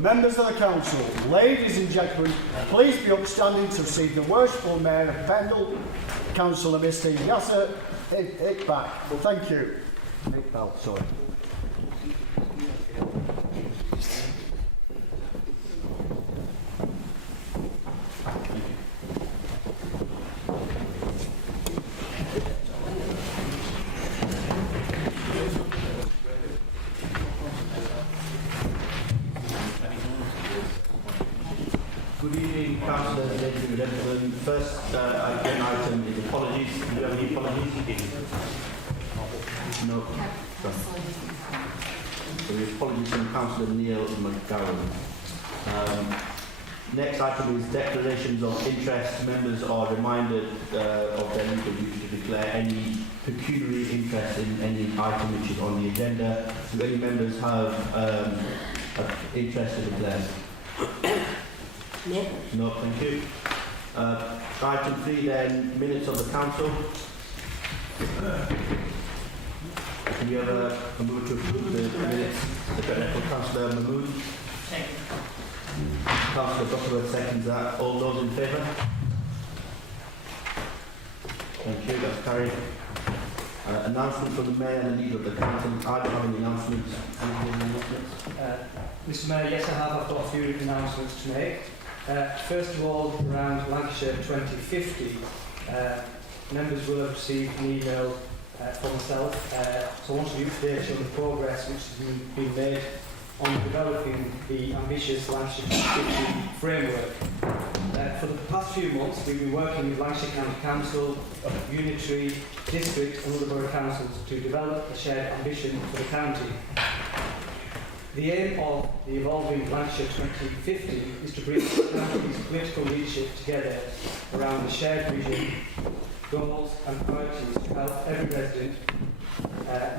Members of the Council, ladies and gentlemen, please be upstanding to receive the Worshipful Mayor of Pendle, Councillor Mr. Yasser Iqbal. Thank you. Iqbal, sorry. Good evening, councillors, ladies and gentlemen. First agenda item is apologies. Do you have any apologies? No. So we have apologies from Councillor Neil McGowan. Next item is declarations of interest. Members are reminded of their legal duty to declare any pecuniary interest in any item which is on the agenda. Do any members have interest to declare? No. No, thank you. Item 3 then, minutes of the council. Can you have a move to approve the minutes? Councillor Mahmood. Councillor Butterworth seconds that. All those in favour? Thank you, that's carried. Announcement from the Mayor and the Leader of the Council. I don't have any announcements. Mr Mayor, yes I have. I've got a few announcements to make. First of all, around Lancashire 2050, members will have received an email from myself. So I want to be updated on the progress which has been made on developing the ambitious Lancashire 2050 framework. For the past few months, we've been working with Lancashire County Council, Unitary, District and other borough councils to develop a shared ambition for the county. The aim of the evolving Lancashire 2050 is to bring the county's political leadership together around a shared vision, goals and priorities to help every resident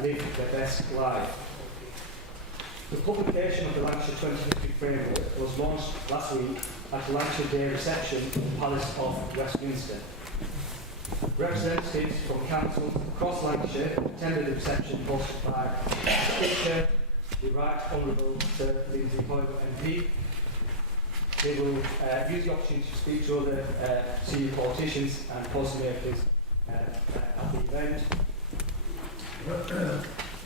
live their best life. The publication of the Lancashire 2050 framework was launched last week at the Lancashire Day reception at the Palace of Westminster. Representatives from councils across Lancashire attended the reception hosted by the Speaker, the Right Honourable Sir Lindsay Hoyle MP. They will use the opportunity to speak to other senior politicians and policymakers at the event.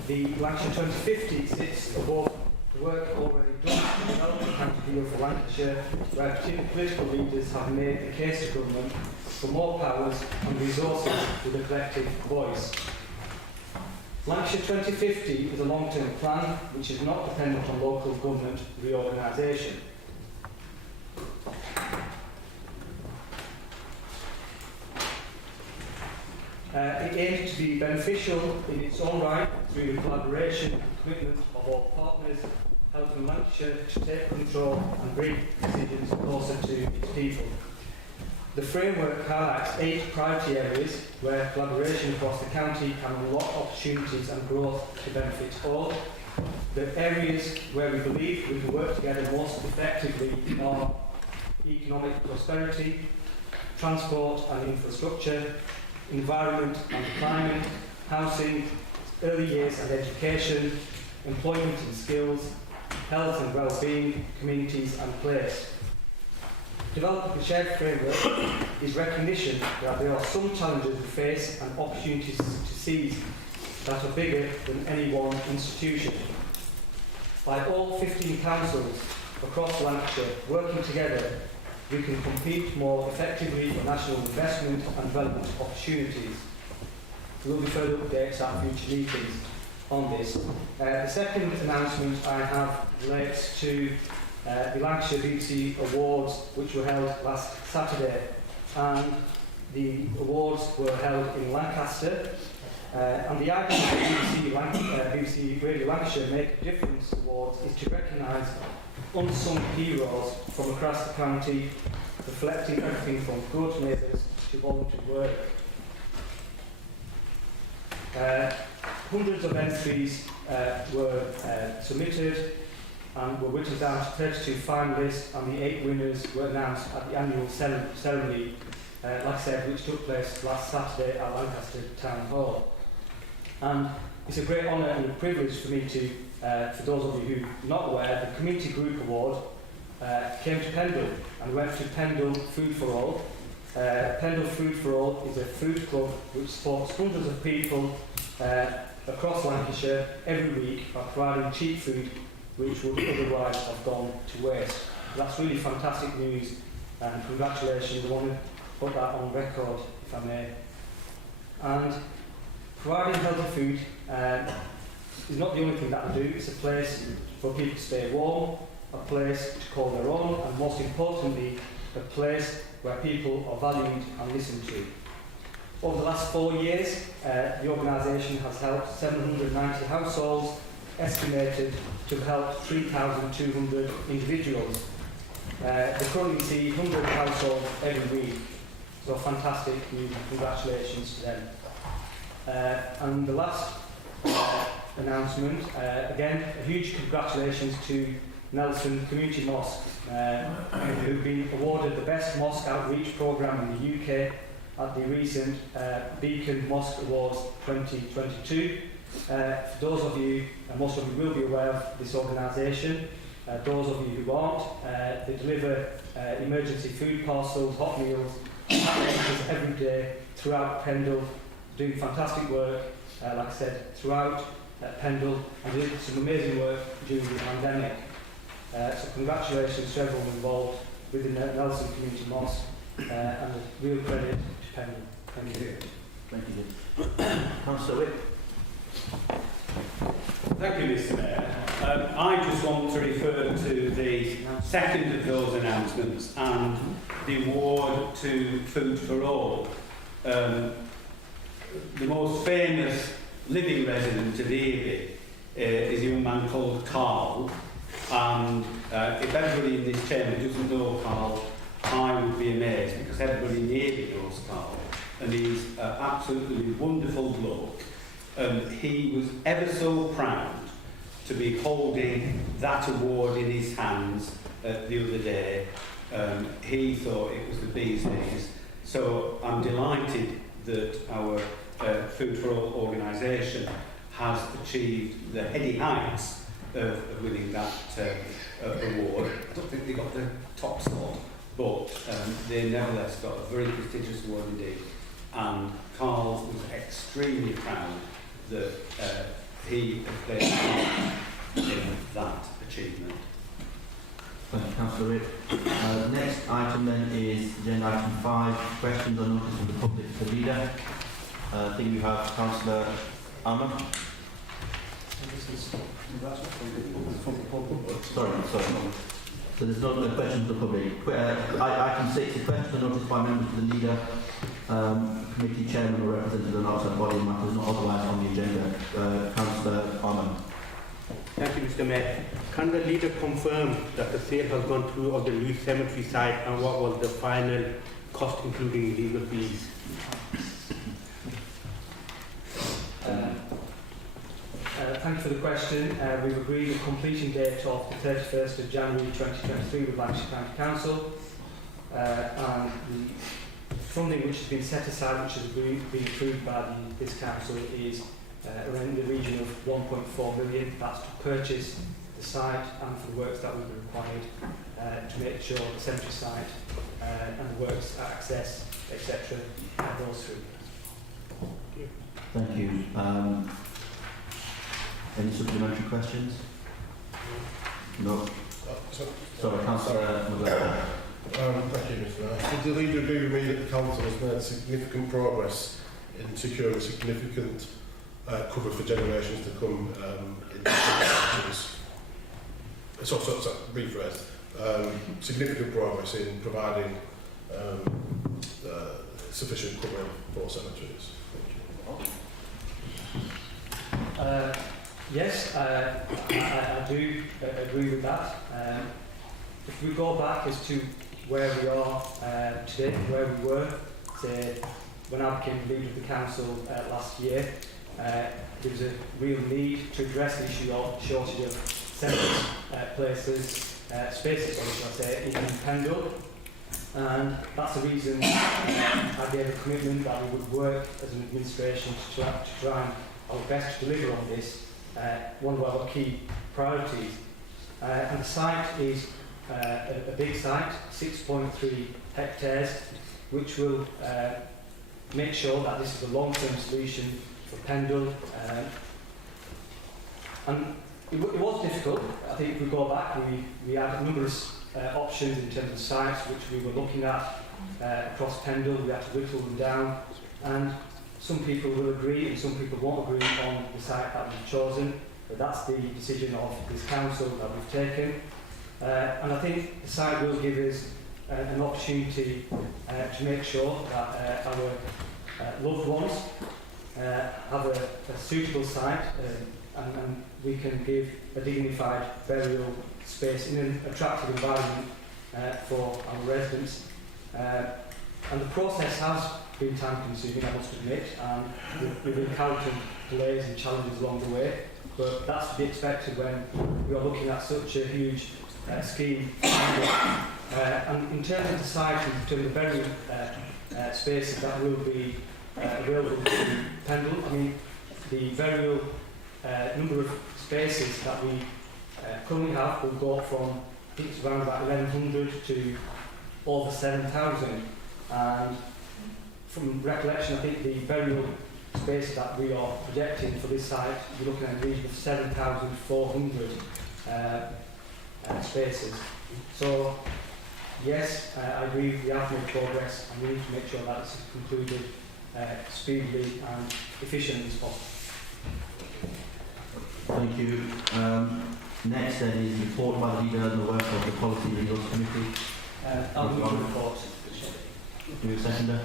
The Lancashire 2050 sits above the work already done to develop the county view for Lancashire, where particular political leaders have made the case to government for more powers and resources with a collective voice. Lancashire 2050 is a long-term plan which is not dependent on local government reorganisation. It aims to be beneficial in its own right through the collaboration and commitment of all partners, helping Lancashire to take control and bring decisions closer to its people. The framework highlights 8 priority areas where collaboration across the county can unlock opportunities and growth to benefit all. The areas where we believe we can work together most effectively are economic prosperity, transport and infrastructure, environment and climate, housing, early years and education, employment and skills, health and well-being, communities and place. Developing the shared framework is recognition that there are some challenges we face and opportunities to seize that are bigger than any one institution. By all 15 councils across Lancashire working together, we can compete more effectively for national investment and development opportunities. There will be further updates at future meetings on this. The second announcement I have relates to the Lancashire BBC Awards, which were held last Saturday, and the awards were held in Lancaster. And the idea of the BBC Radio Lancashire Make a Difference Awards is to recognise unsung heroes from across the county, reflecting everything from good neighbours to voluntary work. Hundreds of entries were submitted and were whittled down to 32 finalists, and the 8 winners were announced at the annual ceremony, like I said, which took place last Saturday at Lancaster Town Hall. And it's a great honour and a privilege for me to, for those of you who are not aware, the Community Group Award came to Pendle and went to Pendle Food for All. Pendle Food for All is a food club which supports hundreds of people across Lancashire every week by providing cheap food which would otherwise have gone to waste. That's really fantastic news, and congratulations. I want to put that on record, if I may. And providing healthy food is not the only thing that I do. It's a place for people to stay warm, a place to call their own, and most importantly, a place where people are valued and listened to. Over the last 4 years, the organisation has helped 790 households, estimated to have helped 3,200 individuals. They currently see 100 households every week, so fantastic news, and congratulations to them. And the last announcement, again, a huge congratulations to Nelson Community Mosque, who've been awarded the Best Mosque Outreach Programme in the UK at the recent Beacon Mosque Awards 2022. For those of you, and most of you will be aware of this organisation, those of you who aren't, they deliver emergency food parcels, hot meals, every day throughout Pendle, doing fantastic work, like I said, throughout Pendle, and did some amazing work during the pandemic. So congratulations to everyone involved within the Nelson Community Mosque, and a real credit to Pendle. Thank you. Thank you. Councillor Wick. Thank you, Mr. Mayor. I just want to refer to the second of those announcements and the award to Food for All. The most famous living resident of Ely is a young man called Carl, and if everybody in this chamber doesn't know Carl, I would be amazed, because everybody in Ely knows Carl, and he's an absolutely wonderful bloke. He was ever so proud to be holding that award in his hands the other day. He thought it was the bee's knees. So I'm delighted that our Food for All organisation has achieved the heady heights of winning that award. I don't think they got the top slot, but they nevertheless got a very prestigious award indeed. And Carl was extremely proud that he had played a part in that achievement. Thank you, Councillor Rick. Next item then is agenda item 5, questions or notice from the public to the leader. I think we have Councillor Armour. Sorry. So there's no questions to the public. Item 6 is questions or notice by members to the leader, committee chairman or representative of an outside body matters not otherwise on the agenda. Councillor Armour. Thank you, Mr. Mayor. Can the leader confirm that the sale has gone through of the Lewis Cemetery site, and what was the final cost including legal fees? Thank you for the question. We've agreed a completion date of the 31st of January 2023 with Lancashire County Council, and the funding which has been set aside, which has been approved by this council, is around the region of 1.4 million. That's to purchase the the site and for the works that will be required to make sure the cemetery site and the works access, etc. goes through. Thank you. Any supplementary questions? No. Sorry, Councillor McGregor. Thank you, Mr. Mayor. Would the leader agree with me that the council has made significant progress in securing significant cover for generations to come in the centres? So, rephrased. Significant progress in providing sufficient cover for cemeteries. Thank you. Yes, I do agree with that. If we go back as to where we are today, where we were, say, when I became leader of the council last year, there was a real need to address the issue of shortage of centres, places, spaces, shall I say, in Pendle. And that's the reason I gave a commitment that we would work as an administration to try and our best to deliver on this, one of our key priorities. And the site is a big site, 6.3 hectares, which will make sure that this is a long-term solution for Pendle. And it was difficult. I think if we go back, we had numerous options in terms of sites which we were looking at across Pendle. We had to whittle them down, and some people will agree and some people won't agree on the site that we've chosen, but that's the decision of this council that we've taken. And I think the site will give us an opportunity to make sure that our loved ones have a suitable site and we can give a dignified burial space in an attractive environment for our residents. And the process has been time consuming, I must admit, and we've encountered delays and challenges along the way, but that's to be expected when we are looking at such a huge scheme. And in terms of the site, in terms of burial spaces that will be available to Pendle, I mean, the burial number of spaces that we currently have will go from, I think it's around about 1,100 to over 7,000. And from recollection, I think the burial space that we are projecting for this site, we're looking at a region of 7,400 spaces. So, yes, I agree we have made progress and we need to make sure that this is concluded speedily and efficiently as possible. Thank you. Next then is report by the leader and the work of the Policy and Legal Committee. I'll move the report. Do you seconder?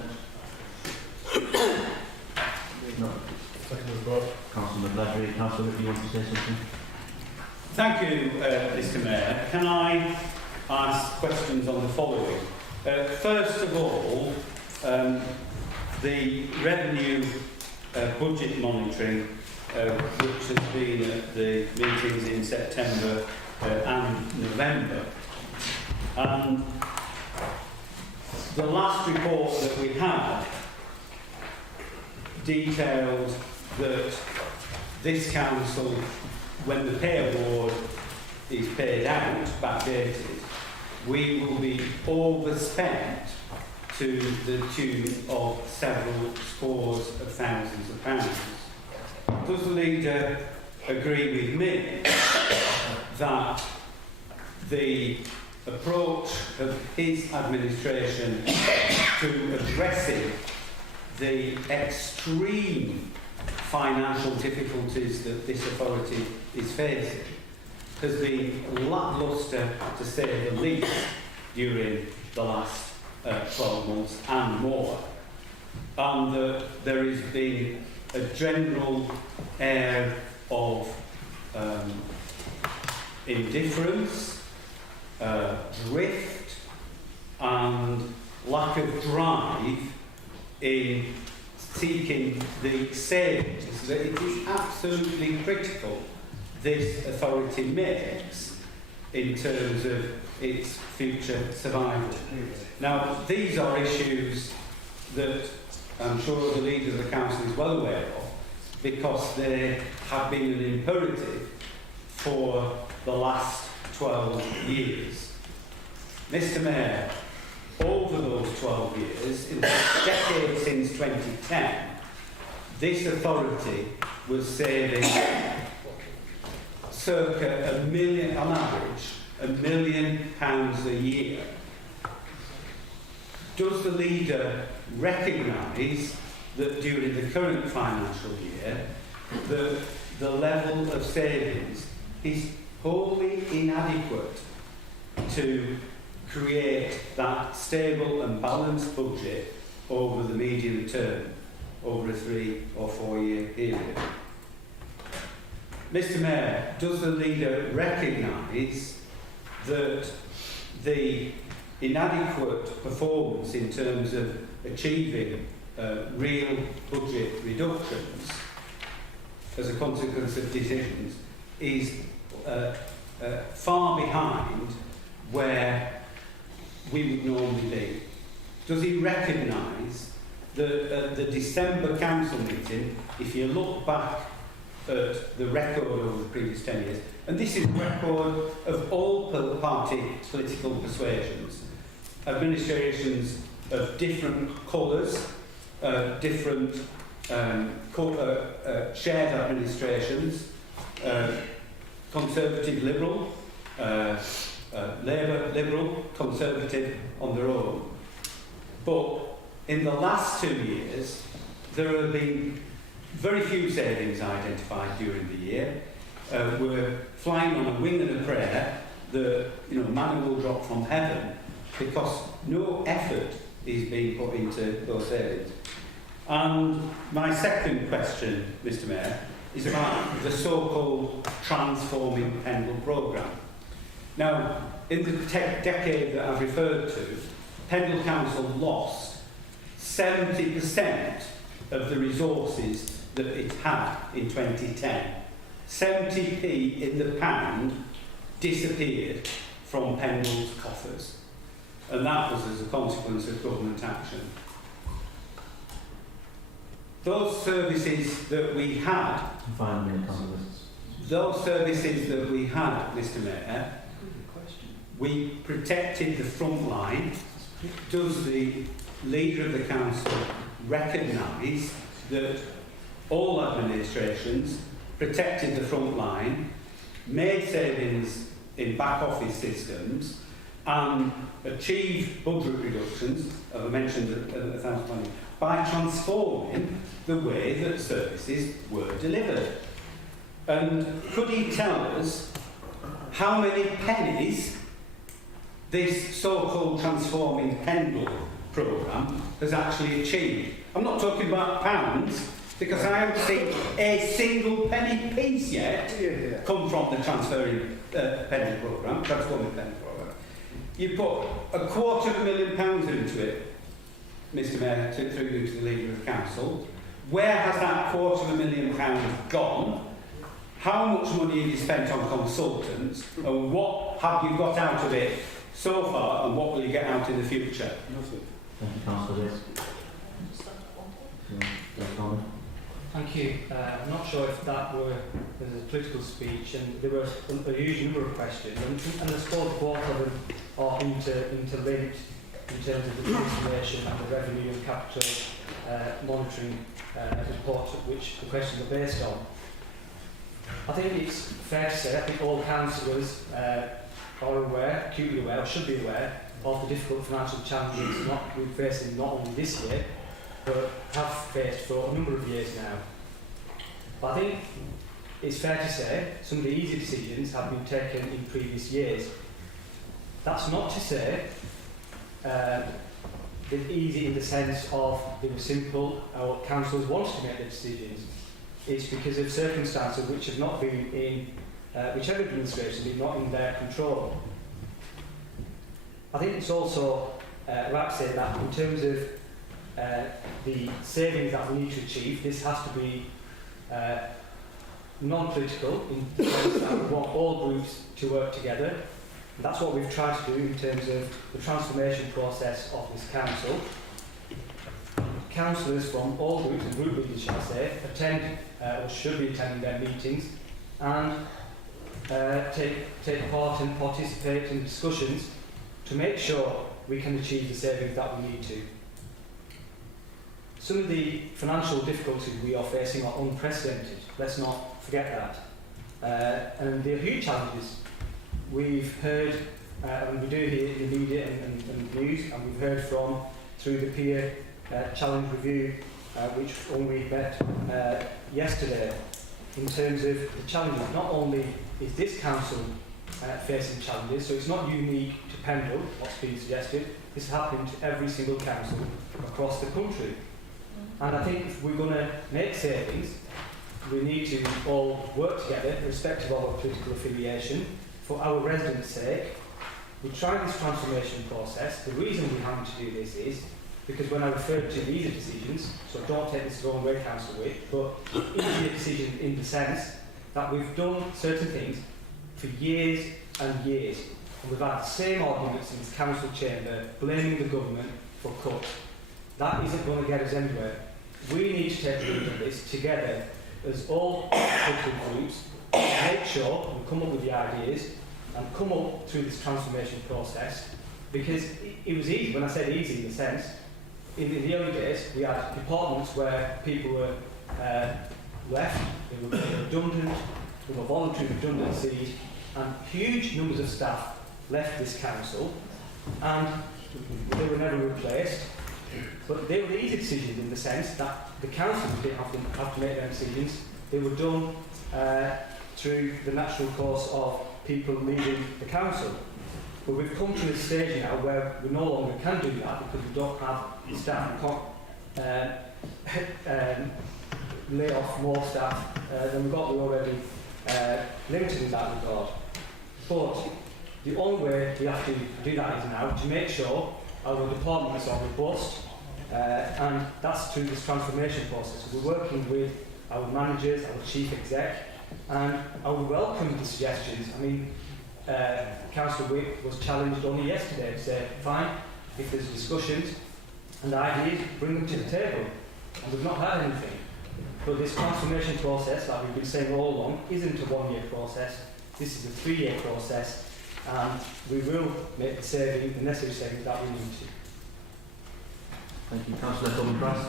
No. Second report. Councillor McGregor. Councillor, do you want to say something? Thank you, Mr. Mayor. Can I ask questions on the following? First of all, the revenue budget monitoring, which has been at the meetings in September and November. And the last report that we had detailed that this council, when the pay award is paid out, backdated, we will be overspent to the tune of several scores of thousands of pounds. Does the leader agree with me that the approach of his administration to addressing the extreme financial difficulties that this authority is facing has been lacklustre, to say the least, during the last 12 months and more, and that there has been a general air of indifference, drift and lack of drive in seeking the savings that it is absolutely critical this authority makes in terms of its future survival. Now, these are issues that I'm sure the leader of the council is well aware of, because they have been an imperative for the last 12 years. Mr Mayor, over those 12 years, in the decade since 2010, this authority was saving circa £1 million, on average, £1 million a year. Does the leader recognise that during the current financial year, the level of savings is wholly inadequate to create that stable and balanced budget over the medium term, over a 3 or 4 year period? Mr Mayor, does the leader recognise that the inadequate performance in terms of achieving real budget reductions as a consequence of decisions is far behind where we would normally be? Does he recognise that at the December council meeting, if you look back at the record over the previous 10 years, and this is a record of all party political persuasions, administrations of different colours, different shared administrations, Conservative Liberal, Labour Liberal, Conservative on their own. But in the last 2 years, there have been very few savings identified during the year. We're flying on a wing and a prayer that manna will drop from heaven, because no effort is being put into those savings. And my second question, Mr Mayor, is about the so-called Transforming Pendle programme. Now, in the decade that I've referred to, Pendle Council lost 70% of the resources that it had in 2010. 70p in the pound disappeared from Pendle's coffers. And that was as a consequence of government action. Those services that we had, Mr Mayor, we protected the front line. Does the leader of the council recognise that all administrations protected the front line, made savings in back office systems, and achieved budget reductions, as I mentioned, 1,000 by transforming the way that services were delivered? And could he tell us how many pennies this so-called Transforming Pendle programme has actually achieved? I'm not talking about pounds, because I haven't seen a single penny piece yet come from the Transforming Pendle programme. You put £250,000 into it, Mr Mayor, through you to the leader of the council. Where has that £250,000 gone? How much money have you spent on consultants? And what have you got out of it so far, and what will you get out in the future? Thank you, Councillor. Thank you. I'm not sure if that were a political speech, and there were a huge number of questions, and I suppose both of them are interlinked in terms of the transformation and the revenue and capital monitoring report, which the questions are based on. I think it's fair to say, I think all councillors are aware, acutely aware, or should be aware, of the difficult financial challenges we're facing not only this year, but have faced for a number of years now. But I think it's fair to say some of the easy decisions have been taken in previous years. That's not to say that easy in the sense of they were simple, or councillors wanted to make the decisions. It's because of circumstances which have not been in whichever administration is not in their control. I think it's also right to say that in terms of the savings that we need to achieve, this has to be non-political in the sense that we want all groups to work together. And that's what we've tried to do in terms of the transformation process of this council. Councillors from all groups, and group leaders shall I say, attend or should be attending their meetings, and take part and participate in discussions to make sure we can achieve the savings that we need to. Some of the financial difficulties we are facing are unprecedented. Let's not forget that. And they're huge challenges. We've heard, and we do hear in the media and news, and we've heard from through the peer challenge review, which only met yesterday, in terms of the challenges. Not only is this council facing challenges, so it's not unique to Pendle, what's been suggested. This is happening to every single council across the country. And I think if we're going to make savings, we need to all work together, irrespective of our political affiliation, for our residents' sake. We tried this transformation process. The reason we're having to do this is because when I referred to easier decisions, so don't take this the wrong way, Councillor Wick, but easier decisions in the sense that we've done certain things for years and years, and we've had the same arguments in this council chamber blaming the government for cuts. That isn't going to get us anywhere. We need to take the lead on this together as all political groups, make sure we come up with the ideas and come up through this transformation process, because it was easy. When I said easy in the sense, in the early days we had departments where people were left, they were redundant, there were voluntary redundancies, and huge numbers of staff left this council and they were never replaced. But they were the easy decisions in the sense that the councils didn't have to make their decisions. They were done through the natural course of people leaving the council. But we've come to a stage now where we no longer can do that because we don't have the staff. We can't lay off more staff than we've got. We're already limited in that regard. But the only way we have to do that is now to make sure our departments are robust, and that's through this transformation process. So we're working with our managers, our chief exec, and I would welcome the suggestions. I mean, Councillor Wick was challenged only yesterday to say, fine, if there's discussions and ideas, bring them to the table. And we've not had anything. But this transformation process that we've been saying all along isn't a one-year process. This is a 3-year process, and we will make the saving, the necessary savings that we need to. Thank you. Councillor Coleman-Price.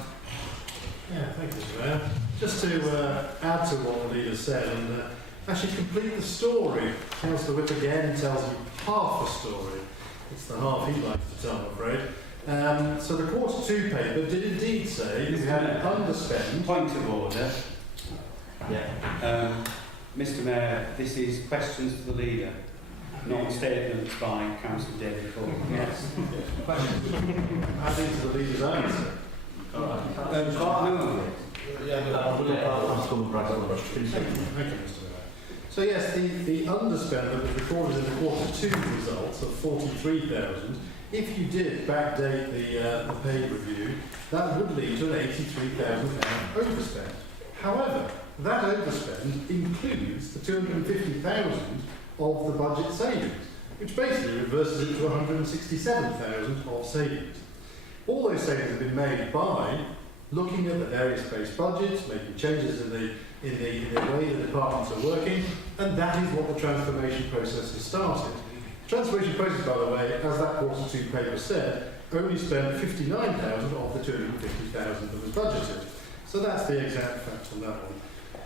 Yeah, thank you, Mr. Mayor. Just to add to what the leader said and actually complete the story, Councillor Wick again tells you half the story. It's the half he likes to tell, I'm afraid. So the Q2 paper did indeed say you had an underspend. Point of order. Yeah. Mr Mayor, this is questions to the leader, not statements by Councillor David Cole. Yes. Adding to the leader's answer. No. Thank you, Mr. Mayor. So yes, the underspend that was recorded in the Q2 results of 43,000, if you did backdate the paid review, that would lead to an £83,000 overspend. However, that overspend includes the 250,000 of the budget savings, which basically reverses it to 167,000 of savings. All those savings have been made by looking at the various base budgets, making changes in the way the departments are working, and that is what the transformation process has started. The transformation process, by the way, as that Q2 paper said, only spent 59,000 of the 250,000 that was budgeted. So that's the exact fact on that one.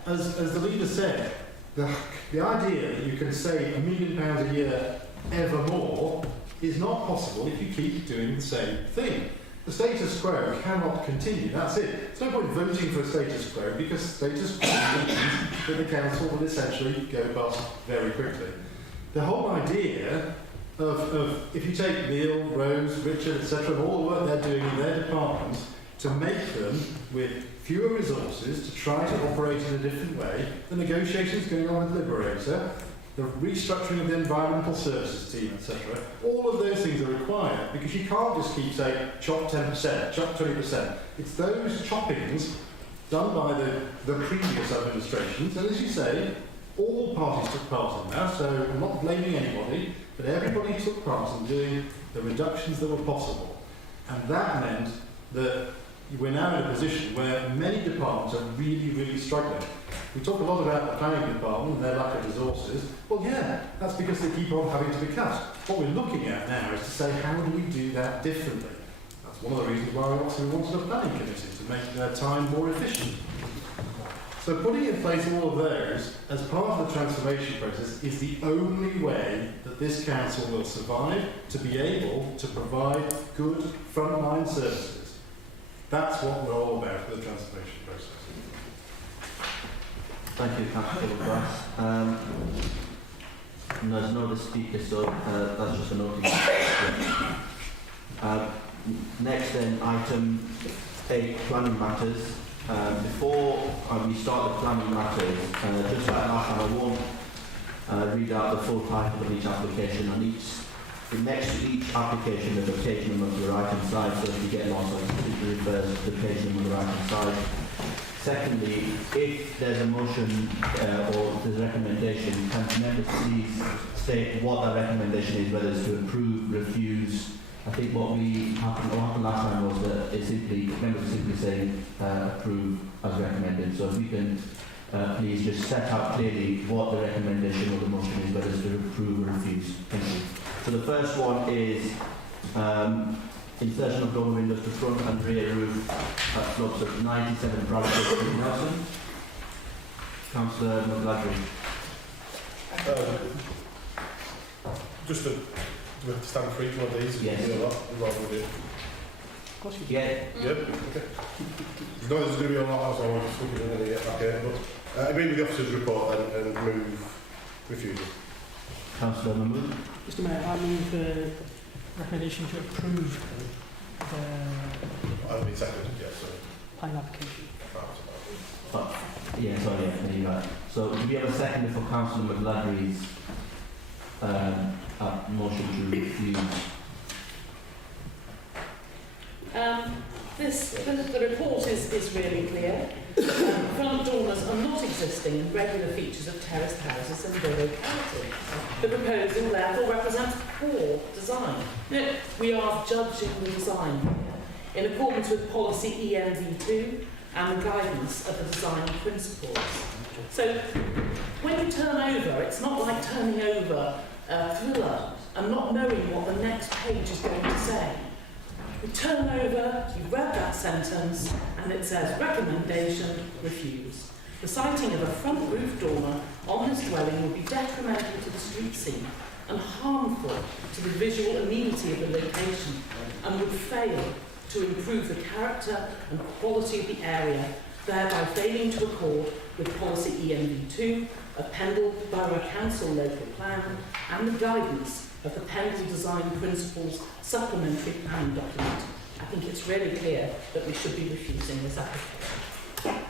As the leader said, the idea that you can save £1 million a year ever more is not possible if you keep doing the same thing. The status quo cannot continue, that's it. There's no point voting for a status quo because status quo means that the council will essentially go bust very quickly. The whole idea of if you take Neil, Rose, Richard, etc., and all the work they're doing in their departments to make them with fewer resources to try to operate in a different way, the negotiations going on with Liberator, the restructuring of the environmental services team, etc. All of those things are required because you can't just keep saying chop 10%, chop 20%. It's those choppings done by the previous administrations, and as you say, all parties took part in that, so I'm not blaming anybody, but everybody took part in doing the reductions that were possible. And that meant that we're now in a position where many departments are really, really struggling. We talk a lot about the planning department and their lack of resources. Well, yeah, that's because they keep on having to be cut. What we're looking at now is to say, how do we do that differently? That's one of the reasons why we wanted a planning committee, to make their time more efficient. So putting in place all of those as part of the transformation process is the only way that this council will survive to be able to provide good frontline services. That's what we're all about for the transformation process. Thank you, Councillor Bryce. There's no other speaker, so that's just a noting. Next then, item 8, planning matters. Before we start the planning matters, just like last time, I won't read out the full title of each application, and next to each application there's a page number to the right hand side, so if you get lost, it refers to the page number on the right hand side. Secondly, if there's a motion or there's a recommendation, can members please state what that recommendation is, whether it's to approve, refuse. I think what happened last time was that it's members simply saying approve as recommended. So if you can please just set out clearly what the recommendation or the motion is, whether it's to approve or refuse. Thank you. So the first one is insertion of dormer windows to front and rear roof at slopes of 97 Barnoldswick Street, Nelson. Councillor McGladry. Just to, do we have to stand for each one of these? Yes. You know what? Rather than Of course you can. Yep. Okay. There's going to be a lot, so I want to look at it. Okay, but agree with the officer's report and move refusal. Councillor Mahmood. Mr Mayor, I move the recommendation to approve the I'll be seconded, yes, sorry. planning application. Yeah, sorry, yeah, you're right. So do we have a second for Councillor McGladry's motion to refuse? The report is really clear. Front dormers are not existing in regular features of terraced houses in the locality. The proposal therefore represents poor design. No, we are judging the design here in accordance with policy ENV2 and the guidance of the design principles. So when you turn over, it's not like turning over a thriller and not knowing what the next page is going to say. You turn over, you've read that sentence, and it says, recommendation, refuse. The siting of a front roof dormer on this dwelling would be detrimental to the street scene and harmful to the visual amenity of the location and would fail to improve the character and quality of the area, thereby failing to accord with policy ENV2, a Pendle Borough Council local plan, and the guidance of the Pendle Design Principles supplementary planning document. I think it's really clear that we should be refusing this application.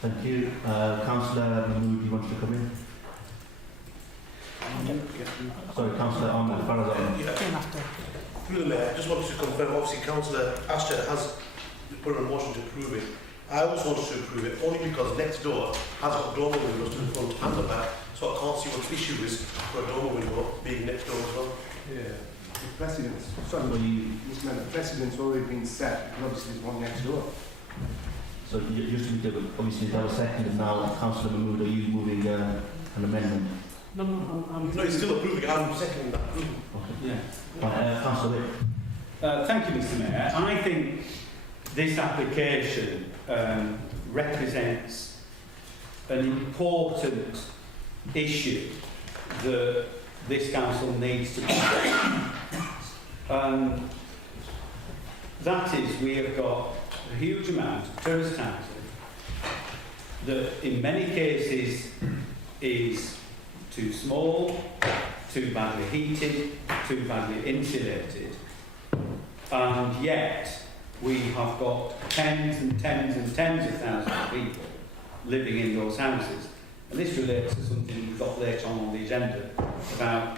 Thank you. Councillor Mahmood, you want to come in? Sorry, Councillor Ahmed Farazan. Through the Mayor, I just wanted to confirm, obviously Councillor Asher has put a motion to approve it. I also wanted to approve it only because next door has got dormer windows to the front and the back, so I can't see what the issue is for a dormer window being next door as well. Yeah, the precedence, sorry, Mr. Mayor, the precedent's already been set, and obviously there's one next door. So just to be clear, obviously that was seconded now. Councillor Mahmood, are you moving an amendment? No, I'm No, he's still approving it. I'm seconding that. Okay. Yeah. Councillor Wick. Thank you, Mr Mayor. I think this application represents an important issue that this council needs to consider. That is, we have got a huge amount of tourist housing that in many cases is too small, too badly heated, too badly insulated, and yet we have got tens and tens and tens of thousands of people living in those houses. And this relates to something we've got later on the agenda about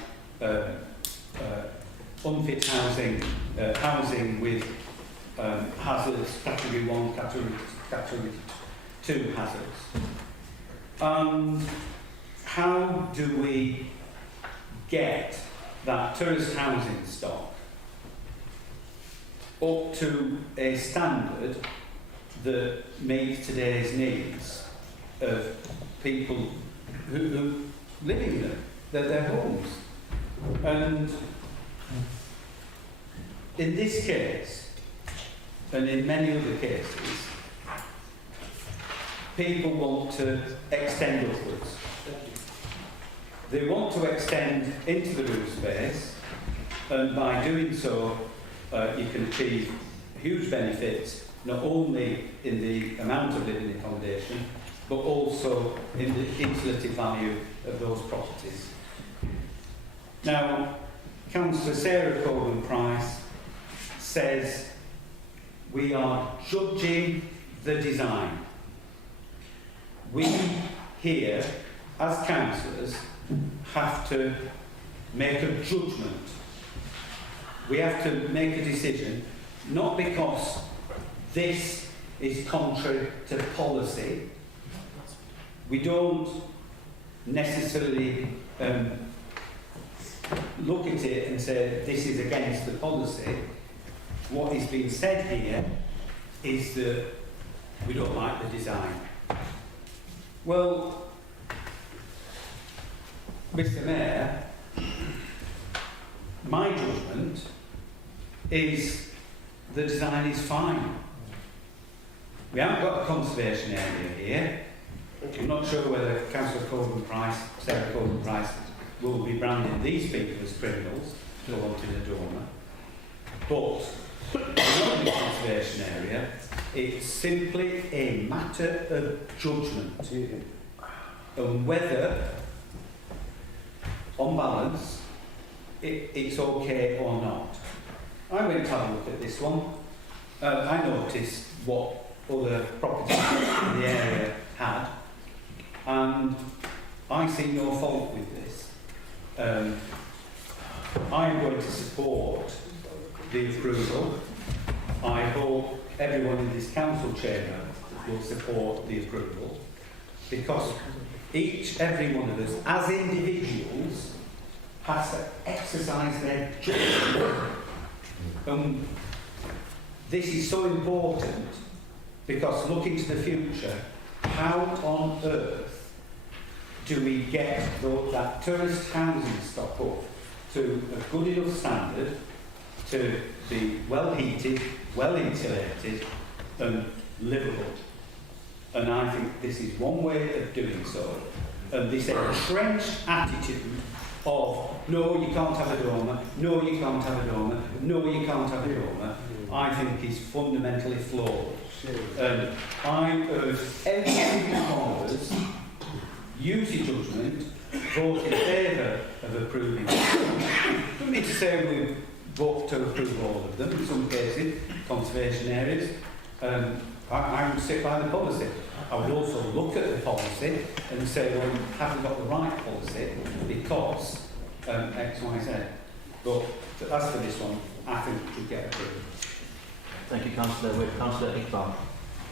unfit housing, housing with hazards, category 1, category 2 hazards. How do we get that tourist housing stock up to a standard that meets today's needs of people who live in them, their homes. And in this case, and in many other cases, people want to extend upwards. They want to extend into the roof space, and by doing so, you can achieve huge benefits, not only in the amount of living accommodation, but also in the insulative value of those properties. Now, Councillor Sarah Coleman-Price says we are judging the design. We here, as councillors, have to make a judgment. We have to make a decision, not because this is contrary to policy. We don't necessarily look at it and say this is against the policy. What is being said here is that we don't like the design. Well, Mr. Mayor, my judgment is the design is fine. We haven't got a conservation area here. I'm not sure whether Councillor Coleman-Price, Sarah Coleman-Price, will be branding these people as criminals who wanted a dormer. But not the conservation area, it's simply a matter of judgment and whether, on balance, it's okay or not. I went to have a look at this one. I noticed what other properties in the area had, and I see no fault with this. I'm going to support the approval. I hope everyone in this council chamber will support the approval, because every one of us, as individuals, has to exercise their judgment. This is so important, because looking to the future, how on earth do we get that tourist housing stock up to a good enough standard to be well heated, well insulated and livable? And I think this is one way of doing so. And this entrenched attitude of no, you can't have a dormer, no, you can't have a dormer, no, you can't have a dormer, I think is fundamentally flawed. And I urge every single one of us, use your judgment, vote in favour of approving. Don't mean to say we vote to approve all of them. In some cases, conservation areas, I would stick by the policy. I would also look at the policy and say, well, we haven't got the right policy because X, Y, Z. But as for this one, I think it should get approved. Thank you, Councillor. With Councillor Iqbal.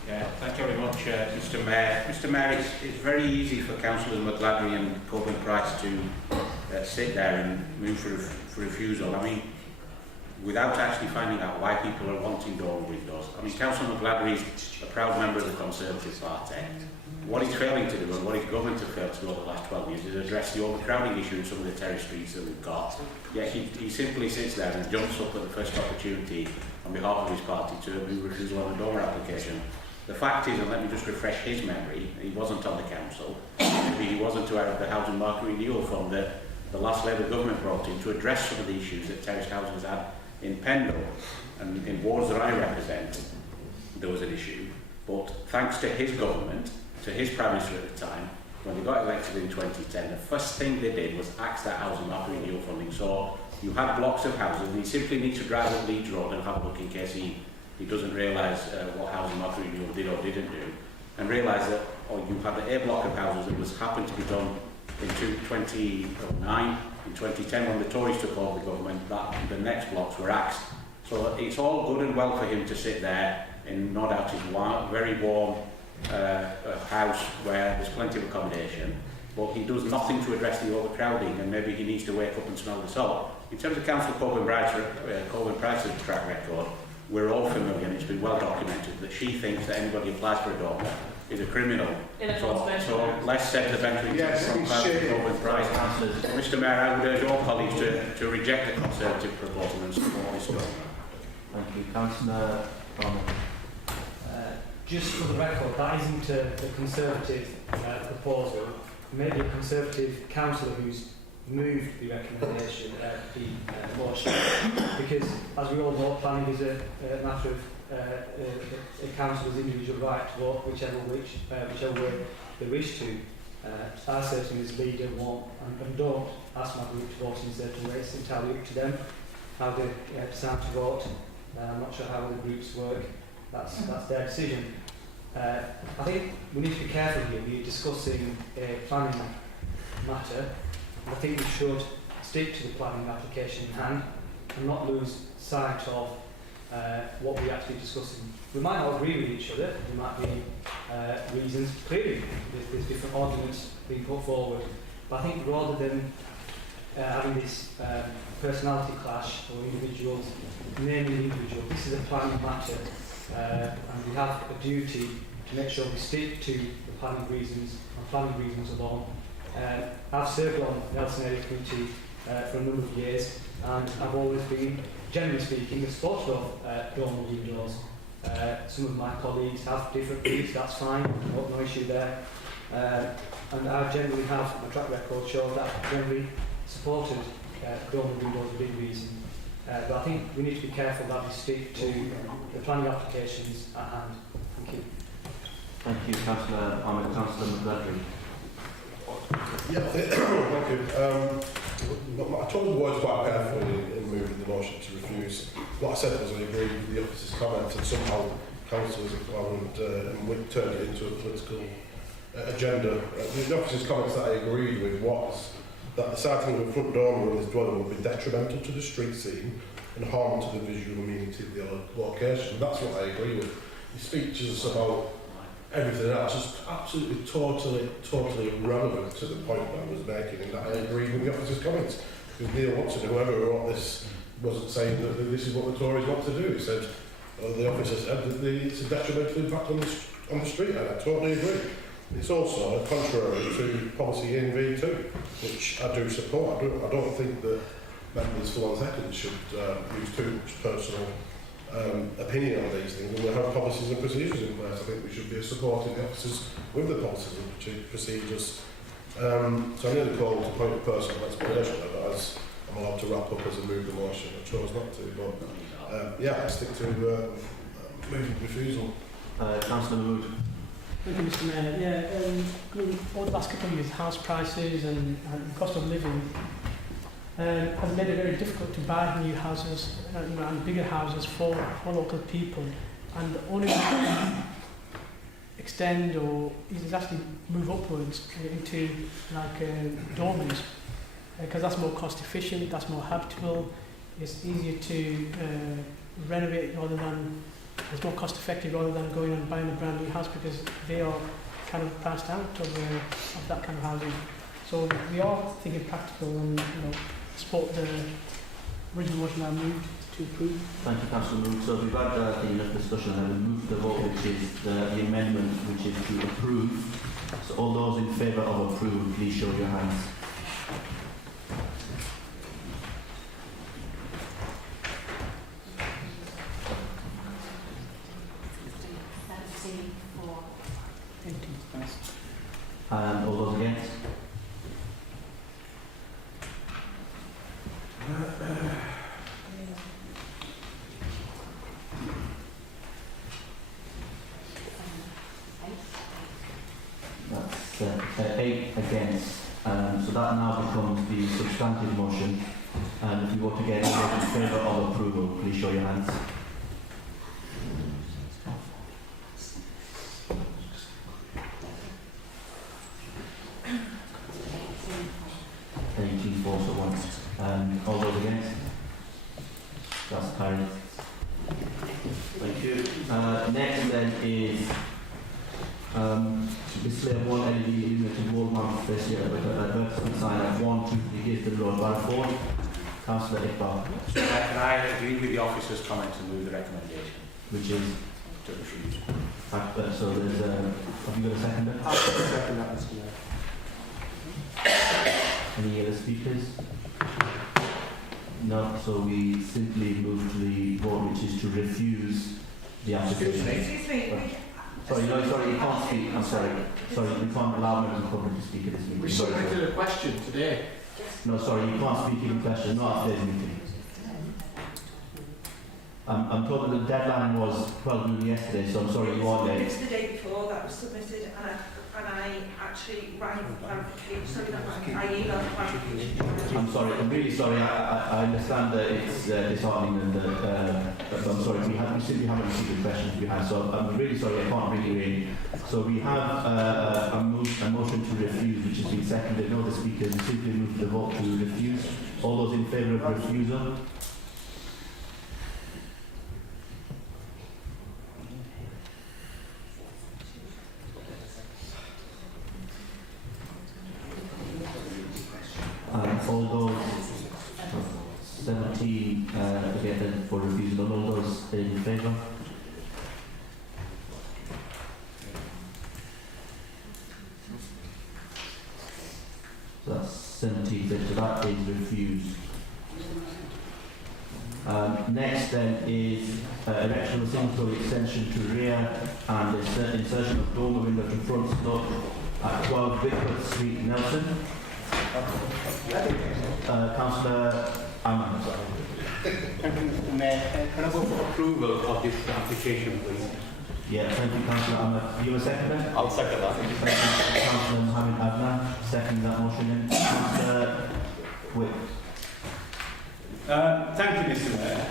Yeah, thank you very much, Mr. Mayor. Mr. Mayor, it's very easy for Councillors McGladrey and Coleman-Price to sit there and move for refusal. I mean, without actually finding out why people are wanting door windows. I mean, Councillor McGladrey is a proud member of the Conservative Party. What he's failing to do, and what his government have failed to do over the last 12 years, is address the overcrowding issue in some of the terrace streets that we've got. Yet he simply sits there and jumps up at the first opportunity on behalf of his party to move refusal on a dormer application. The fact is, and let me just refresh his memory, he wasn't on the council. Maybe he wasn't aware of the Housing Market Renewal Fund that the last Labour government brought in to address some of the issues that terrace houses had in Pendle. And in wards that I represent, there was an issue. But thanks to his government, to his Prime Minister at the time, when they got elected in 2010, the first thing they did was axe that Housing Market Renewal funding. So you had blocks of houses, and he simply needs to drive up Leeds Road and have a look in case he doesn't realise what Housing Market Renewal did or didn't do, and realise that you had a block of houses that was happened to be done in 2009, in 2010 when the Tories took over the government, that the next blocks were axed. So it's all good and well for him to sit there and nod out his very warm house where there's plenty of accommodation, but he does nothing to address the overcrowding, and maybe he needs to wake up and smell the salt. In terms of Councillor Coleman-Price's track record, we're all familiar, and it's been well documented, that she thinks that anybody applies for a dormer is a criminal. In a So conservation. less sedimentary Yes, from it's Councillor shady. Corbyn Price. Mr Mayor, I would urge all colleagues to reject the Conservative proposal and support this one. Thank you. Councillor Barnoldswick. Just for the record, that isn't a Conservative proposal. Maybe a Conservative councillor who's moved the recommendation, the motion, because as we all know, planning is a matter of a councillor's individual right to vote whichever way they wish to. I certainly as leader won't and don't ask my group to vote in certain ways. It's entirely up to them how they decide to vote. I'm not sure how the groups work. That's their decision. I think we need to be careful here. We're discussing a planning matter. I think we should stick to the planning application in hand and not lose sight of what we're actually discussing. We might not agree with each other. There might be reasons. Clearly, there's different arguments being put forward. But I think rather than having this personality clash or individuals naming the individual, this is a planning matter. And we have a duty to make sure we stick to the planning reasons and planning reasons alone. I've served on the Elson Area Committee for a number of years, and I've always been, generally speaking, a supporter of dormer windows. Some of my colleagues have different views, that's fine, no issue there. And I generally have, my track record shows that I've generally supported dormer windows within reason. But I think we need to be careful that we stick to the planning applications at hand. Thank you. Thank you, Councillor Ahmed. Councillor McGladrey. Yeah, thank you. I told the words quite carefully in moving the motion to refuse. What I said was I agreed with the officer's comments, and somehow councillors have gone and turned it into a political agenda. The officer's comments that I agreed with was that the sighting of a front dormer in this dwelling would be detrimental to the street scene and harm to the visual amenity of the location. And that's what I agree with. His speech is about everything else, just absolutely totally irrelevant to the point that I was making, and that I agree with the officer's comments. Because Neil Watson, whoever wrote this, wasn't saying that this is what the Tories want to do. He said, the officer said that it's a detrimental impact on the street, and I totally agree. It's also contrary to policy in V2, which I do support. I don't think that members for 1 second should use too much personal opinion on these things. And we have policies and procedures in place. I think we should be supporting the officers with the policies and procedures. So I'm going to call to point of personal explanation, but as I'm allowed to wrap up as I move the motion, I chose not to. But yeah, I stick to moving refusal. Councillor Mahmood. Thank you, Mr Mayor. Yeah, over the last couple of years, house prices and cost of living has made it very difficult to buy new houses and bigger houses for local people. And the only way to extend or is actually move upwards into like dormers, because that's more cost efficient, that's more habitable, it's easier to renovate rather than, it's more cost effective rather than going and buying a brand new house, because they are kind of priced out of that kind of housing. So we are thinking practical and support the original motion I moved to approve. Thank you, Councillor Mahmood. So we've had enough discussion and we've moved the vote, which is the amendment, which is to approve. So all those in favour of approval, please show your hands. And all those against? That's 8 against. So that now becomes the substantive motion. And if you vote again, all those in favour of approval, please show your hands. All those against? That's carried. Thank you. Next then is display of one LED illuminated wall mount facade with an advertisement sign at 123 Gisborne Road, Barford. Councillor Iqbal. Can I agree with the officer's comments and move the recommendation? Which is? to refuse. So there's have you got a seconder? I'll second that, Mr Mayor. Any other speakers? No, so we simply move to the vote, which is to refuse the application. Excuse me. Sorry, no, sorry, you can't speak. I'm sorry. Sorry, you can't allow members of the public to speak at this meeting. We Sorry, sorry. submitted a question today. No, sorry, you can't speak in question, not at today's meeting. I'm told that the deadline was 12 noon yesterday, so I'm sorry you are late. It's the day before that was submitted, and I actually rang clarification. Sorry, not rang. I emailed clarification. I'm sorry, I'm really sorry. I understand that it's disheartening and but I'm sorry, we simply haven't received the questions we had, so I'm really sorry, I can't really read. So we have a motion to refuse, which has been seconded. No other speakers, we simply move the vote to refuse. All those in favour of refusal? All those 17 again for refusal, all those in favour? So that's 17, so that is refused. Next then is erection of a single extension to rear and insertion of dormer window to front stop at 12 Bickford Street, Nelson. Councillor Amman. Thank you, Mr. Mayor. Can I go for approval of this application, please? Yeah, thank you, Councillor Amman. You a seconder? I'll second that. Councillor Mohammed Adnan, second that motion. Councillor Wick. Thank you, Mr Mayor.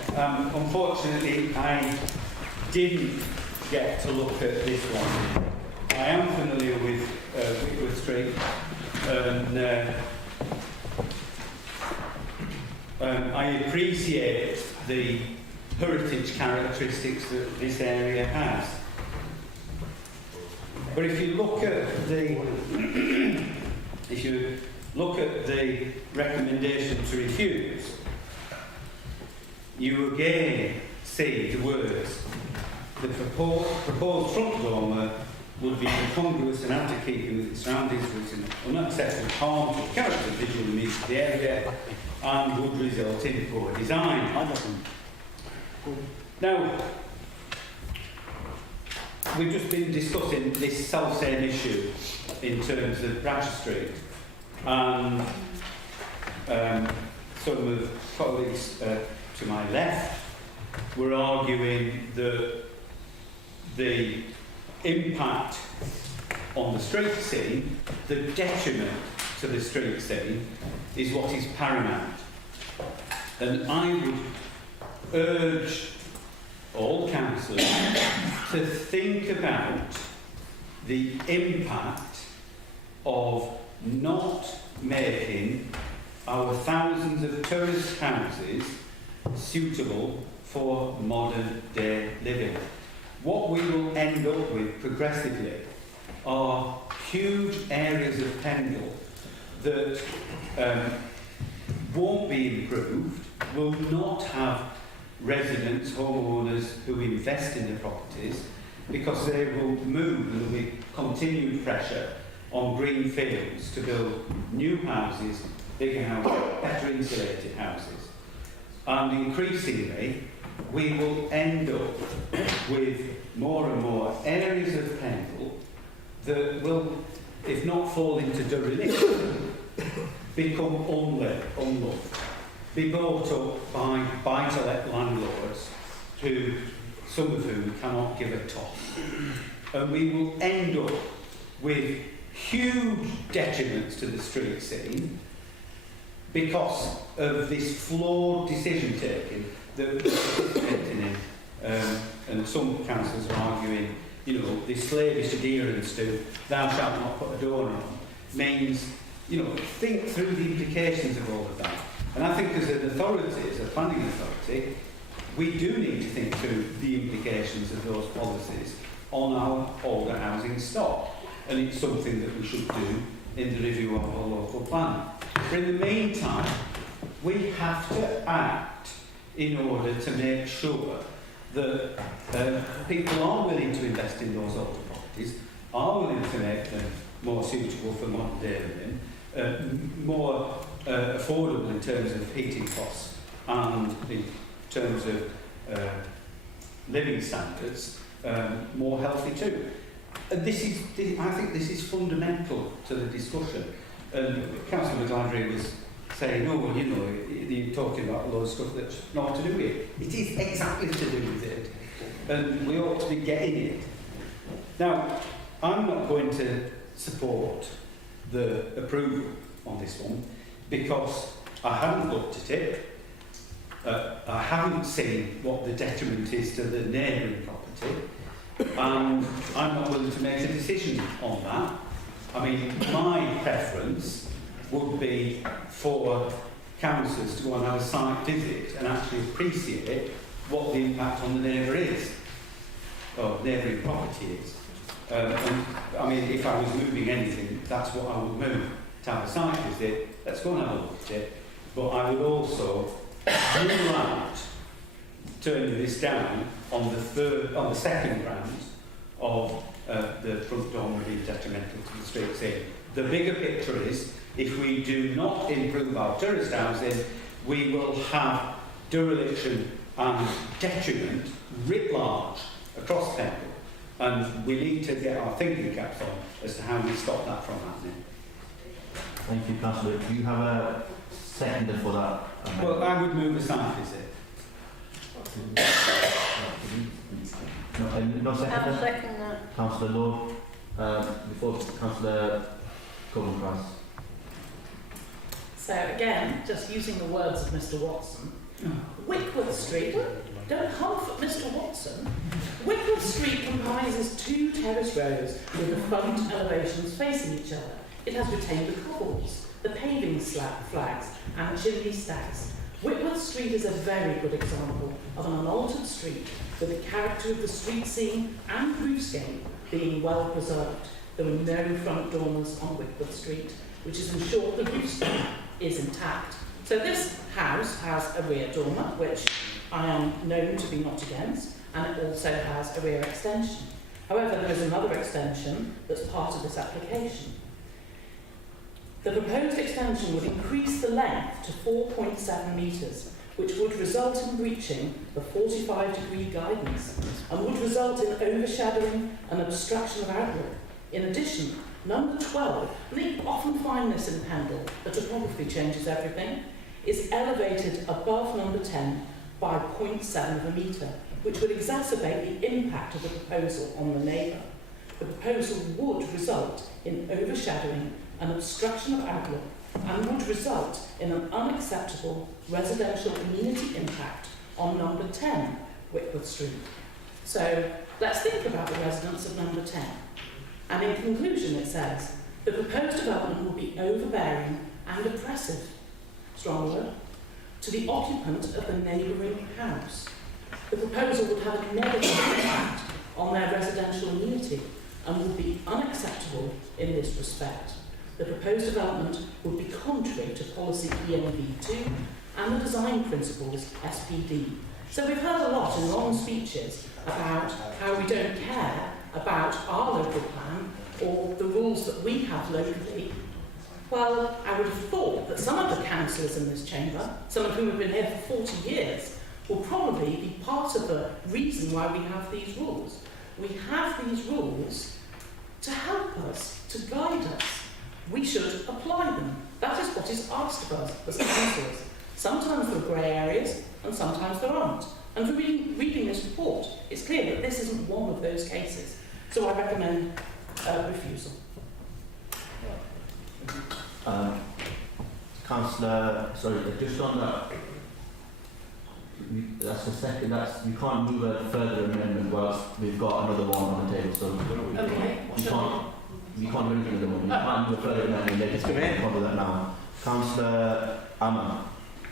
Unfortunately, I didn't get to look at this one. I am familiar with Whitworth Street, and I appreciate the heritage characteristics that this area has. But if you look at the recommendation to refuse, you again see the words, the proposed front dormer would be incongruous and out of keeping with its surroundings, with an unacceptable harm to the character and visual images of the area, and would result in poor design. Now, we've just been discussing this self-same issue in terms of Bradford Street, and some of colleagues to my left were arguing that the impact on the street scene, the detriment to the street scene, is what is paramount. And I would urge all councillors to think about the impact of not making our thousands of tourist houses suitable for modern day living. What we will end up with progressively are huge areas of Pendle that won't be improved, will not have residents, homeowners who invest in the properties, because they will move and there will be continued pressure on green fields to build new houses, bigger houses, better insulated houses. And increasingly, we will end up with more and more areas of Pendle that will, if not fall into dereliction, become unloved, be bought up by buy-to-let landlords who, some of whom cannot give a toss. And we will end up with huge detriments to the street scene because of this flawed decision-taking that we're participating in. And some councillors are arguing, this slavish adherence to thou shalt not put a door on means, think through the implications of all of that. And I think as an authority, as a planning authority, we do need to think through the implications of those policies on our older housing stock. And it's something that we should do in the review of our local plan. But in the meantime, we have to act in order to make sure that people are willing to invest in those older properties, are willing to make them more suitable for modern day living, more affordable in terms of heating costs and in terms of living standards, more healthy too. And I think this is fundamental to the discussion. Councillor McGladry was saying, oh, well, you know, you're talking about a lot of stuff that's not to do with it. It is exactly to do with it. And we ought to be getting it. Now, I'm not going to support the approval on this one because I haven't looked at it. I haven't seen what the detriment is to the neighbouring property. And I'm not willing to make a decision on that. I mean, my preference would be for councillors to go and have a site visit and actually appreciate what the impact on the neighbour is, or neighbouring property is. And, I mean, if I was moving anything, that's what I would move, to have a site visit. Let's go and have a look at it. But I would also rule out turning this down on the second ground of the front door would be detrimental to the street scene. The bigger picture is, if we do not improve our tourist housing, we will have dereliction and detriment writ large across Pendle. And we need to get our thinking caps on as to how we stop that from happening. Thank you, Councillor. Do you have a seconder for that? Well, I would move a site visit. No seconder? I'll second that. Councillor Lord. Before Councillor Coleman-Price. So again, just using the words of Mr. Watson, Wickworth Street, don't huff at Mr. Watson. Wickworth Street comprises 2 terrace rows with the front elevations facing each other. It has retained the cobbles, the paving flags and chimney stacks. Wickworth Street is a very good example of an unaltered street with the character of the street scene and roofscape being well preserved. There were no front dormers on Wickworth Street, which has ensured the roofscape is intact. So this house has a rear dormer, which I am known to be not against, and it also has a rear extension. However, there is another extension that's part of this application. The proposed extension would increase the length to 4.7 metres, which would result in breaching the 45-degree guidance and would result in overshadowing and obstruction of outlook. In addition, number 12, and you often find this in Pendle, the topography changes everything, is elevated above number 10 by 0.7 of a metre, which would exacerbate the impact of the proposal on the neighbour. The proposal would result in overshadowing and obstruction of outlook and would result in an unacceptable residential community impact on number 10, Wickworth Street. So let's think about the residents of number 10. And in conclusion it says, the proposed development will be overbearing and oppressive, strong word, to the occupant of the neighbouring house. The proposal would have a negative impact on their residential immunity and would be unacceptable in this respect. The proposed development would be contrary to policy ENV2 and the design principles SPD. So we've heard a lot in long speeches about how we don't care about our local plan or the rules that we have locally. Well, I would have thought that some of the councillors in this chamber, some of whom have been here for 40 years, will probably be part of the reason why we have these rules. We have these rules to help us, to guide us. We should apply them. That is what is asked of us as councillors. Sometimes there are grey areas and sometimes there aren't. And from reading this report, it's clear that this isn't one of those cases. So I recommend refusal. Councillor, sorry, just on that, that's the second, you can't move a further amendment whilst we've got another one on the table, so Okay. you can't do anything at the moment. You can't do a further amendment, let's cover that now. Councillor Amma.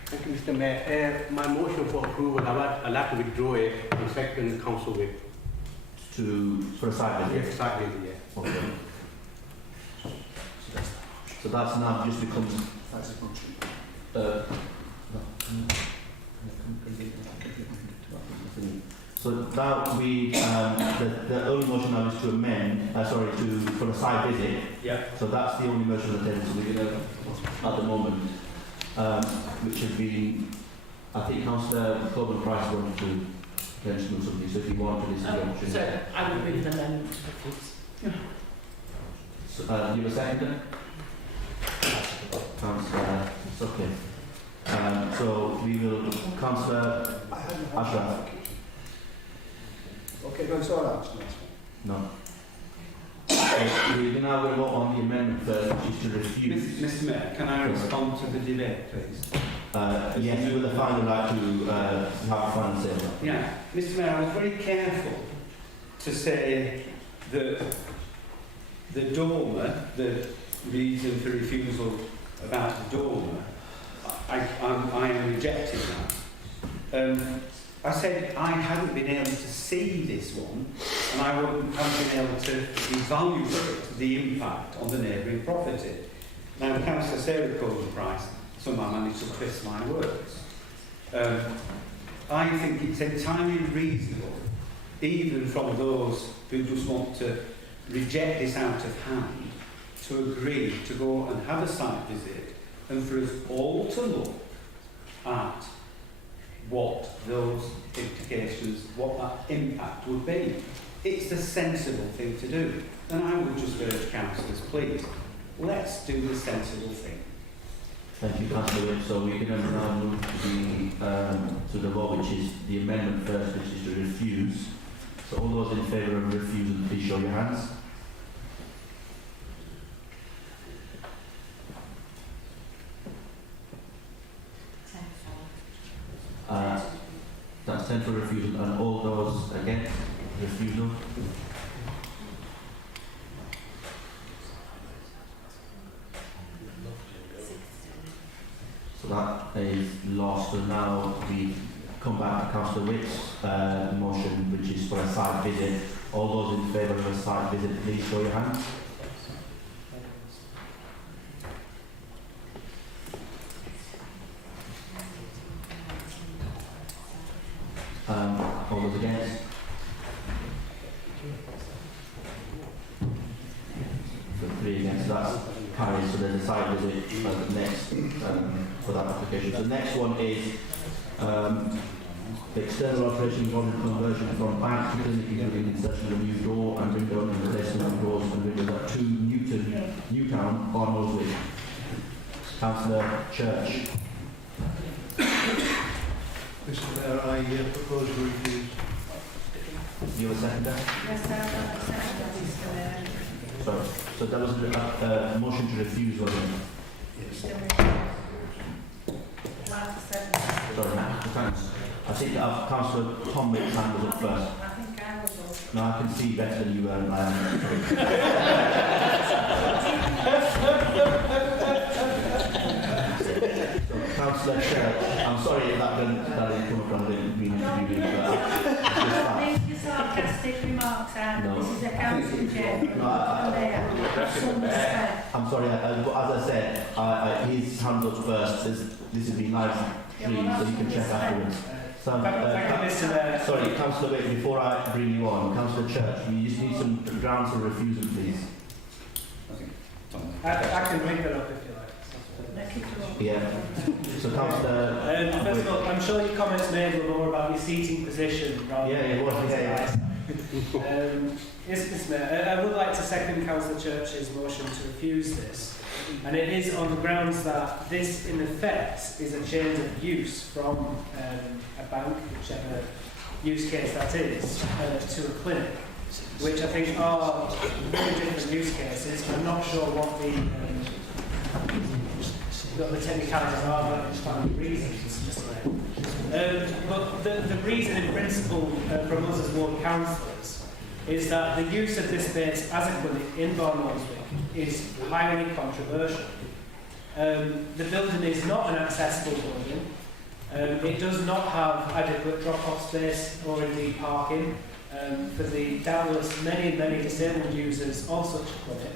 Thank you, Mr. Mayor. My motion for approval, I'd like to withdraw it on second council with. For a site visit? Yes, site visit, yeah. Okay. So that's now just becomes... So now we, the only motion now is to amend, for a site visit. Yeah. So that's the only motion on the table. So we're going to, at the moment, which has been, I think Councillor Corbyn Price wanted to mention something. So if you want to listen to the option. So I would read an amendment to refuse. So, you have a second? Councillor, it's okay. So we will, Councillor Ashraf. Okay, go sorry, that's No. We're now going to vote on the amendment first, which is to refuse. Mr. Mayor, can I respond to the debate, please? Yes, with the final right to have a final say. Yeah, Mr. Mayor, I was very careful to say that the dormer, the reason for refusal about the dormer, I am rejecting that. I said I hadn't been able to see this one, and I wouldn't have been able to evaluate the impact on the neighbouring property. Now, Councillor Sarah Coleman-Price somehow managed to twist my words. I think it's entirely reasonable, even from those who just want to reject this out of hand, to agree to go and have a site visit, and for us all to look at what those implications, what that impact would be. It's the sensible thing to do. And I would just urge councillors, please, let's do the sensible thing. Thank you, Councillor. So we're going to now move to the vote, which is the amendment first, which is to refuse. So all those in favour of refusal, please show your hands. That's 10 for refusal, and all those against refusal. So that is lost, and now we come back to Councillor Witt's motion, which is for a site visit. All those in favour of a site visit, please show your hands. All those against? So 3 against, that's carried. So there's a site visit next for that application. So the next one is the external operation involving conversion from bank to clinic, including insertion of a new door and window and replacement of doors and windows at 2 Newtown, Barnoldswick. Councillor Church. Mr. Mayor, I propose we refuse. You have a seconder? Yes, Mr. Mayor. Sorry. So that was a motion to refuse, wasn't it? Yes. Sorry, thanks. I think Councillor Tom Witt's hand was up first. I think I was up. No, I can see better than you and I am. So, Councillor Church, I'm sorry if that didn't come across, I didn't mean to do it, but Leave your sarcastic remarks out. No. This is a council chair. I'm sorry, but as I said, his hands up first. This would be live stream, so you can check afterwards. So, sorry, Councillor Witt, before I bring you on, Councillor Church, we just need some grounds for refusal, please. I can bring that up if you like. Yeah. So, Councillor. First of all, I'm sure your comments made were more about your seating position rather Yeah, it was. Yeah. Yes, Mr. Mayor, I would like to second Councillor Church's motion to refuse this. And it is on the grounds that this, in effect, is a change of use from a bank, whichever use case that is, to a clinic, which I think are very different use cases. I'm not sure what the technicalities are, but I just find the reasons. But the reason in principle from us as ward councillors is that the use of this space as a clinic in Barnoldswick is highly controversial. The building is not an accessible building. It does not have adequate drop-off space or indeed parking for the doubtless many disabled users of such a clinic,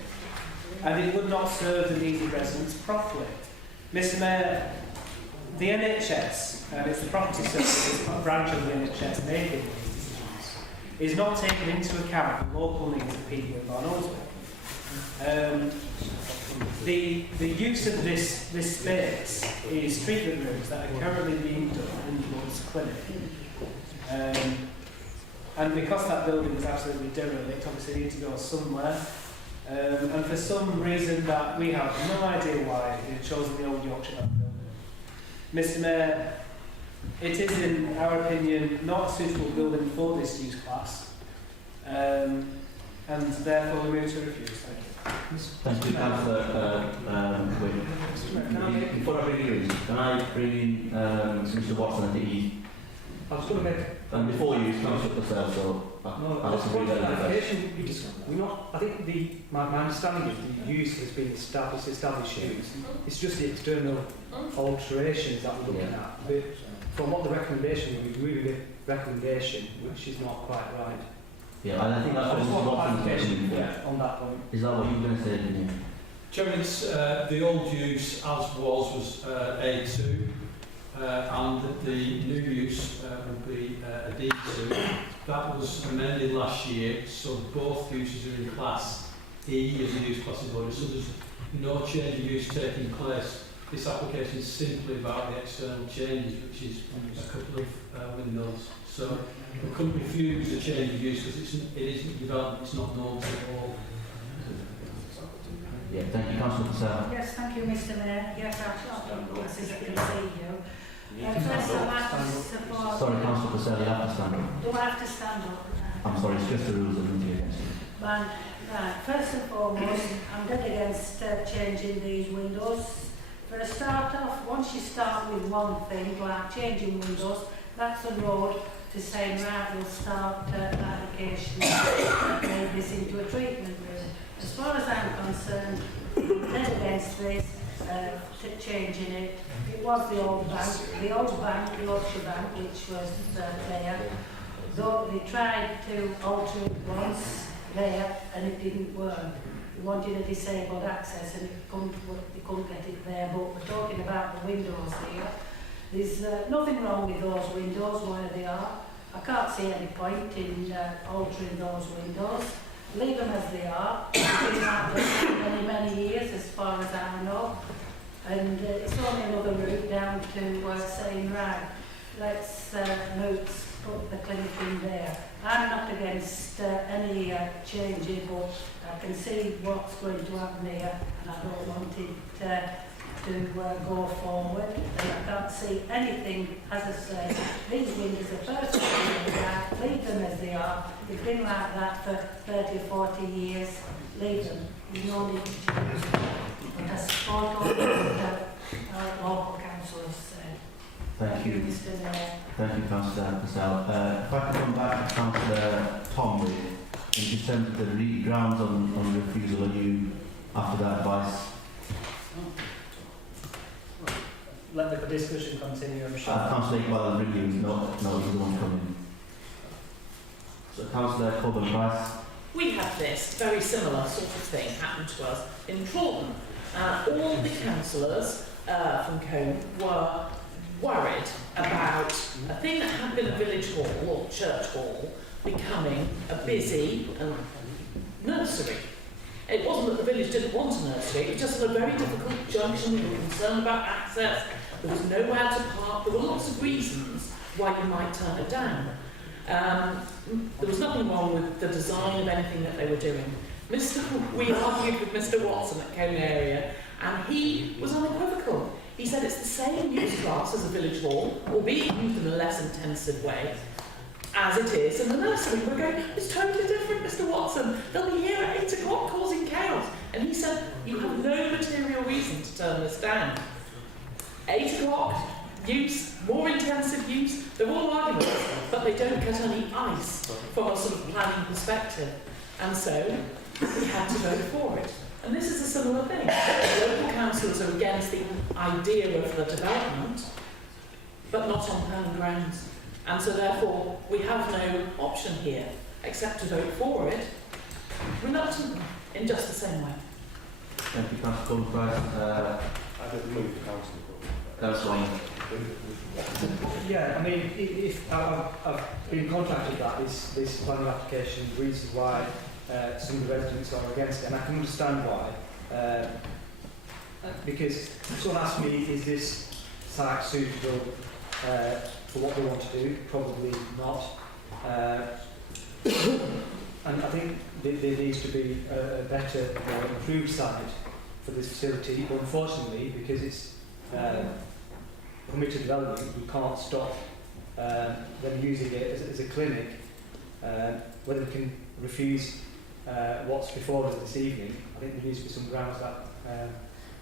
and it would not serve the needy residents properly. Mr. Mayor, the NHS, and it's the property services branch of the NHS making these is not taking into account the local needs of people in Barnoldswick. The use of this space is treatment rooms that are currently being done in the Lord's Clinic. And because that building is absolutely derelict, obviously it needs to go somewhere. And for some reason that we have no idea why, they've chosen the Old Yorkshire building. Mr Mayor, it is, in our opinion, not a suitable building for this use class, and therefore we move to refuse. Thank you. Thank you, Councillor Wynne. Before I bring you in, can I bring in Mr Watson? I think he... I was going to make... And before you, Councillor Purcell, so... No, just one clarification. I think my understanding is the use has been established use. It's just the external alterations that we're looking at. But from what the recommendation would be, really the recommendation, which is not quite right. Yeah, and I think that's what Mr Watson said on that point. Is that what you were going to say, didn't you? Chairman, the old use as was A2, and the new use would be a D2. That was amended last year, so both uses are in class E as the use classes order, so there's no change of use taking place. This application is simply about the external changes, which is a couple of windows. So we couldn't refuse the change of use because it isn't development, it's not normal at all. Yeah, thank you, Councillor Purcell. Yes, thank you, Mr Mayor. Yes, I've got glasses, I can see you. First, I'd like to support... Sorry, Councillor Purcell, you have to stand up. Do I have to stand up? I'm sorry, it's just the rules of the against you. Right, first and foremost, I'm dead against changing these windows. For a start off, once you start with one thing, like changing windows, that's a road to saying, right, we'll start application and make this into a treatment room. As far as I'm concerned, I'm dead against this, to changing it. It was the old bank, the Yorkshire Bank, which was there. Though they tried to alter it once there and it didn't work. We wanted a disabled access and they couldn't get it there, but we're talking about the windows here. There's nothing wrong with those windows where they are. I can't see any point in altering those windows. Leave them as they are. They've been like this for many, many years as far as I know. And it's only another route down to saying, right, let's put the clinic in there. I'm not against any changes, but I can see what's going to happen here, and I don't want it to go forward. And I can't see anything, as I say, these windows are perfectly right, leave them as they are. They've been like that for 30 or 40 years, leave them. There's no need to change. But I support all what local councillors say. Thank you. Mr Mayor. Thank you, Councillor Purcell. If I can come back to Councillor Tom, in terms of the grounds on refusal, are you after that advice? Let the discussion continue, I'm sure. Councillor Iqbal will bring you, no, he's the one coming. So, Councillor Coburn-Price. We had this very similar sort of thing happen to us in Clawton. All the councillors from Combe were worried about a thing that had been a village hall or church hall becoming a busy nursery. It wasn't that the village didn't want a nursery, it was just a very difficult junction. We were concerned about access, there was nowhere to park, there were lots of reasons why you might turn it down. There was nothing wrong with the design of anything that they were doing. We argued with Mr Watson at Cone Area, and he was unequivocal. He said it's the same use class as a village hall, albeit used in a less intensive way, as it is in the nursery. We're going, it's totally different, Mr Watson. They'll be here at 8 o'clock causing chaos. And he said, you have no material reason to turn this down. 8 o'clock, use, more intensive use, they're all arguments, but they don't cut any ice from a sort of planning perspective. And so, we had to vote for it. And this is a similar thing. Local councillors are against the idea of the development, but not on planning grounds. And so therefore, we have no option here, except to vote for it, reluctantly, in just the same way. Thank you, Councillor Coburn-Price. I don't move the council. Councillor. Yeah, I mean, if I've been contacted that this planning application, the reason why some of the residents are against it, and I can understand why. Because someone asked me, is this site suitable for what they want to do? Probably not. And I think there needs to be a better, improved site for this facility. But unfortunately, because it's permitted development, we can't stop them using it as a clinic. Whether we can refuse what's before us this evening, I think there needs to be some grounds that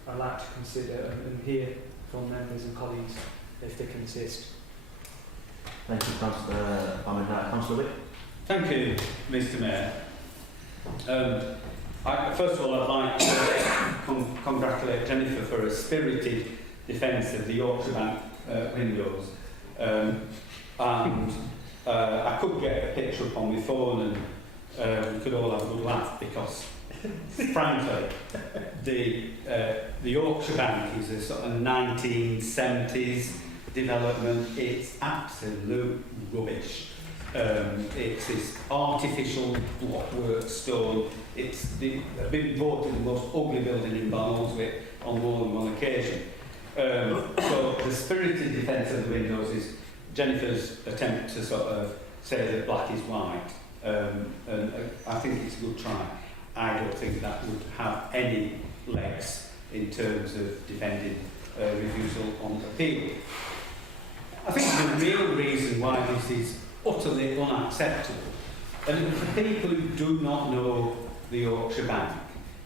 I'd like to consider and hear from members and colleagues if they can assist. Thank you, Councillor Palmer. Councillor Wick. Thank you, Mr Mayor. First of all, I'd like to congratulate Jennifer for a spirited defence of the Yorkshire Bank windows. I could get a picture up on my phone and we could all have a good laugh because, frankly, the Yorkshire Bank is a sort of 1970s development. It's absolute rubbish. It's this artificial blockwork stone. It's been voted the most ugly building in Barnoldswick on more than one occasion. So the spirited defence of the windows is Jennifer's attempt to sort of say that black is white. And I think it's a good try. I don't think that would have any legs in terms of defending refusal on appeal. I think the real reason why this is utterly unacceptable, and for people who do not know the Yorkshire Bank,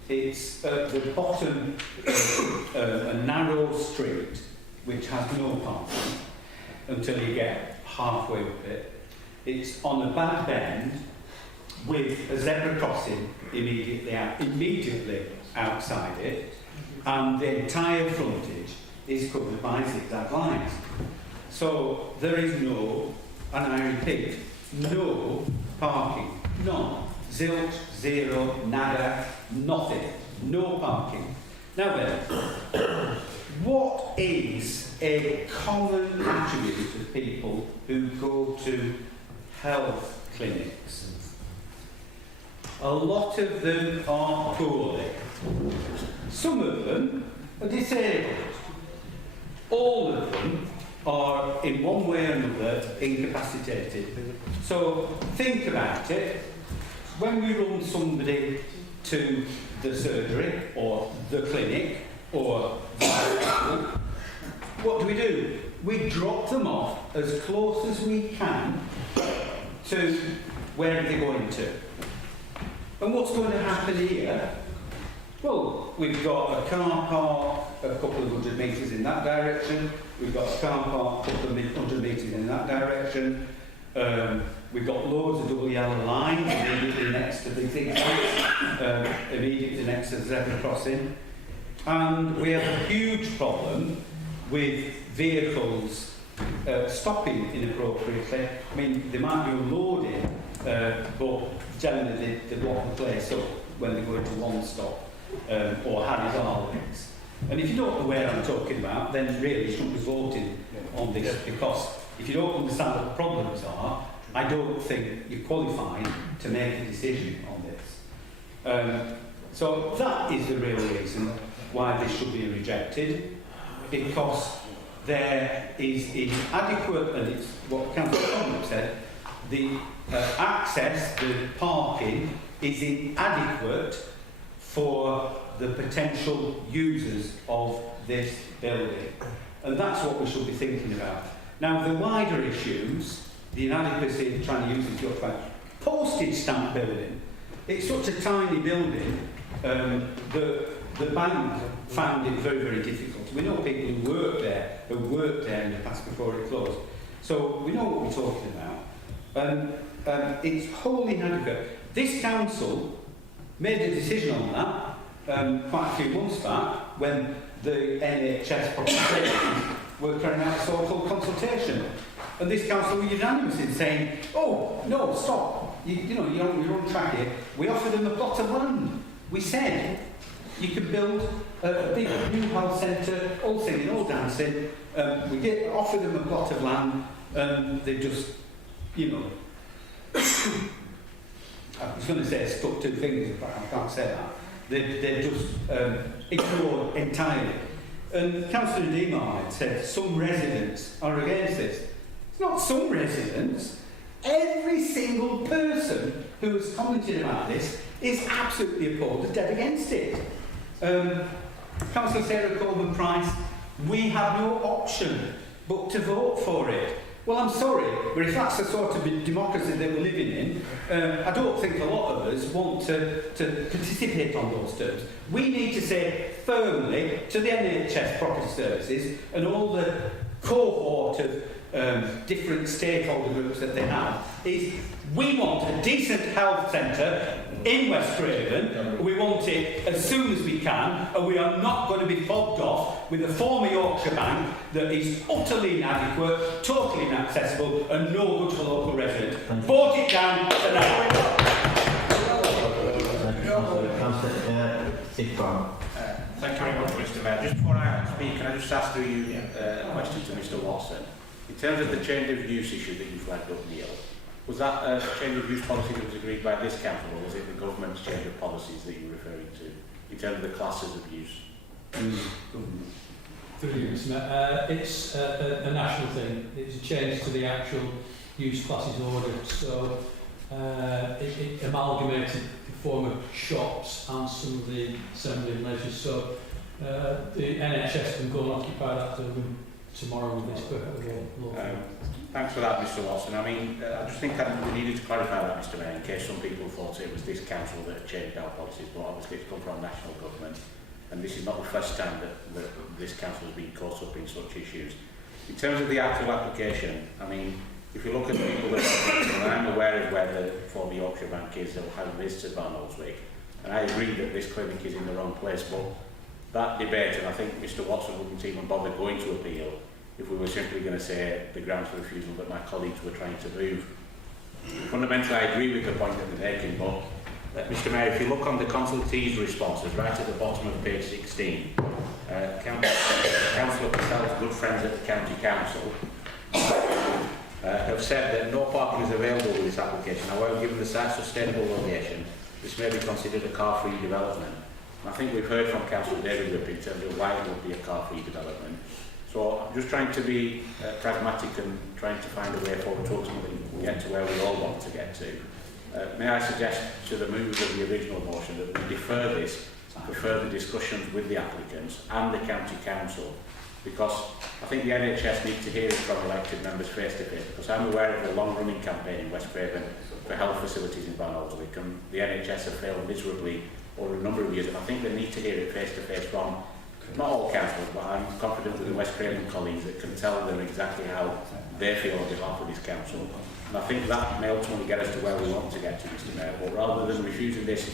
it's at the bottom of a narrow street which has no parking until you get halfway up it. It's on a bad bend with a zebra crossing immediately outside it, and the entire frontage is covered by zigzag lines. So there is no, and I repeat, no parking. None. Zilch, zero, nada, nothing. No parking. Now then, what is a common attribute of people who go to health clinics? A lot of them are poorly. Some of them are disabled. All of them are in one way or another incapacitated. So think about it. When we run somebody to the surgery or the clinic or the hospital, what do? We drop them off as close as we can to where they're going to. And what's going to happen here? Well, we've got a car park a couple of 100 metres in that direction. We've got a car park a couple of 100 metres in that direction. We've got loads of double yellow lines immediately next to the zigzags, immediately next to the zebra crossing. And we have a huge problem with vehicles stopping inappropriately. I mean, they might be unloading, but generally they block the place up when they go into one stop or Harry's Arlings. And if you don't know where I'm talking about, then really you shouldn't be voting on this, because if you don't understand what the problems are, I don't think you're qualified to make a decision on this. So that is the real reason why this should be rejected, because there is inadequate, and it's what Councillor Palmer said, the access, the parking is inadequate for the potential users of this building. And that's what we should be thinking about. Now, the wider issues, the inadequacy of trying to use this Yorkshire Bank postage stamp building. It's such a tiny building that the bank found it very, very difficult. We know people who worked there in the past before it closed. So we know what we're talking about. It's wholly inadequate. This council made a decision on that quite a few months back when the NHS propositions were carrying out a so-called consultation. And this council were unanimous in saying, oh, no, stop. You're on track here. We offered them a plot of land. We said, You can build a big new health centre, all singing, all dancing. We offer them a plot of land, and they just, you know, I was going to say stuck two fingers, but I can't say that. They just ignore entirely. And Councillor Demarmid said some residents are against this. It's not some residents. Every single person who has commented about this is absolutely appalled and dead against it. Councillor Sarah Coleman-Price, we have no option but to vote for it. Well, I'm sorry, but if that's the sort of democracy that we're living in, I don't think a lot of us want to participate on those terms. We need to say firmly to the NHS Property Services and all the cohort of different stakeholder groups that they have, is we want a decent health centre in West Craven. We want it as soon as we can, and we are not going to be fobbed off with a former Yorkshire bank that is utterly inadequate, totally inaccessible, and no good for local residents. Vote it down tonight. Thank you very much, Mr. Mayor. Just before I speak, can I just ask you a question to Mr. Watson? In terms of the change of use issue that you flagged up, Neil, was that a change of use policy that was agreed by this council, or was it the government's change of policies that you're referring to, in terms of the classes of use? It's a national thing. It's a change to the actual use classes order. So it amalgamated the former shops and some of the assembly and leisure. So the NHS can go and occupy that building tomorrow with this perfectly law. Thanks for that, Mr. Watson. I mean, I just think we needed to clarify that, Mr. Mayor, in case some people thought it was this council that had changed our policies, but obviously it's come from national government, and this is not the first time that this council has been caught up in such issues. In terms of the actual application, I mean, if you look at the people that are, and I'm aware of where the former Yorkshire Bank is, or how it is to Barnoldswick, and I agree that this clinic is in the wrong place, but that debate, and I think Mr. Watson wouldn't even bother going to appeal if we were simply going to say the grounds for refusal that my colleagues were trying to move. Fundamentally, I agree with the point that they're making, but Mr. Mayor, if you look on the consultees' responses, right at the bottom of page 16, Councillor Patel's good friends at the County Council have said that no parking is available with this application. However, given the site's sustainable location, this may be considered a car-free development. And I think we've heard from Councillor David in terms of why it would be a car-free development. So I'm just trying to be pragmatic and trying to find a way forward to ultimately get to where we all want to get to. May I suggest to the movers of the original motion that we defer this for further discussions with the applicants and the County Council, because I think the NHS needs to hear it from elected members face to face, because I'm aware of the long-running campaign in West Craven for health facilities in Barnoldswick, and the NHS have failed miserably over a number of years, and I think they need to hear it face to face from not all councillors, but I'm confident with the West Craven colleagues that can tell them exactly how they feel on behalf of this council. And I think that may ultimately get us to where we want to get to, Mr. Mayor. But rather than refusing this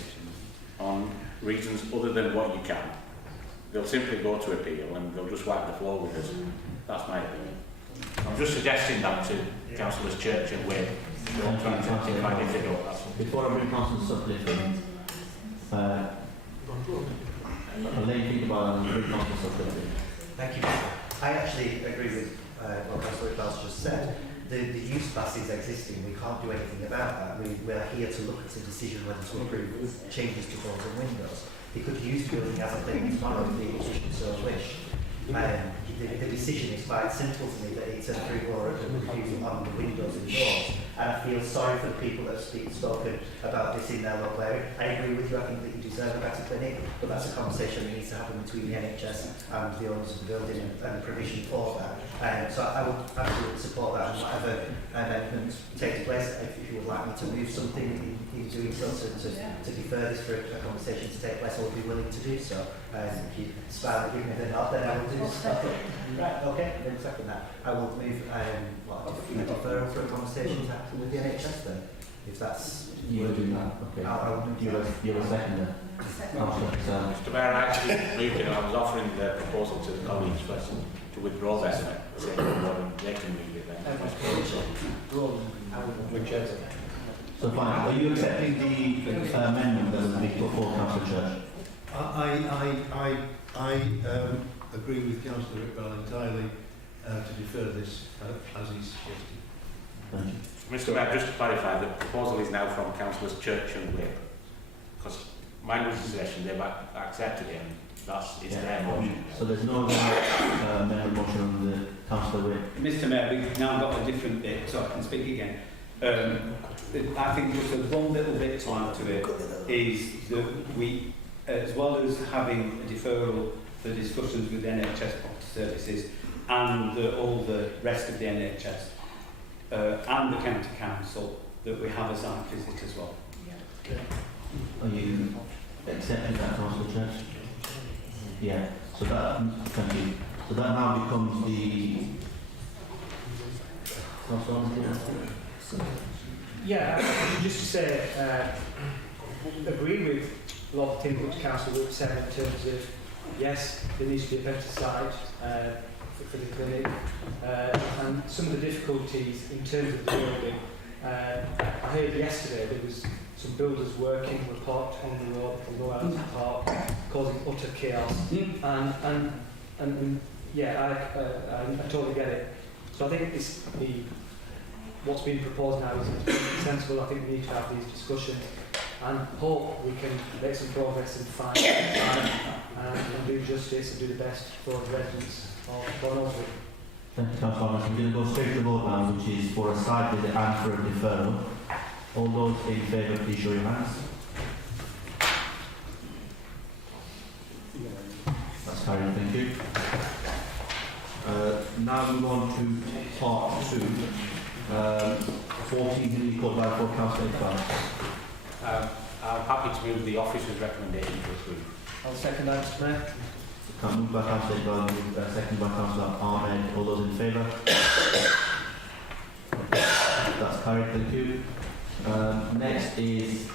on reasons other than what you can, they'll simply go to appeal and they'll just wipe the floor with us. That's my opinion. I'm just suggesting that to Councillors Church and Wynne. Don't try and justify if they don't. Before I bring Councillor Sutcliffe in, I'll let you think about it and bring Councillor Sutcliffe. Thank you. I actually agree with what Councillor Iqbal's just said. The use class is existing. We can't do anything about that. We're here to look at a decision whether to approve changes to doors and windows. They could use the building as a thing tomorrow if they so wish. The decision is quite simple to me, that it's an approval or a refusal on the windows and doors. And I feel sorry for the people that have spoken about this in their local area. I agree with you, I think that you deserve a better clinic, but that's a conversation that needs to happen between the NHS and the owners of the building and the provision for that. So I would absolutely support that, and whatever amendment takes place, if you would like me to move something in doing so, to defer this for a conversation to take place, I would be willing to do so. If you smile and give me the nod, then I will do so. Right, okay, then second that. I will move a deferral for a conversation to happen with the NHS then, if that's... You will do that, okay. You will second that. Mr. Mayor, I actually moved it. I was offering the proposal to the colleagues first to withdraw that, saying they can move it then. So fine, are you accepting the amendment that was being put forward, Councillor Church? I agree with Councillor Iqbal entirely to defer this as he's suggested. Thank you. Mr Mayor, just to clarify, the proposal is now from Councillors Church and Whip, because my suggestion, they've accepted it, and it's their motion. So there's no amendment motion on the Councillor Whip. Mr Mayor, we've now got a different bit, so I can speak again. I think just one little bit to add to it is that we, as well as having a deferral for discussions with NHS Property Services and all the rest of the NHS and the County Council, that we have a site visit as well. Yeah. Are you accepting that, Councillor Church? Yeah. So that, thank you. So that now becomes the. Yeah, just to say, agree with a lot of things which Councillor Wood said in terms of, yes, there needs to be a better site for the clinic, and some of the difficulties in terms of the building. I heard yesterday there was some builders working, were parked on the road, below out of the park, causing utter chaos. And yeah, I totally get it. So I think what's being proposed now is sensible. I think we need to have these discussions and hope we can make some progress and find time and do justice and do the best for the residents of Barnoldswick. Thank you, Councillor. I'm going to go straight to vote now, which is for a site visit and for a deferral. All those in favour, please show your hands. That's carried, thank you. Now we go on to part 2. 14 Henley Court by 4 Councillor Iqbal. I'm happy to move the officer's recommendation to approve. I'll second that, Mr Mayor. Moved by Councillor Iqbal, seconded by Councillor Ahmed. All those in favour? That's carried, thank you. Next is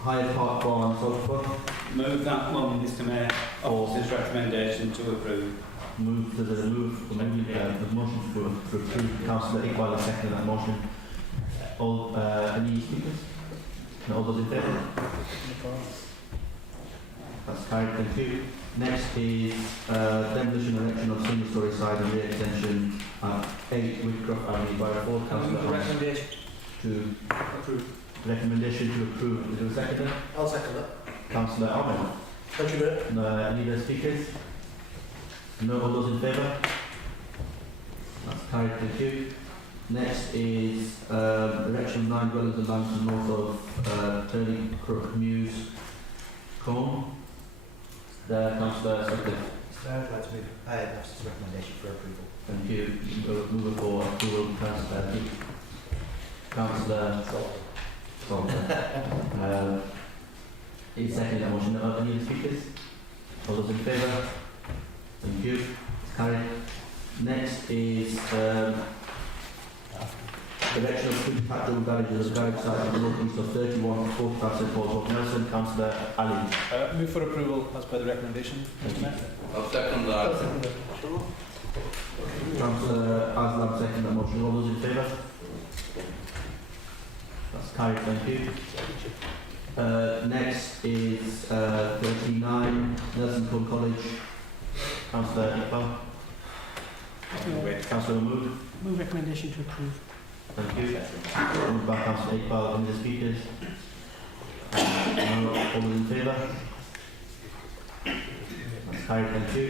Hyde Park Barn Social Fund. Move that one, Mr Mayor. Officer's recommendation to approve. The motion to approve. Councillor Iqbal has seconded that motion. Any speakers? No, all those in favour? That's carried, thank you. Next is demolition and erection of single storey side and rear extension at 8 Whitcroft Avenue by 4 Councillor Recommendation to approve. Recommendation to approve. Is there a seconder? I'll second that. Councillor Ahmed. Thank you, Mayor. Any other speakers? No, all those in favour? That's carried, thank you. Next is erection of 9 dwellings and lands north of Turning Crook Mews Combe. There, Councillor Sutcliffe. I'd like to move officer's recommendation for approval. Thank you. Move for approval, Councillor Salter. Is second motion. Any other speakers? All those in favour? Thank you. It's carried. Next is erection of 2 patrol garages as garage site on the north-east of 31 4th Class St Paul's Walk Nelson. Councillor Ali. Move for approval as per the recommendation, Mr Mayor. I'll second that. Councillor Aslam second that motion. All those in favour? That's carried, thank you. Next is 39 Nelson Cole College. Councillor Iqbal. Councillor Mahmood. Move recommendation to approve. Thank you. Moved by Councillor Iqbal. Any other speakers? No. All those in favour? That's carried, thank you.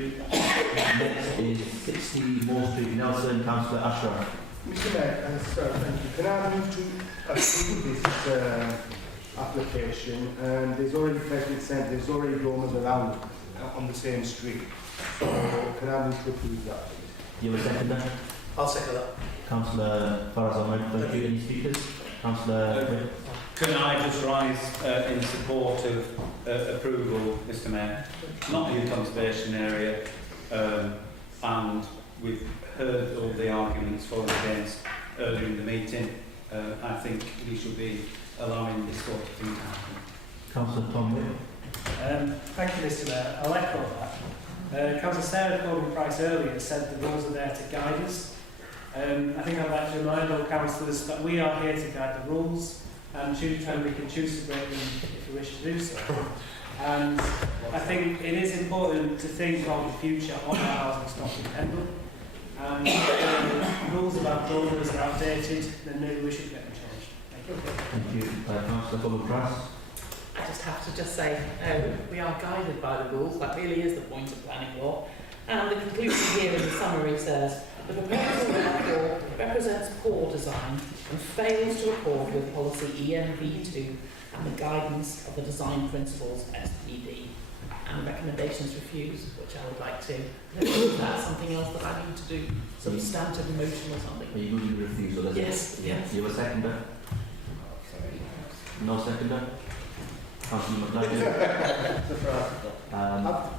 Next is 60 Moore Street, Nelson. Councillor Ashraf. Mr Mayor, thank you. Can I move to approve this application? And there's already precedent sent, there's already dormers around on the same street. So can I move to approve that, please? You have a seconder? I'll second that. Councillor Faraz Ahmed. Thank you. Any speakers? Councillor. Can I just rise in support of approval, Mr Mayor? Not in the conservation area, and we've heard all the arguments for and against earlier in the meeting. I think we should be allowing this sort of thing to happen. Councillor Tom Whip. Thank you, Mr Mayor. I'll echo that. Councillor Sarah Corbyn-Price earlier said the rules are there to guide us. I think I'd like to remind all councillors that we are here to guide the rules and choose when we can choose to break them if we wish to do so. And I think it is important to think of the future of our housing stock in Pendle. And the rules about dormers are outdated, then maybe we should get them changed. Thank you. Thank you. Councillor Coleman-Price. I just have to say, we are guided by the rules. That really is the point of planning law. And the conclusion here in the summary says, the proposal therefore represents poor design and fails to accord with policy ENV2 and the guidance of the design principles SPD. And recommendations refused, which I would like to. Is that something else that I need to do? Substantive motion or something? Are you going to refuse or Yes, yes. You have a seconder? No seconder? Councillor McLeod?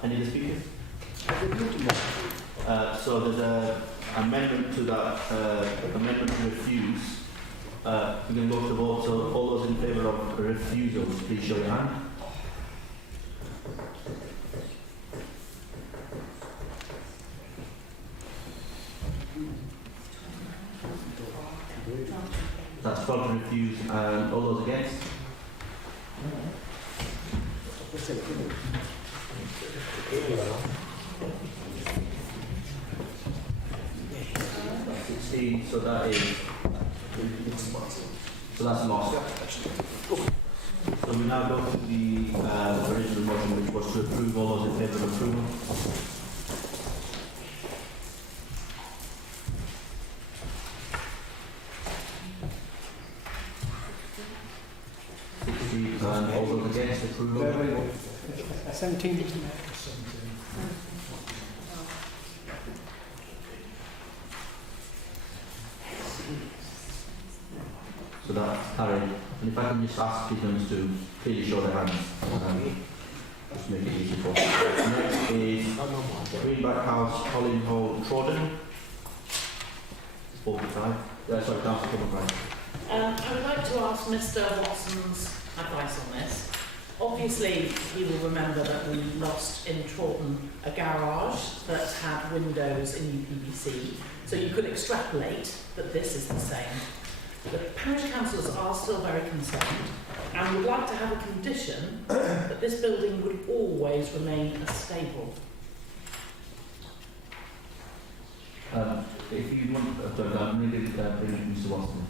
Any other speakers? So there's an amendment to that, amendment to refuse. We're going to go to the vote. So all those in favour of refusal, please show your hand. That's 12 to refuse, and all those against? 16, so that is... So that's lost. So we now go to the original motion, which was to approve. All those in favour of approval? And all those against approval? 17. So that's carried. And if I can just ask citizens to clearly show their hands, just make it easy for us. Next is Greenback House, Colin Hall, Trodden. 45. Sorry, Councillor Coleman-Price. I would like to ask Mr. Watson's advice on this. Obviously, he will remember that we lost in Trawton a garage that had windows in UPVC, so you could extrapolate that this is the same. The parish councillors are still very concerned and would like to have a condition that this building would always remain a stable. If you want, I'm going to bring in Mr. Watson.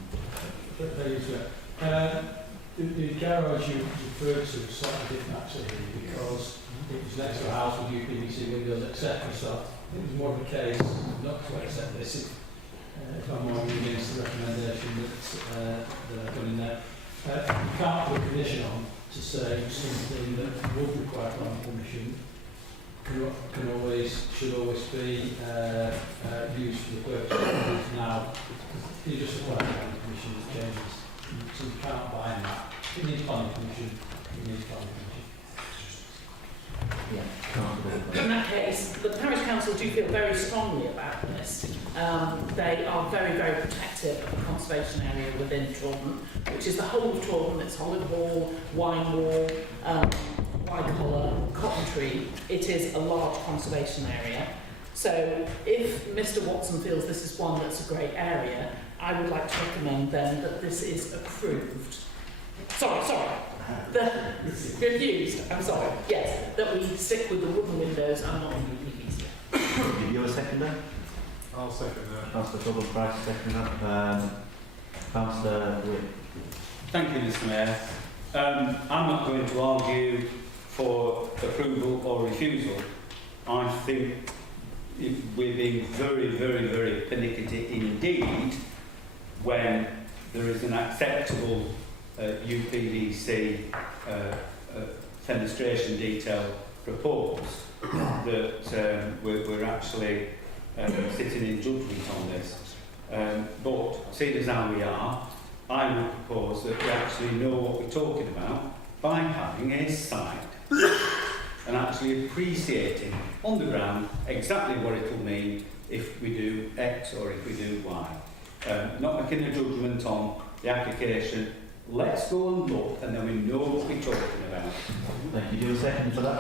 The garage you referred to is slightly different actually, because it was next to a house with UPVC windows, etc. So it was more of a case not to accept this if I'm more against the recommendation that I've done in there. You can't put a condition on to say something that would require planning permission should always be used for the purpose of use now. You just apply planning permission that changes. So you can't buy that. It needs planning permission. It needs planning permission. In that case, the parish council do feel very strongly about this. They are very, very protective of the conservation area within Trawton, which is the whole of Trawton. It's Holland Hall, Wine Wall, Collar, Cotton Tree. It is a large conservation area. So if Mr. Watson feels this is one that's a great area, I would like to recommend then that this is approved. Refused, I'm sorry. Yes, that we stick with the wooden windows and not UPVC. Did you have a seconder? I'll second that. Councillor Coleman-Price, second that. Councillor Wick. Thank you, Mr. Mayor. I'm not going to argue for approval or refusal. I think we're being very, very, very pernickety indeed when there is an acceptable UPVC fenestration detail proposed that we're actually sitting in judgment on this. But seeing as how we are, I would propose that we actually know what we're talking about by having a site and actually appreciating on the ground exactly what it will mean if we do X or if we do Y. Not making a judgment on the application. Let's go and look, and then we know what we're talking about. Thank you. Do you have a second for that?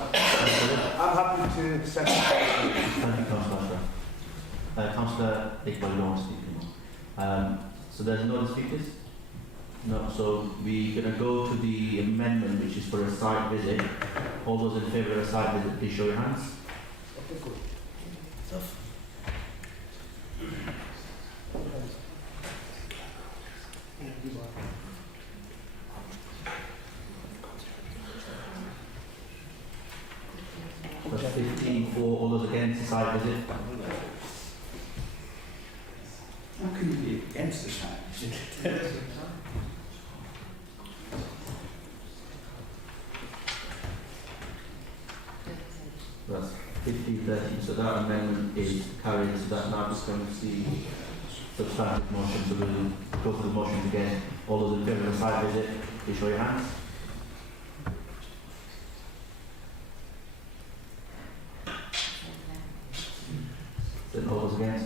I'm happy to second. Thank you, Councillor. Councillor Iqbal, you don't want to speak anymore. So there's no other speakers? No, so we're going to go to the amendment, which is for a site visit. All those in favour of a site visit, please show your hands. That's 15 for. All those against the site visit. How can you be against the site visit? That's 15-13, so that amendment is carried, so that now becomes the substantive motion, so we'll go through the motions again. All those in favour of the site visit, please show your hands. Then all those against?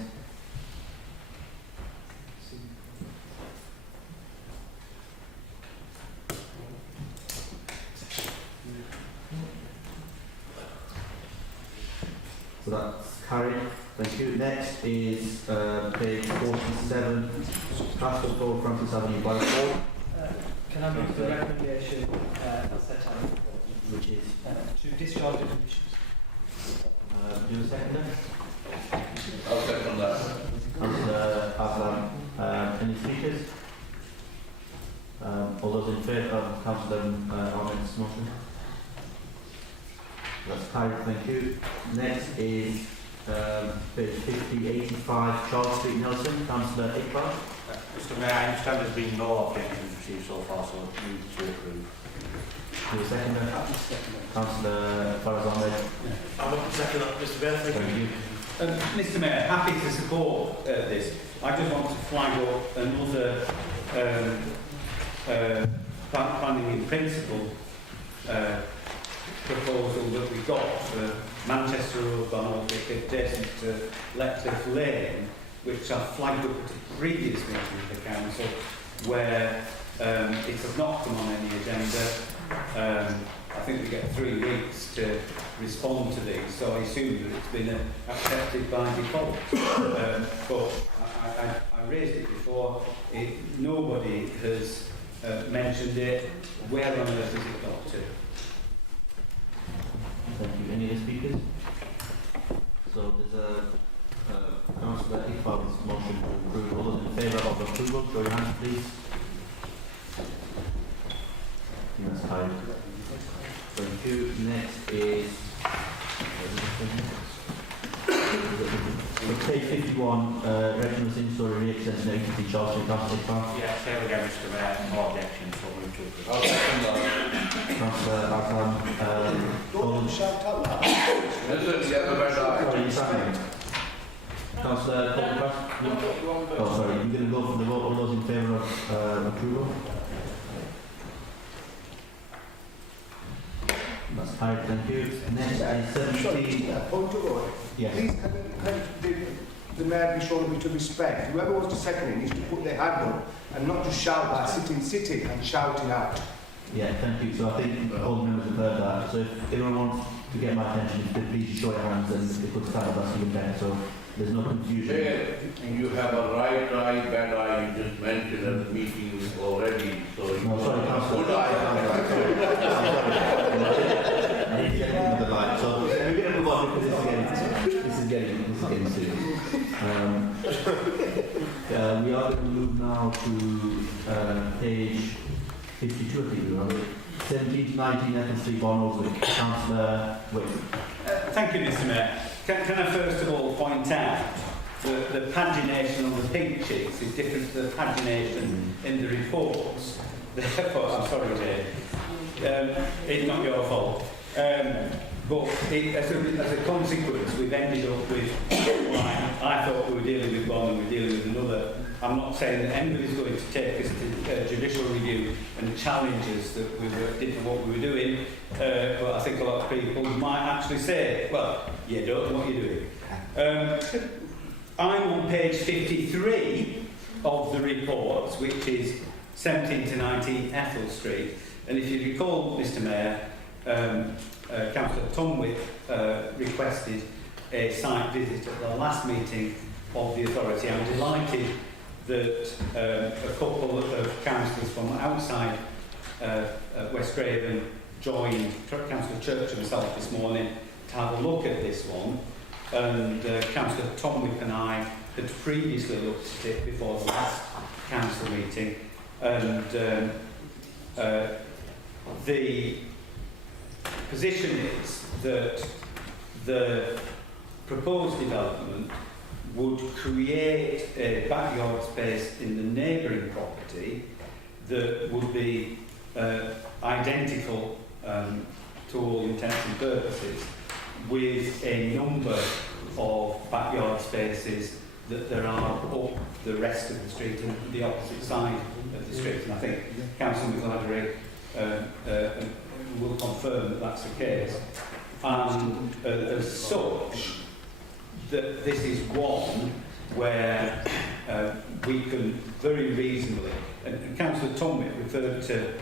So that's carried. Thank you. Next is page 47, Castle Floor, Francis Avenue, Barnoldswick. Can I move the recommendation as set out? Which is? To discharge the conditions. Do you have a second? I'll second that. Councillor Aslam, any speakers? All those in favour of Councillor Ahmed's motion? That's carried, thank you. Next is page 5085, Charles Street, Nelson. Councillor Iqbal. Mr Mayor, I understand there's been no objections received so far, so I move to approve. Do you second that? Councillor Ahmed. I want to second that, Mr Mayor. Thank you. Mr Mayor, happy to support this. I just want to flag up another planning in principle proposal that we got for Manchester Road, Barnoldswick, adjacent to Letcliffe Lane, which I flagged up at a previous meeting of the council, where it has not come on any agenda. I think we get 3 weeks to respond to these, so I assume that it's been accepted by default. But I raised it before. Nobody has mentioned it. Where on earth has it got to? Thank you. Any other speakers? So there's a Councillor Iqbal's motion to approve. All those in favour of approval, show your hands, please. That's carried. Thank you. Next is page 51, Regional Single-Story Re-Extension 83 Charles Street, Councillor Iqbal. Yeah, say again, Mr Mayor, no objections, so move to approve. I'll second that. Councillor Aslam. Don't shout out loud. Sorry, you second. Councillor Colcross? Oh, sorry, you're going to go for the vote. All those in favour of approval? That's carried, thank you. Next is 17. Point of order. Yes. Please, can the mayor be shown a bit of respect? Whoever wants to second it needs to put their hand up and not to shout by sitting and shouting out. Yeah, thank you. So I think all the members have heard that. So if anyone wants to get my attention, if you could please show your hands and if they could stand up, that's even better. So there's no confusion. You have a right eye, bad eye, you just mentioned at the meeting already, so you No, sorry, Councillor. good eye. I need to get into the light. So we're going to move on because this is getting serious. We are going to move now to page 52, I think we're on. 17 to 19 Ethel Street, Barnoldswick. Councillor Wick. Thank you, Mr Mayor. Can I first of all point out that the pagination on the pink sheets is different to the pagination in the reports. Therefore, I'm sorry, Jay. It's not your fault. But as a consequence, we've ended up with, I thought we were dealing with one and we're dealing with another. I'm not saying that anybody's going to take us to judicial review and challenge us that we did what we were doing, but I think a lot of people might actually say, well, you don't know what you're doing. I'm on page 53 of the reports, which is 17 to 19 Ethel Street, and if you recall, Mr Mayor, Councillor Tomwick requested a site visit at the last meeting of the authority. I'm delighted that a couple of councillors from outside West Craven joined Councillor Church and myself this morning to have a look at this one, and Councillor Tomwick and I had previously looked at it before the last council meeting, and the position is that the proposed development would create a backyard space in the neighbouring property that would be identical to all intents and purposes, with a number of backyard spaces that there are up the rest of the street and the opposite side of the street. And I think Councillor McGladdery will confirm that that's the case. And as such, that this is one where we can very reasonably, and Councillor Tomwick referred to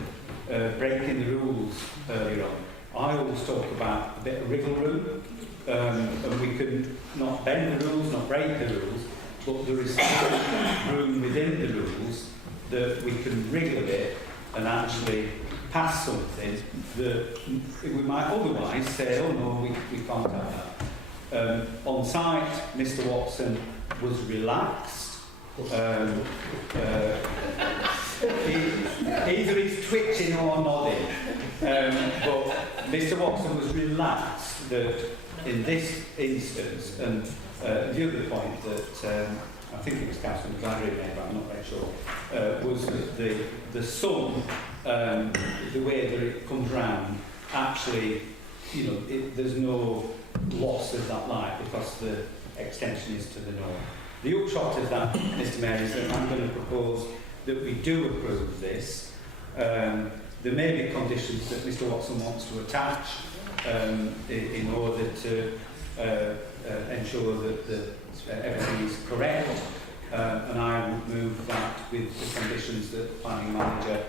breaking the rules earlier on. I always talk about a bit of wriggle room, and we can not bend the rules, not break the rules, but there is still room within the rules that we can wriggle a bit and actually pass something that we might otherwise say, oh no, we can't have that. On site, Mr Watson was relaxed. Either he's twitching or nodding, but Mr Watson was relaxed that in this instance, and the other point that I think it was Councillor McGladdery made, but I'm not very sure, was that the sun, the way that it comes round, actually, you know, there's no loss of that light because the extension is to the north. The upshot of that, Mr Mayor, is that I'm going to propose that we do approve this. There may be conditions that Mr Watson wants to attach in order to ensure that everything is correct, and I would move that with the conditions that the planning manager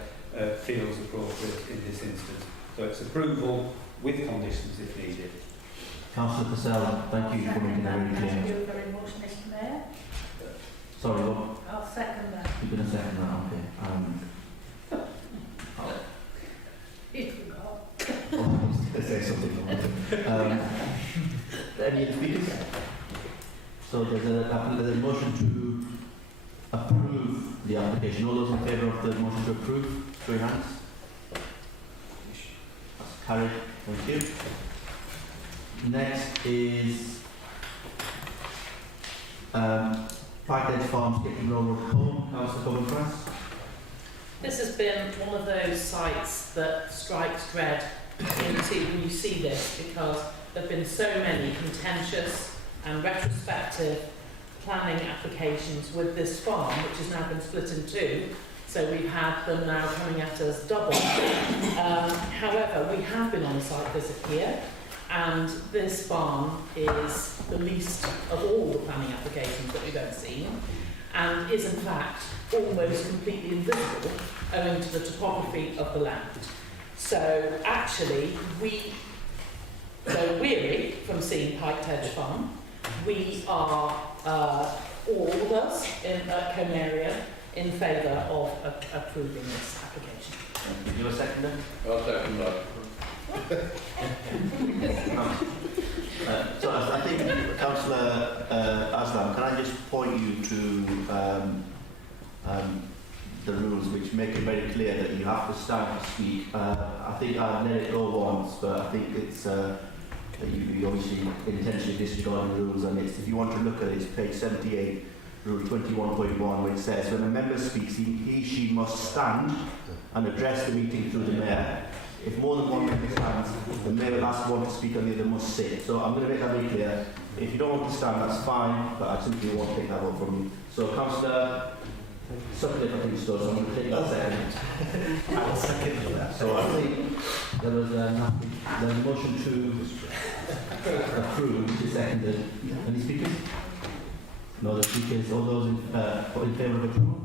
feels appropriate in this instance. So it's approval with conditions if needed. Councillor Purcell, thank you for making that very clear. Thank you very much, Mr Mayor. Sorry, what? I'll second that. You're going to second that, okay. He forgot. I was going to say something. Any speakers? So there's a motion to approve the application. All those in favour of the motion to approve, show your hands. That's carried. Thank you. Next is Parkhead Farm Skipping Railroad Home, Councillor Coburn-Price. This has been one of those sites that strikes dread into when you see this, because there have been so many contentious and retrospective planning applications with this farm, which has now been split in two. So we've had them now coming at us double. However, we have been on a site visit here, and this farm is the least of all the planning applications that we've ever seen, and is in fact almost completely invisible owing to the topography of the land. So actually, though weary from seeing Piked Hedge Farm, we are, all of us in Combe area, in favour of approving this application. You a seconder? I'll second that. So I think, Councillor Aslam, can I just point you to the rules which make it very clear that you have to stand to speak. I think I've let it go once, but I think it's that you obviously intentionally disregard the rules, and it's, if you want to look at it, it's page 78, rule 21.1, which says when a member speaks, he she must stand and address the meeting through the mayor. If more than one member stands, the mayor will ask one to speak and the other must sit. So I'm going to make that very clear. If you don't want to stand, that's fine, but I simply won't take that vote from you. So Councillor Sutcliffe, I think, so I'm going to take that second. I will second that. So I think there was a motion to approve, which is seconded. Any speakers? No other speakers. All those in favour of approval?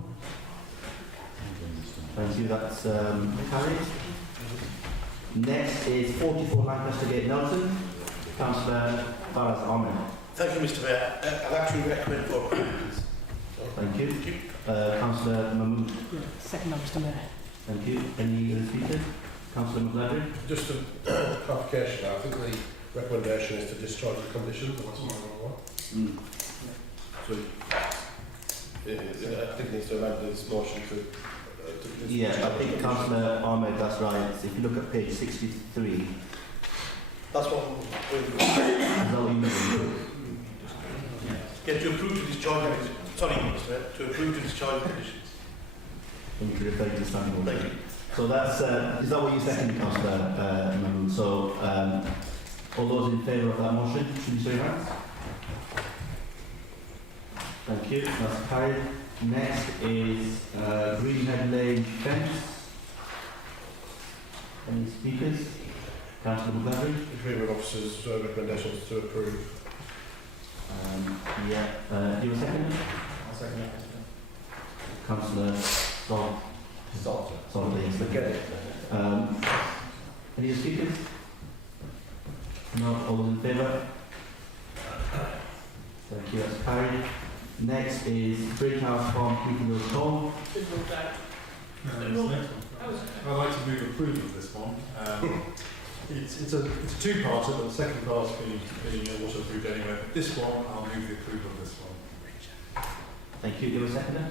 Thank you, that's carried. Next is 44 Lancaster Gate Nelson. Councillor Faraz Ahmed. Thank you, Mr Mayor. I'd actually recommend for approval, please. Thank you. Councillor Mahmood. Yeah, second that, Mr Mayor. Thank you. Any other speakers? Councillor McLeod. Just a clarification, I think the recommendation is to discharge the conditions, or what's my one? So, I think it needs to amend this motion to Yeah, I think Councillor Ahmed, that's right. If you look at page 63, That's what is that what you mean? Yeah, to approve to discharge conditions. Sorry, Mr. Mayor, to approve to discharge conditions. I need to refer to the standing order. Thank you. So that's, is that what you second, Councillor Mahmood? So, all those in favour of that motion, should you say hands? Thank you, that's carried. Next is Greenhead Lane fence. Any speakers? Councillor McLeod. Agreement officers' recommendations to approve. Yeah, do you have a second? I'll second that. Councillor Salt. Yes. Forget it. Any other speakers? No, all those in favour? Thank you, that's carried. Next is Bridge House Farm, Peterville Home. I'd like to move approval of this one. It's a two-parter, but the second part being also approved anyway. But this one, I'll move the approval of this one. Thank you. Do you have a seconder?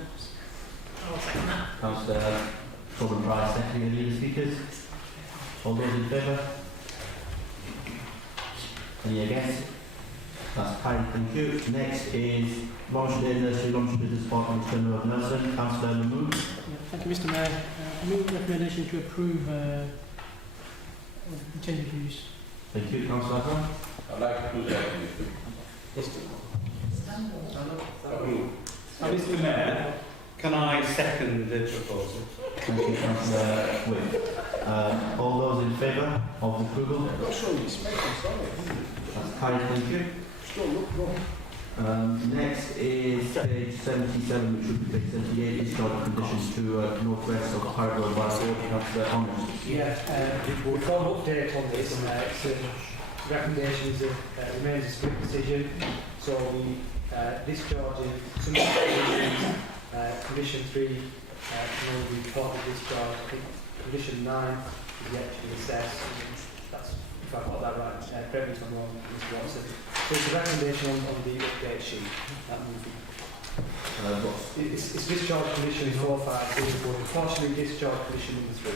I'll second that. Councillor Corbin Price, seconding. Any other speakers? All those in favour? Any against? That's carried. Thank you. Next is Longshore Nursery, Longshore Business Park on Turner of Nelson. Councillor Mahmood. Yeah, thank you, Mr Mayor. I move the recommendation to approve the change of use. Thank you. Councillor Azar. I'd like to do that. Mr Mayor, can I second the proposal? Thank you, Councillor Wick. All those in favour of the approval? That's carried. Thank you. Next is page 77, which would be page 78, discharge conditions to northwest of Corridor by Councillor Ahmed. Yeah, we've got an update on this, and the recommendation is remains a split decision. So we discharging some of the conditions, condition 3 can only be partly discharged. I think condition 9 is yet to be assessed. That's, if I've got that right, correct me if I'm wrong, Mr. Watson. So it's a recommendation on the update sheet. That it's discharge condition 4, 5, partially discharge condition 3.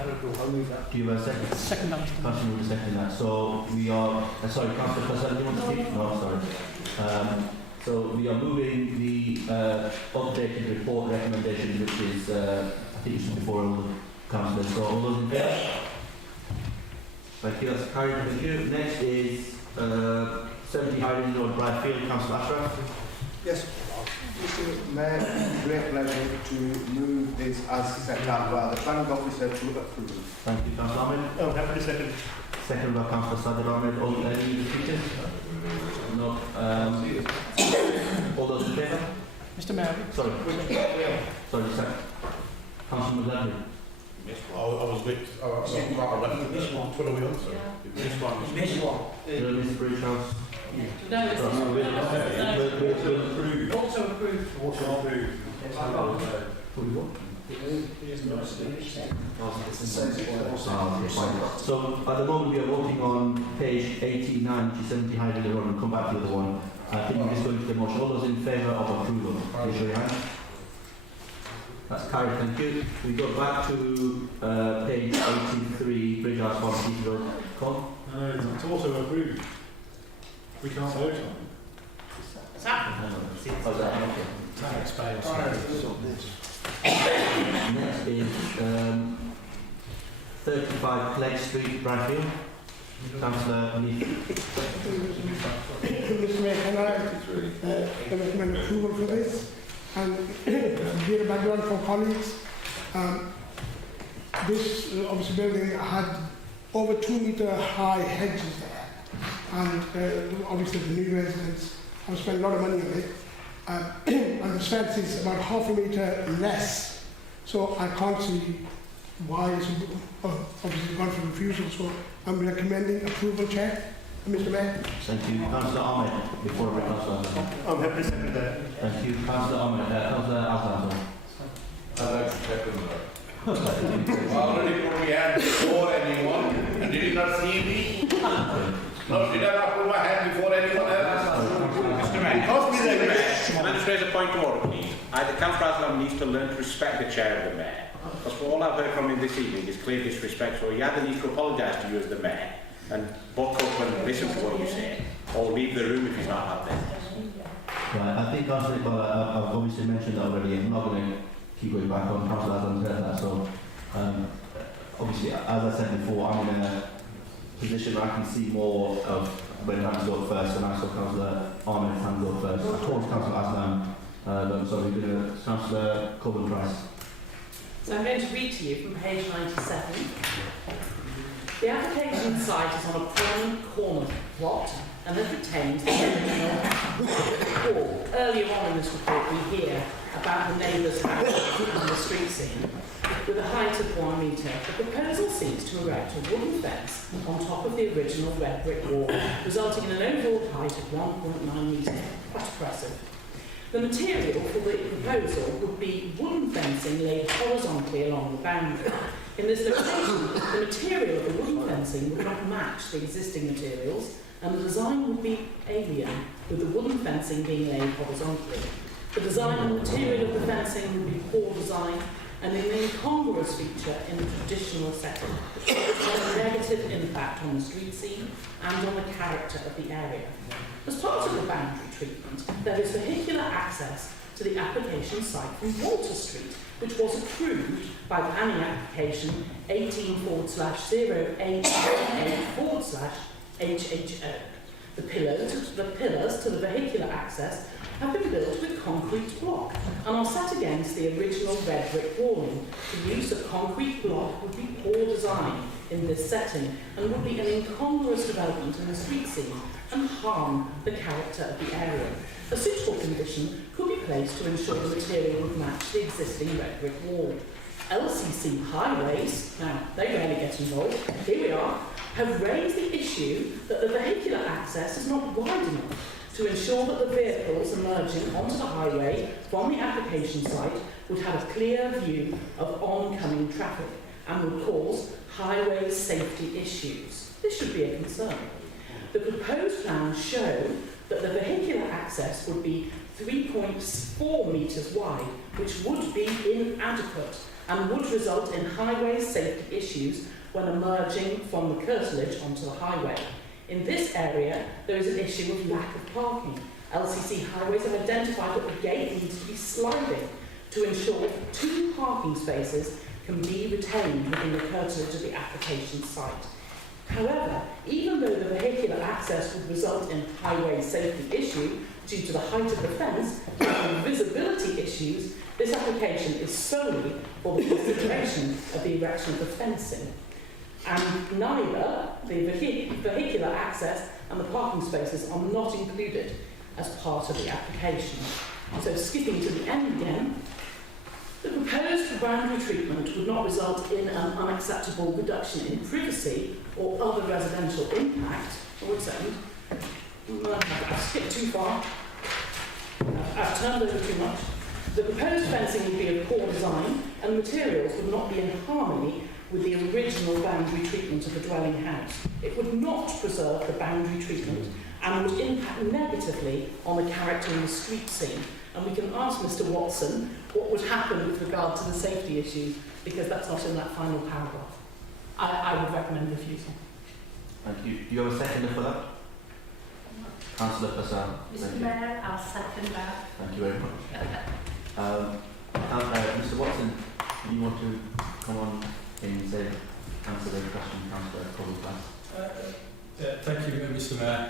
I don't know, I'll move that. Do you have a second? Second that, Mr Mayor. Councillor will second that. So we are, sorry, Councillor Cassell, do you want to speak? No, sorry. So we are moving the updated report recommendation, which is, I think it's before all the councillors. So all those in favour? Thank you, that's carried. Thank you. Next is 70 Highland Road, Bridefield, Councillor Ashraf. Yes, Mr. Mayor, great pleasure to move this as set out by the planning officer to approve. Thank you, Councillor Ahmed. Oh, happy to second. Second by Councillor Sadar Ahmed. All any speakers? No. All those in favour? Mr Mayor. Sorry. Sorry, sir. Councillor McLeod. I was mixed. I was part of that. This one. What are we on, sir? This one. Mr. Bridge House. No, it's not. Approved. Also approved. Also approved. So at the moment we are voting on page 89 to 70 Highland Road and come back to the other one. I think we're just going to the motion. All those in favour of approval, please show your hand. That's carried, thank you. We go back to page 83, Bridge House Farm, Peter Road. Con? No, it's also approved. We can't vote on it. What's that? Oh, is that okay? Next is 35 Clegg Street, Bradfield. Councillor Neith. Mr Mayor, can I recommend approval for this? And hear a background from colleagues. This obviously building had over 2 metre high hedges there, and obviously the new residents have spent a lot of money on it. And the fence is about half a metre less, so I can't see why it's obviously gone for refusal. So I'm recommending approval, Chair. Mr. Mayor. Thank you. Councillor Ahmed, before I bring Councillor Aslan. I'm happy to second that. Thank you. Councillor Ahmed, Councillor Aslan. I'd like to second that. I already put my hand before anyone, and did you not see me? No, did I not put my hand before anyone else? Mr. Mayor, can I just raise a point of order, please? The Councillor Aslan needs to learn to respect the chair of the Mayor. Because all I've heard from him this evening is clear disrespect, so he either needs to apologise to you as the Mayor and buck up and listen to what you say, or leave the room if he's not happy. Right, I think Councillor Iqbal, I've obviously mentioned that already. I'm not going to keep going back on. Councillor Aslan said that, so obviously, as I said before, I'm in a position where I can see more of when hands go up first, and I saw Councillor Ahmed's hands go up first. I told Councillor Aslan, so we're going to Councillor Corbyn Price. So I'm going to read to you from page 97. The application site is on a prominent corner plot and has retained the original wall. Earlier on in this report we hear about the neighbour's house on the street scene with a height of 1 metre. The proposal seeks to erect a wooden fence on top of the original red brick wall, resulting in an overall height of 1.9 metres. Quite impressive. The material for the proposal would be wooden fencing laid horizontally along the boundary. In this location, the material of the wooden fencing would not match the existing materials, and the design would be alien, with the wooden fencing being laid horizontally. The design and material of the fencing would be poor design and an incongruous feature in the traditional setting, which has a negative impact on the street scene and on the character of the area. As part of the boundary treatment, there is vehicular access to the application site from Walter Street, which was approved by planning application 18/08/HHO. The pillars to the vehicular access have been built with concrete block and are set against the original red brick walling. The use of concrete block would be poor design in this setting and would be an incongruous development in the street scene and harm the character of the area. A suitable condition could be placed to ensure the material would match the existing red brick wall. LCC Highways, now they rarely get involved, here we are, have raised the issue that the vehicular access is not wide enough to ensure that the vehicles emerging onto the highway from the application site would have a clear view of oncoming traffic and would cause highway safety issues. This should be a concern. The proposed plans show that the vehicular access would be 3.4 metres wide, which would be inadequate and would result in highway safety issues when emerging from the curtilage onto the highway. In this area, there is an issue of lack of parking. LCC Highways have identified that the gate needs to be sliding to ensure 2 parking spaces can be retained within the curtilage of the application site. However, even though the vehicular access would result in highway safety issue due to the height of the fence and visibility issues, this application is solely for the consideration of the erection of the fencing. And neither the vehicular access and the parking spaces are not included as part of the application. So skipping to the end again, the proposed boundary treatment would not result in an unacceptable reduction in privacy or other residential impact. I would say, I've skipped too far, I've turned over too much. The proposed fencing would be of poor design and materials would not be in harmony with the original boundary treatment of the dwelling house. It would not preserve the boundary treatment and would impact negatively on the character in the street scene. And we can ask Mr. Watson what would happen with regard to the safety issues, because that's not in that final paragraph. I would recommend refusal. Thank you. Do you have a seconder for that? Councillor Hassan. Mr. Mayor, I'll second that. Thank you very much. Mr. Watson, do you want to come on and say, answer the question, Councillor Corbyn? Thank you, Mr. Mayor.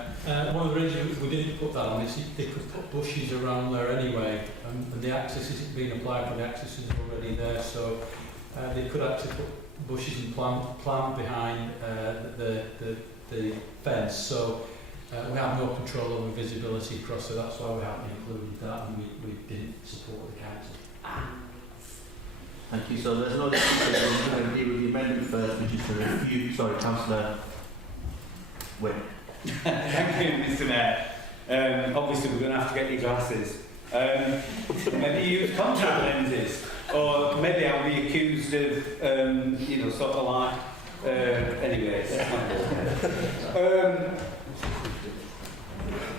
One of the reasons we didn't put that on is they could put bushes around there anyway, and the access isn't being applied for, the access is already there, so they could actually put bushes and plant behind the fence, so we have no control over visibility across, so that's why we haven't included that, and we didn't support the council. Thank you. So there's no discussion. We're going to deal with the amendment first, which is to refute. Sorry, Councillor. Wait. Thank you, Mr. Mayor. Obviously, we're going to have to get your glasses. Maybe use contact lenses, or maybe I'll be accused of, you know, sort of like. Anyway, that's not good.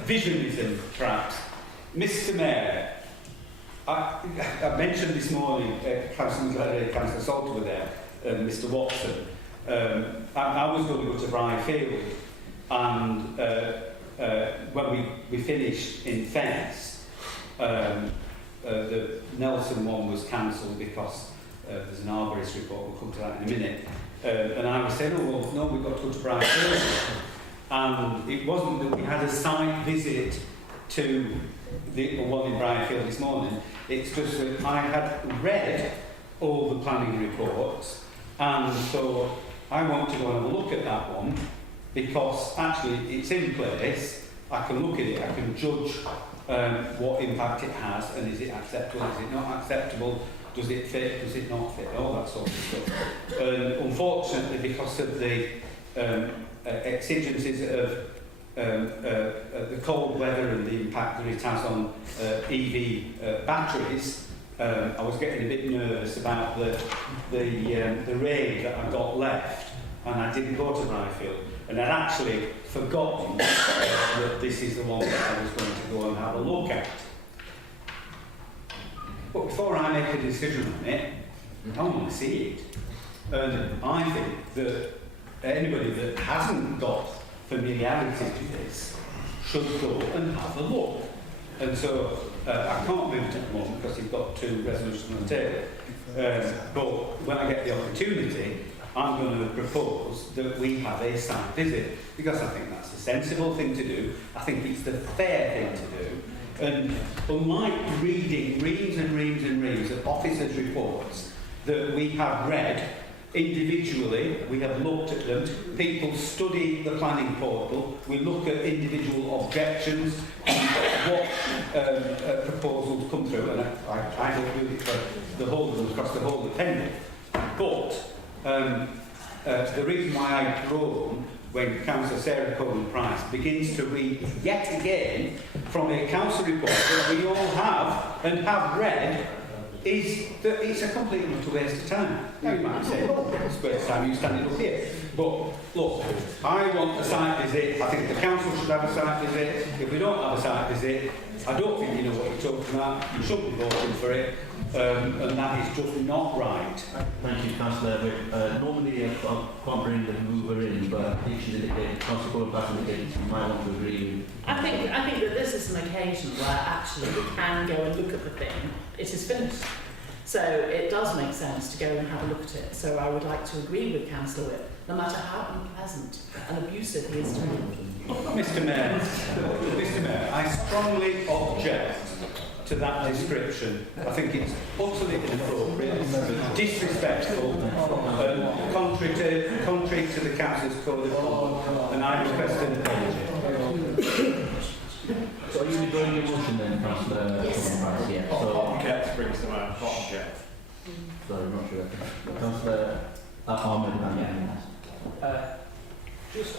Visionism, perhaps. Mr. Mayor, I mentioned this morning, Councillor Salter were there, Mr. Watson. I was going to go to Briarfield, and when we finished in Fence, the Nelson one was cancelled because there's an arborist report, we'll come to that in a minute. And I was saying, oh, well, no, we've got to go to Briarfield. And it wasn't that we had a site visit to the one in Briarfield this morning. It's just that I had read all the planning reports, and so I want to go and have a look at that one, because actually it's in place. I can look at it, I can judge what impact it has, and is it acceptable, is it not acceptable, does it fit, does it not fit, all that sort of stuff. Unfortunately, because of the exigencies of the cold weather and the impact that it has on EV batteries, I was getting a bit nervous about the rain that I got left, and I didn't go to Briarfield, and I'd actually forgotten that this is the one that I was going to go and have a look at. But before I make a decision on it, I want to see it. And I think that anybody that hasn't got familiarity with this should go and have a look. And so I can't move it at the moment because you've got 2 resolutions on the table. But when I get the opportunity, I'm going to propose that we have a site visit, because I think that's a sensible thing to do. I think it's the fair thing to do. And unlike reading reams and reams and reams of officers' reports that we have read individually, we have looked at them, people study the planning portal, we look at individual objections and what proposals come through, and I don't do it for the whole of them across the whole of Pendle. But the reason why I groan when Councillor Sarah Coleman-Price begins to read yet again from a council report that we all have and have read is that it's a complete and utter waste of time. Now you might say, oh, it's a waste of time, you standing up here. But look, I want a site visit. I think the council should have a site visit. If we don't have a site visit, I don't think you know what you're talking about. You shouldn't be voting for it. And that is just not right. Thank you, Councillor. Normally I can't bring the mover in, but if she's indicated, Councillor Coleman-Price indicated she might want to agree with. I think that this is an occasion where actually we can go and look at the thing. It is finished. So it does make sense to go and have a look at it. So I would like to agree with Councillor Whip, no matter how unpleasant and abusive he is to me. Mr. Mayor, I strongly object to that description. I think it's utterly inappropriate, disrespectful, contrary to the Council's code of conduct, and I request an apology. So are you withdrawing your motion then, Councillor? Yes. Yeah. So Object brings them out. Object. sorry, I'm not sure. Councillor Ahmed.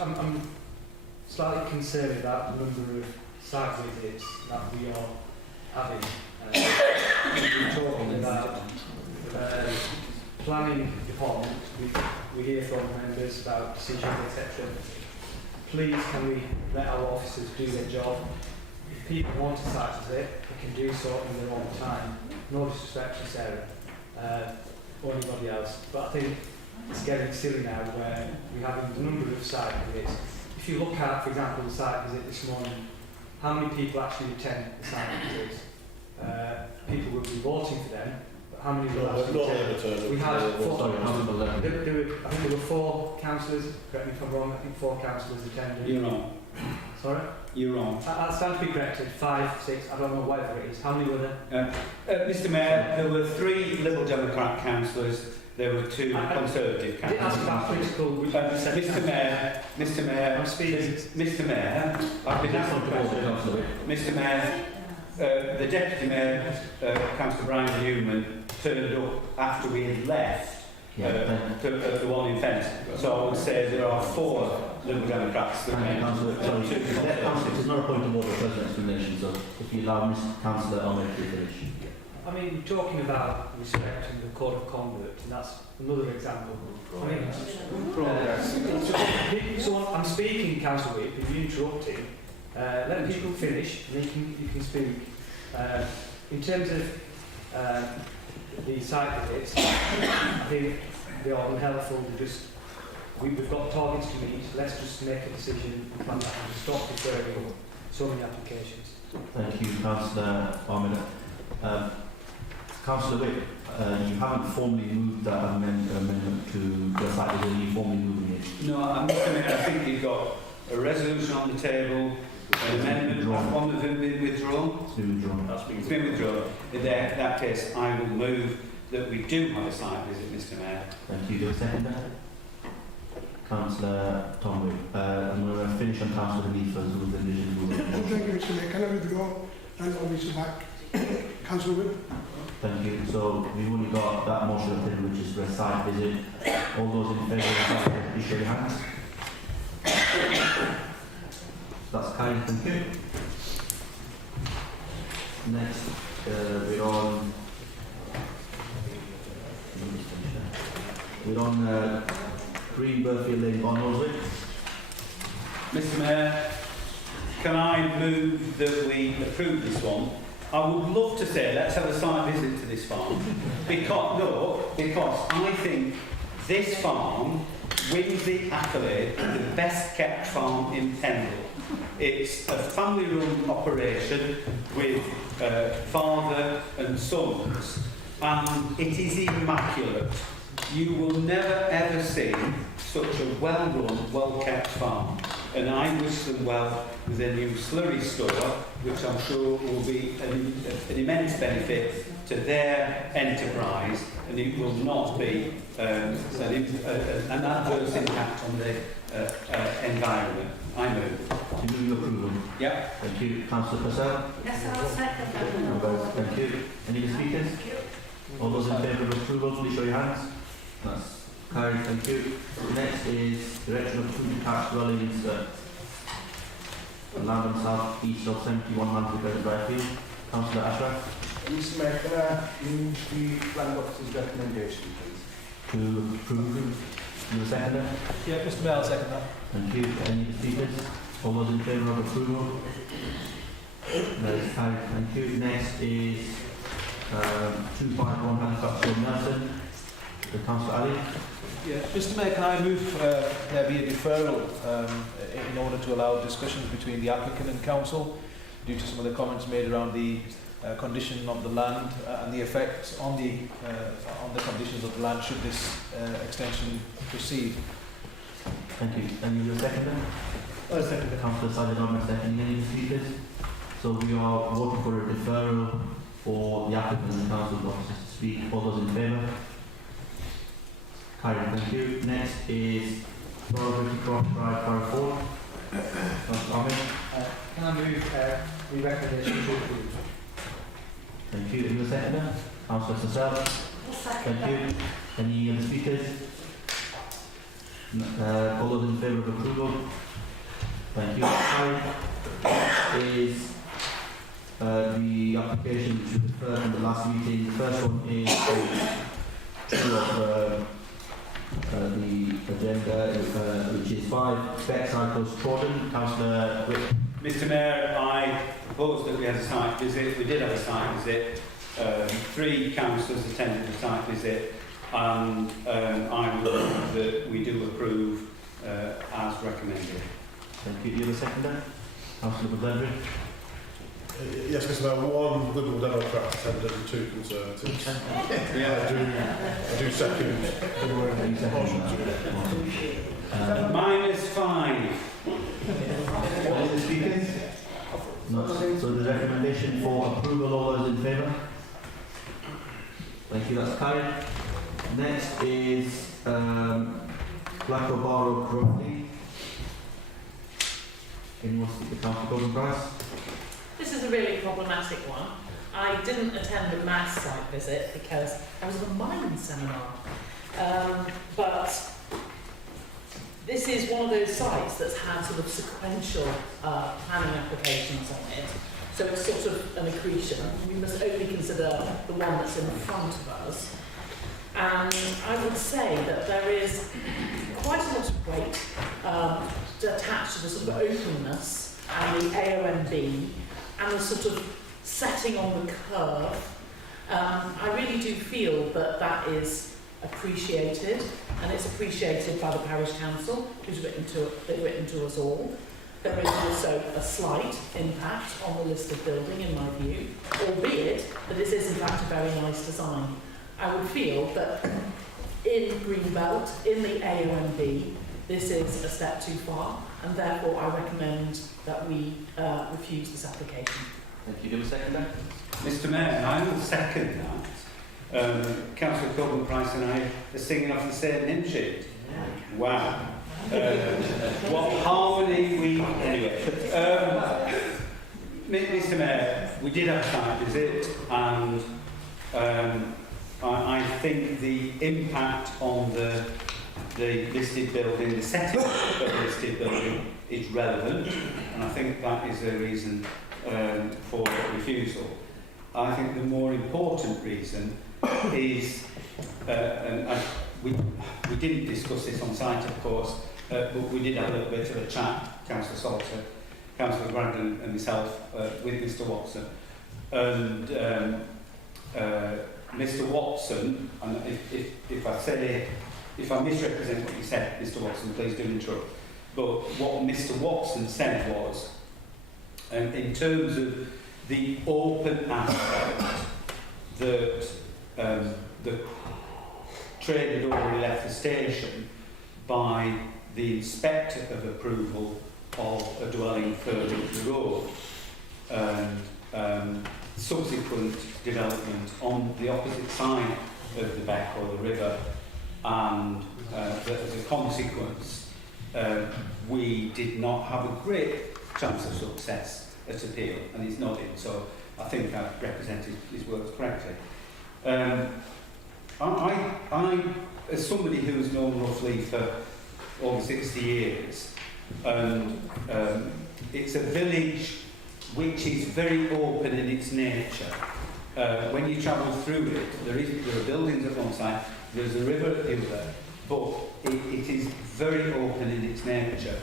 I'm slightly concerned about the number of site visits that we are having. We're talking about planning department. We hear from members about decisions, etc. Please, can we let our officers do their job? If people want a site visit, they can do so in their own time. No disrespect to Sarah or anybody else, but I think it's getting silly now where we're having a number of site visits. If you look at, for example, the site visit this morning, how many people actually attend the site visits? People will be voting for them, but how many will actually attend? We had I think there were 4 councillors, correct me if I'm wrong, I think 4 councillors attended. You're wrong. Sorry? You're wrong. I stand to be corrected, 5, 6, I don't know, whatever it is. How many were there? Mr. Mayor, there were 3 Liberal Democrat councillors, there were 2 Conservative councillors. Ask about political... Mr. Mayor, I'm speaking. Mr. Mayor, I've been asked a question. Mr. Mayor, the Deputy Mayor, Councillor Brian Newman, turned up after we had left the one in Fence. So I would say there are 4 Liberal Democrats that may... Councillor, Councillor, it's not a point of order, present explanation, so if you allow Mr. Councillor Ahmed to finish. I mean, talking about respect and the code of conduct, and that's another example. I mean, so I'm speaking, Councillor Whip, if you're interrupting, let people finish, and you can speak. In terms of the site visits, I think they are unhelpful. We've got targets to meet, let's just make a decision and plan that and stop deferring so many applications. Thank you, Councillor Ahmed. Councillor Whip, you haven't formally moved that amendment to the site visit, you formally moving it? No, I think you've got a resolution on the table, an amendment, one of them been withdrawn. It's been withdrawn. It's been withdrawn. In that case, I will move that we do have a site visit, Mr. Mayor. Thank you. Do a second? Councillor Tom Whip. I'm going to finish on Councillor Leaf as well as the Thank you, Mr. Mayor. Can I withdraw and obviously back Councillor Whip? Thank you. So we've only got that motion on the table, which is for a site visit. All those in favour of the site visit, please show your hands. That's kind. Thank you. Next, we're on Green Burfield Lane, Barnoldswick. Mr. Mayor, can I move that we approve this one? I would love to say let's have a site visit to this farm because I think this farm wins the accolade of the best kept farm in Pendle. It's a family-run operation with father and sons, and it is immaculate. You will never ever see such a well-run, well-kept farm, and I wish them well with a new slurry store, which I'm sure will be an immense benefit to their enterprise, and it will not be an adverse impact on the environment. I move. To move your approval? Yeah. Thank you. Councillor Purcell? Yes, I'll second that. Thank you. Any speakers? All those in favour of approval, please show your hands. That's carried. Thank you. Next is direction of 2 detached dwellings land on south east of 71 Manfred Drive Field. Councillor Ashraf? Mr. Mayor, can I move the land officer's recommendation, please? To approve. You a seconder? Yeah, Mr. Mayor, I'll second that. Thank you. Any speakers? All those in favour of approval? That is carried. Thank you. Next is 251 Hancock Road, Nelson. Councillor Ali? Yeah, Mr. Mayor, can I move there be a deferral in order to allow discussions between the applicant and council due to some of the comments made around the condition of the land and the effects on the conditions of the land should this extension proceed. Thank you. And you a seconder? I'll second it. Councillor Sajid Ahmed seconding. Any speakers? So we are voting for a deferral for the applicant and the council's officers to speak. All those in favour? Carried. Thank you. Next is Barnoldswick Cross Drive, Barrow 4. Councillor Ahmed. Can I move the recommendation to approve? Thank you. Any seconder? Councillor Purcell. Thank you. Any other speakers? All those in favour of approval? Thank you. Carried. Is the application which was referred from the last meeting. The first one is the agenda, which is 5 Beckside Close Trodden. Councillor Whip. Mr. Mayor, I propose that we have a site visit. We did have a site visit. 3 councillors attended the site visit, and I move that we do approve as recommended. Thank you. You have a seconder? Councillor Badledry. Yes, Mr. Mayor, 1 Liberal Democrat attended and 2 Conservatives. I do second. -5. Any speakers? No. So the recommendation for approval, all those in favour? Thank you, that's carried. Next is Blackwell Barrow Crowley. Anyone speak to Councillor Gordon Price? This is a really problematic one. I didn't attend the mass site visit because I was at a mining seminar. But this is one of those sites that's had sort of sequential planning applications on it. So it's sort of an accretion. We must only consider the one that's in front of us. And I would say that there is quite a lot of weight attached to the sort of openness and the AONB and the sort of setting on the curve. I really do feel that that is appreciated, and it's appreciated by the parish council, they've written to us all. There is also a slight impact on the listed building, in my view, albeit that this is in fact a very nice design. I would feel that in Greenbelt, in the AONB, this is a step too far, and therefore I recommend that we refuse this application. Thank you. Do a second then? Mr Mayor, I will second that. Councillor Corbyn-Price and I are singing off the same hymn sheet. Wow. What harmony we... Anyway. Mr Mayor, we did have a site visit, and I think the impact on the listed building, the setting of the listed building is relevant, and I think that is a reason for refusal. I think the more important reason is, we didn't discuss this on site, of course, but we did have a little bit of a chat, Councillor Salter, Councillor Brandon and myself, with Mr Watson. And Mr Watson, and if I misrepresent what you said, Mr Watson, please do interrupt. But what Mr Watson said was, in terms of the open aspect, that the train had already left the station by the inspector of approval of a dwelling further up the road, and subsequent development on the opposite side of the beck or the river, and that as a consequence we did not have a great chance of success at appeal, and he's nodding, so I think I've represented his words correctly. I, as somebody who's known roughly for over 60 years, and it's a village which is very open in its nature. When you travel through it, there are buildings at one side, there's a river at the other, but it is very open in its nature.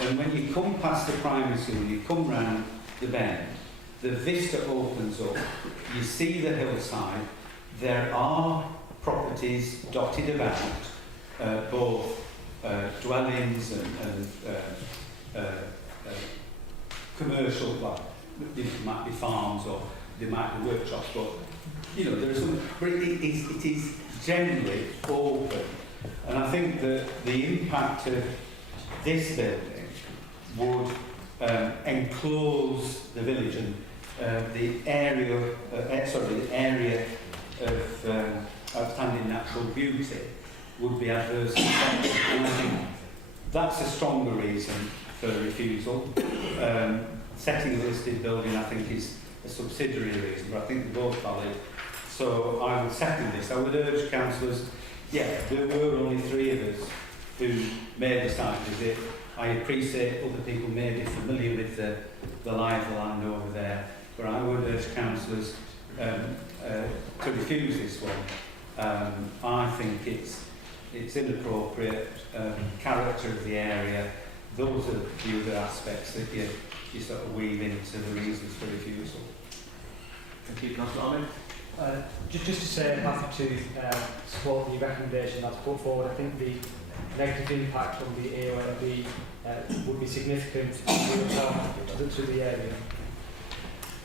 And when you come past the primary school, you come round the bend, the vista opens up, you see the hillside, there are properties dotted about, both dwellings and commercial, like, there might be farms or there might be workshops, but you know, there is some, but it is generally open. And I think that the impact of this building would enclose the village, and the area of outstanding natural beauty would be adversely affected. And I think that's a stronger reason for refusal. Setting a listed building, I think, is a subsidiary reason, but I think they're both valid. So I would second this. I would urge councillors, yeah, there were only 3 of us who made the site visit. I appreciate other people may be familiar with the lie of the land over there, but I would urge councillors to refuse this one. I think it's inappropriate, character of the area. Those are the other aspects that you sort of weave into the reasons for refusal. Thank you, Councillor Armin. Just to say, I'm happy to support the recommendation that's put forward. I think the negative impact on the AONB would be significant to the area.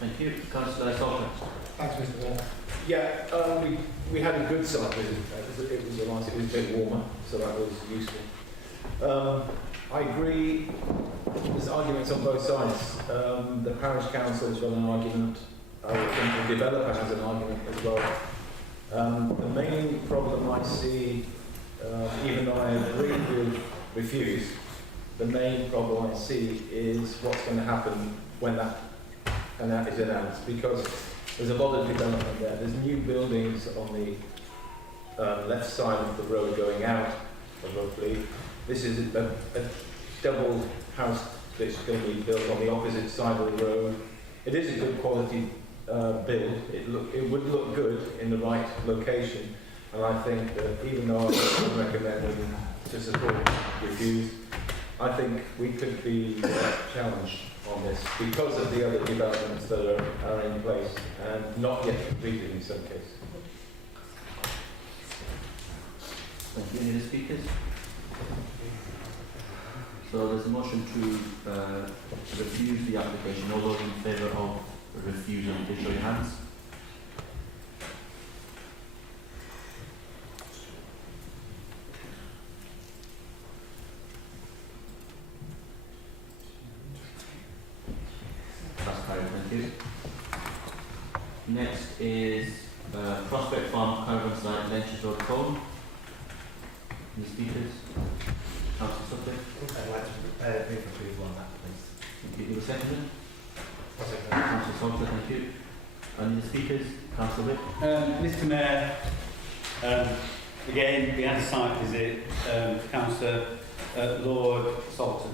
Thank you, Councillor Salter. Thanks, Mr. Mayor. Yeah, we had a good site visit. It was nice. It was a bit warmer, so that was useful. I agree. There's arguments on both sides. The parish council has got an argument. I think the developer has an argument as well. The main problem I see, even though I agree with refuse, the main problem I see is what's going to happen when that is announced, because there's a lot of development there. There's new buildings on the left side of the road going out, roughly. This is a double house that's going to be built on the opposite side of the road. It is a good quality build. It would look good in the right location, and I think that even though I'm recommending to support refuse, I think we could be challenged on this because of the other developments that are in place and not yet completed in some cases. Thank you. Any other speakers? So there's a motion to refuse the application. All those in favour of refusal, please show your hands. That's carried, thank you. Next is Prospect Farm Caravan Site, Lenches Road, Colne. Any speakers? Councillor Sutcliffe? I'd like to move approval on that, please. Thank you. Give a second. Councillor Salter, thank you. Any speakers? Councillor Wick? Mr Mayor, again, we had a site visit. Councillor Lord Salter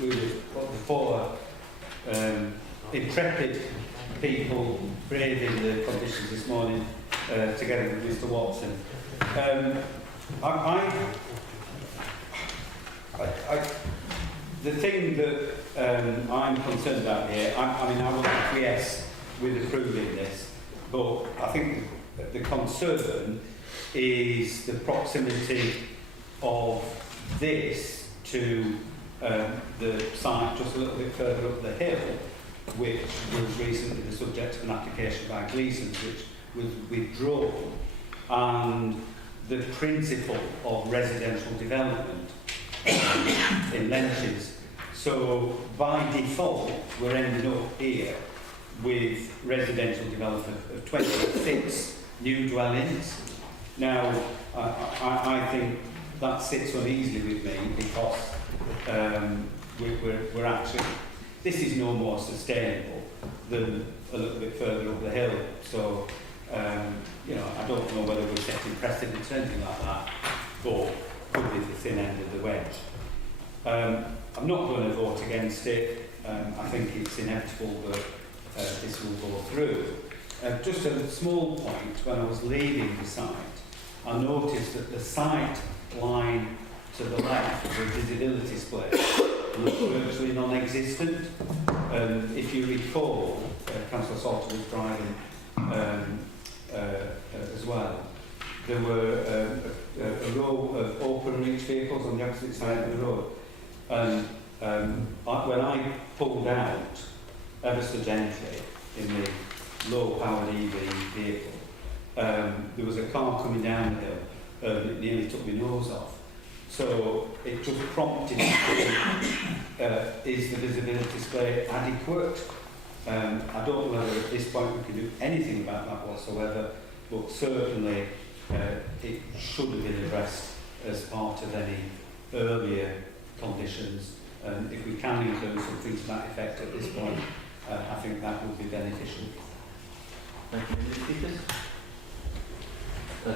we were before intrepid people braving the conditions this morning together with Mr Watson. The thing that I'm concerned about here, I mean, I will acquiesce with approving this, but I think the concern is the proximity of this to the site just a little bit further up the hill, which was recently the subject of an application by Gleeson's, which was withdrawn, and the principle of residential development in Lenches. So by default, we're ending up here with residential development of 26 new dwellings. Now, I think that sits uneasily with me because we're actually, this is no more sustainable than a little bit further up the hill. So, you know, I don't know whether we're setting precedents or anything like that, but could be the thin end of the wedge. I'm not going to vote against it. I think it's inevitable that this will go through. Just a small point, when I was leaving the site, I noticed that the sight line to the left of the visibility split was virtually non-existent. If you recall, Councillor Salter was driving as well. There were a row of open reach vehicles on the opposite side of the road. And when I pulled out ever so gently in the low-powered EV vehicle, there was a car coming down the hill and it nearly took my nose off. So it just prompted me to, is the visibility display adequate? I don't know whether at this point we can do anything about that whatsoever, but certainly it should have been addressed as part of any earlier conditions. If we can include something to that effect at this point, I think that would be beneficial. Thank you. Any speakers?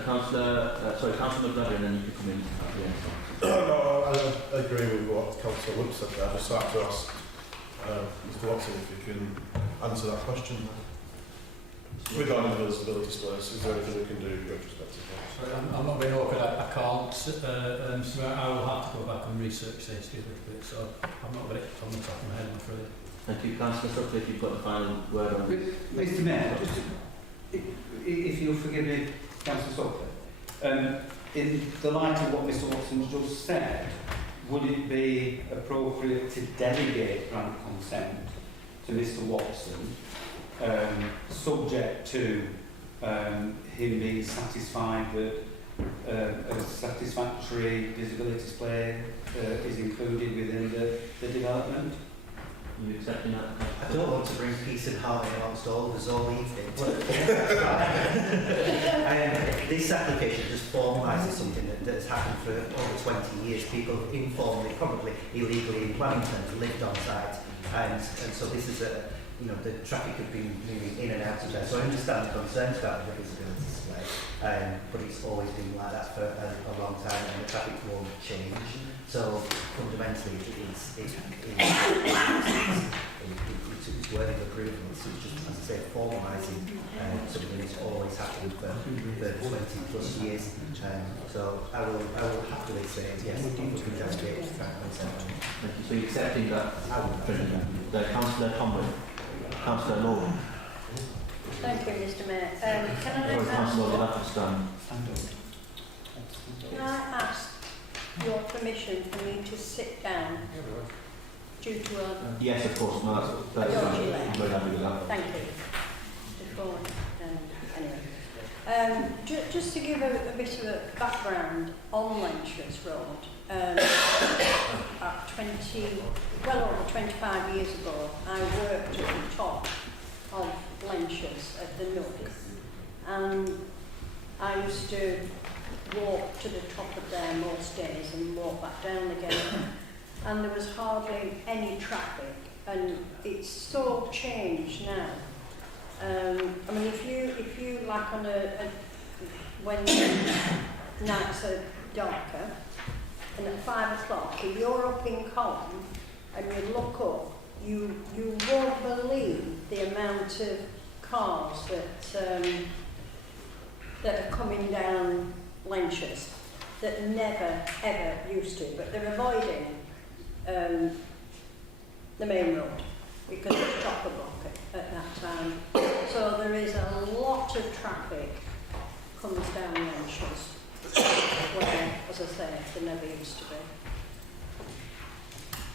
Councillor McGladden, and then you can come in at the end. No, I agree with what Councillor Wood said there. I just have to ask Mr Watson if you can answer that question. Regarding the visibility space, is there anything we can do retrospectively? Sorry, I'm not being awkward, I can't. So I will have to go back and research this a little bit, so I've not got it on the top of my head, I'm afraid. Thank you. Councillor Sutcliffe, you've got the final word on this. Mr Mayor, just if you'll forgive me, Councillor Sutcliffe, in the light of what Mr Watson just said, would it be appropriate to delegate grant consent to Mr Watson, subject to him being satisfied that a satisfactory disability display is included within the development? Are you accepting that? I don't want to bring peace and harmony amongst all of us all evening, but this application just formalises something that has happened for over 20 years. People have informally, probably illegally in planning terms, lived on site, and so this is you know, the traffic had been moving in and out of there. So I understand the concerns about the visibility display, but it's always been like that for a long time, and the traffic won't change. So fundamentally, it's worthy of approval. It's just, as I say, formalising something that's always happened for 20 plus years. So I will happily say yes, if we can delegate to that consent. Thank you. So you're accepting that? The Councillor Conway, Councillor Law. Thank you, Mr. Mayor. Can I ask your permission for me to sit down due to a... Yes, of course. No, that's dodgy fine. I'm very happy with that. Thank you. Before, anyway. Just to give a bit of a background on Lenchurch Road, well over 25 years ago, I worked at the top of Lenchurch at the Nook, and I used to walk to the top of there most days and walk back down again, and there was hardly any traffic, and it's so changed now. I mean, if you like on when nights are darker, and at 5 o'clock, if you're up in Colne and you look up, you won't believe the amount of cars that are coming down Lenchurch that never ever used to, but they're avoiding the main road because it's chock-a-block at that time. So there is a lot of traffic comes down Lenchurch, where, as I say, there never used to be.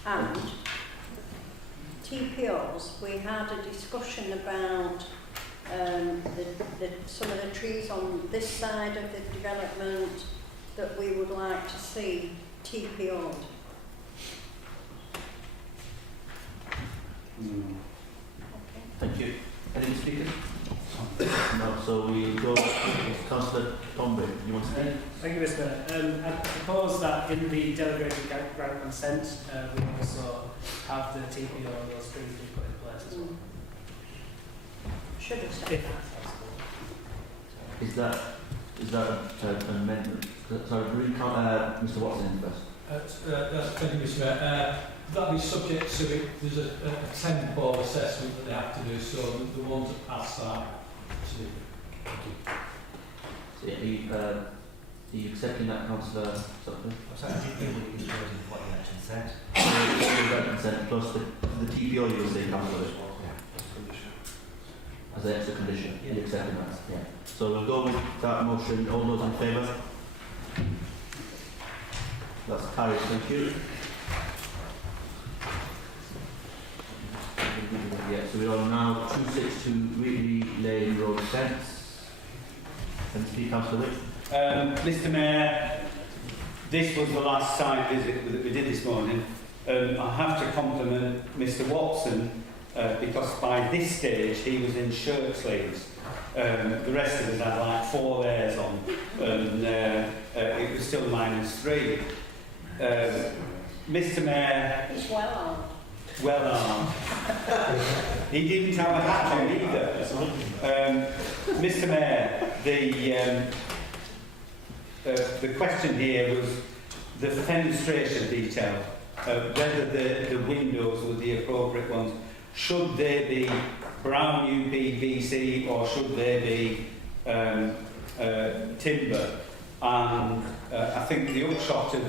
And TPOs, we had a discussion about some of the trees on this side of the development that we would like to see TPO'd. Thank you. Any speakers? No, so we go to Councillor Tombe. You want to say? Thank you, Mr. Mayor. I propose that in the delegated grant consent, we also have the TPO on those trees we put in place as well. Should have said that. Is that an amendment? Sorry, Mr. Watson first. Thank you, Mr. Mayor. That'll be subject to it. There's a tempo assessment that they have to do, so the ones that pass that. So are you accepting that, Councillor Sutton? I'm sorry, I didn't think we included what you actually said. Consent plus the TPO you will say, Councillor. As an extra condition. Yeah. You're accepting that? Yeah. So we'll go with that motion. All those in favour? That's carried. Thank you. Yeah, so we are now 262 Wheatley Lane Road fence. And speak, Councillor Wick. Mr. Mayor, this was the last site visit that we did this morning. I have to compliment Mr. Watson because by this stage he was in shirt sleeves. The rest of us had like 4 layers on, and it was still -3. Mr. Mayor. It's well armed. Well armed. He didn't have a hat on either. Mr. Mayor, the question here was the fenestration detail, whether the windows were the appropriate ones. Should they be brown UPVC or should they be timber? And I think the upshot of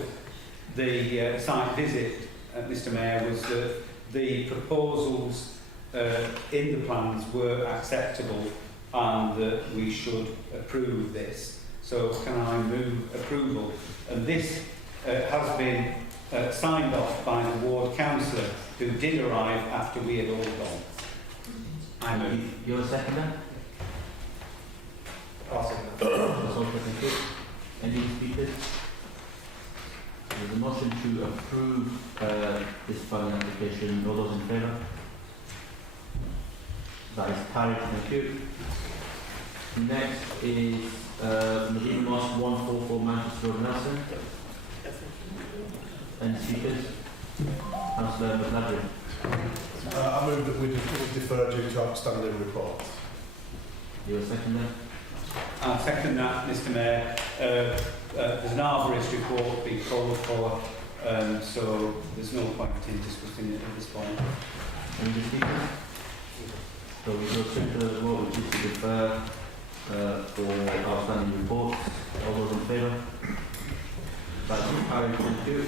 the site visit, Mr. Mayor, was that the proposals in the plans were acceptable and that we should approve this. So can I move approval? And this has been signed off by the ward councillor who did arrive after we had all gone. I move. You're a seconder? I'll second. Any speakers? There's a motion to approve this funding application. All those in favour? That is carried. Thank you. Next is Medina Mosque 144 Manchester Road, Nelson. Any speakers? Councillor McLadry. I move that we defer due to outstanding reports. You a second then? I'll second that, Mr Mayor. There's an arborist report being called for, so there's no point in discussing it at this point. Any discussion? So we go straight to the vote, which is to defer for outstanding reports. All those in favour? That's carried. Thank you.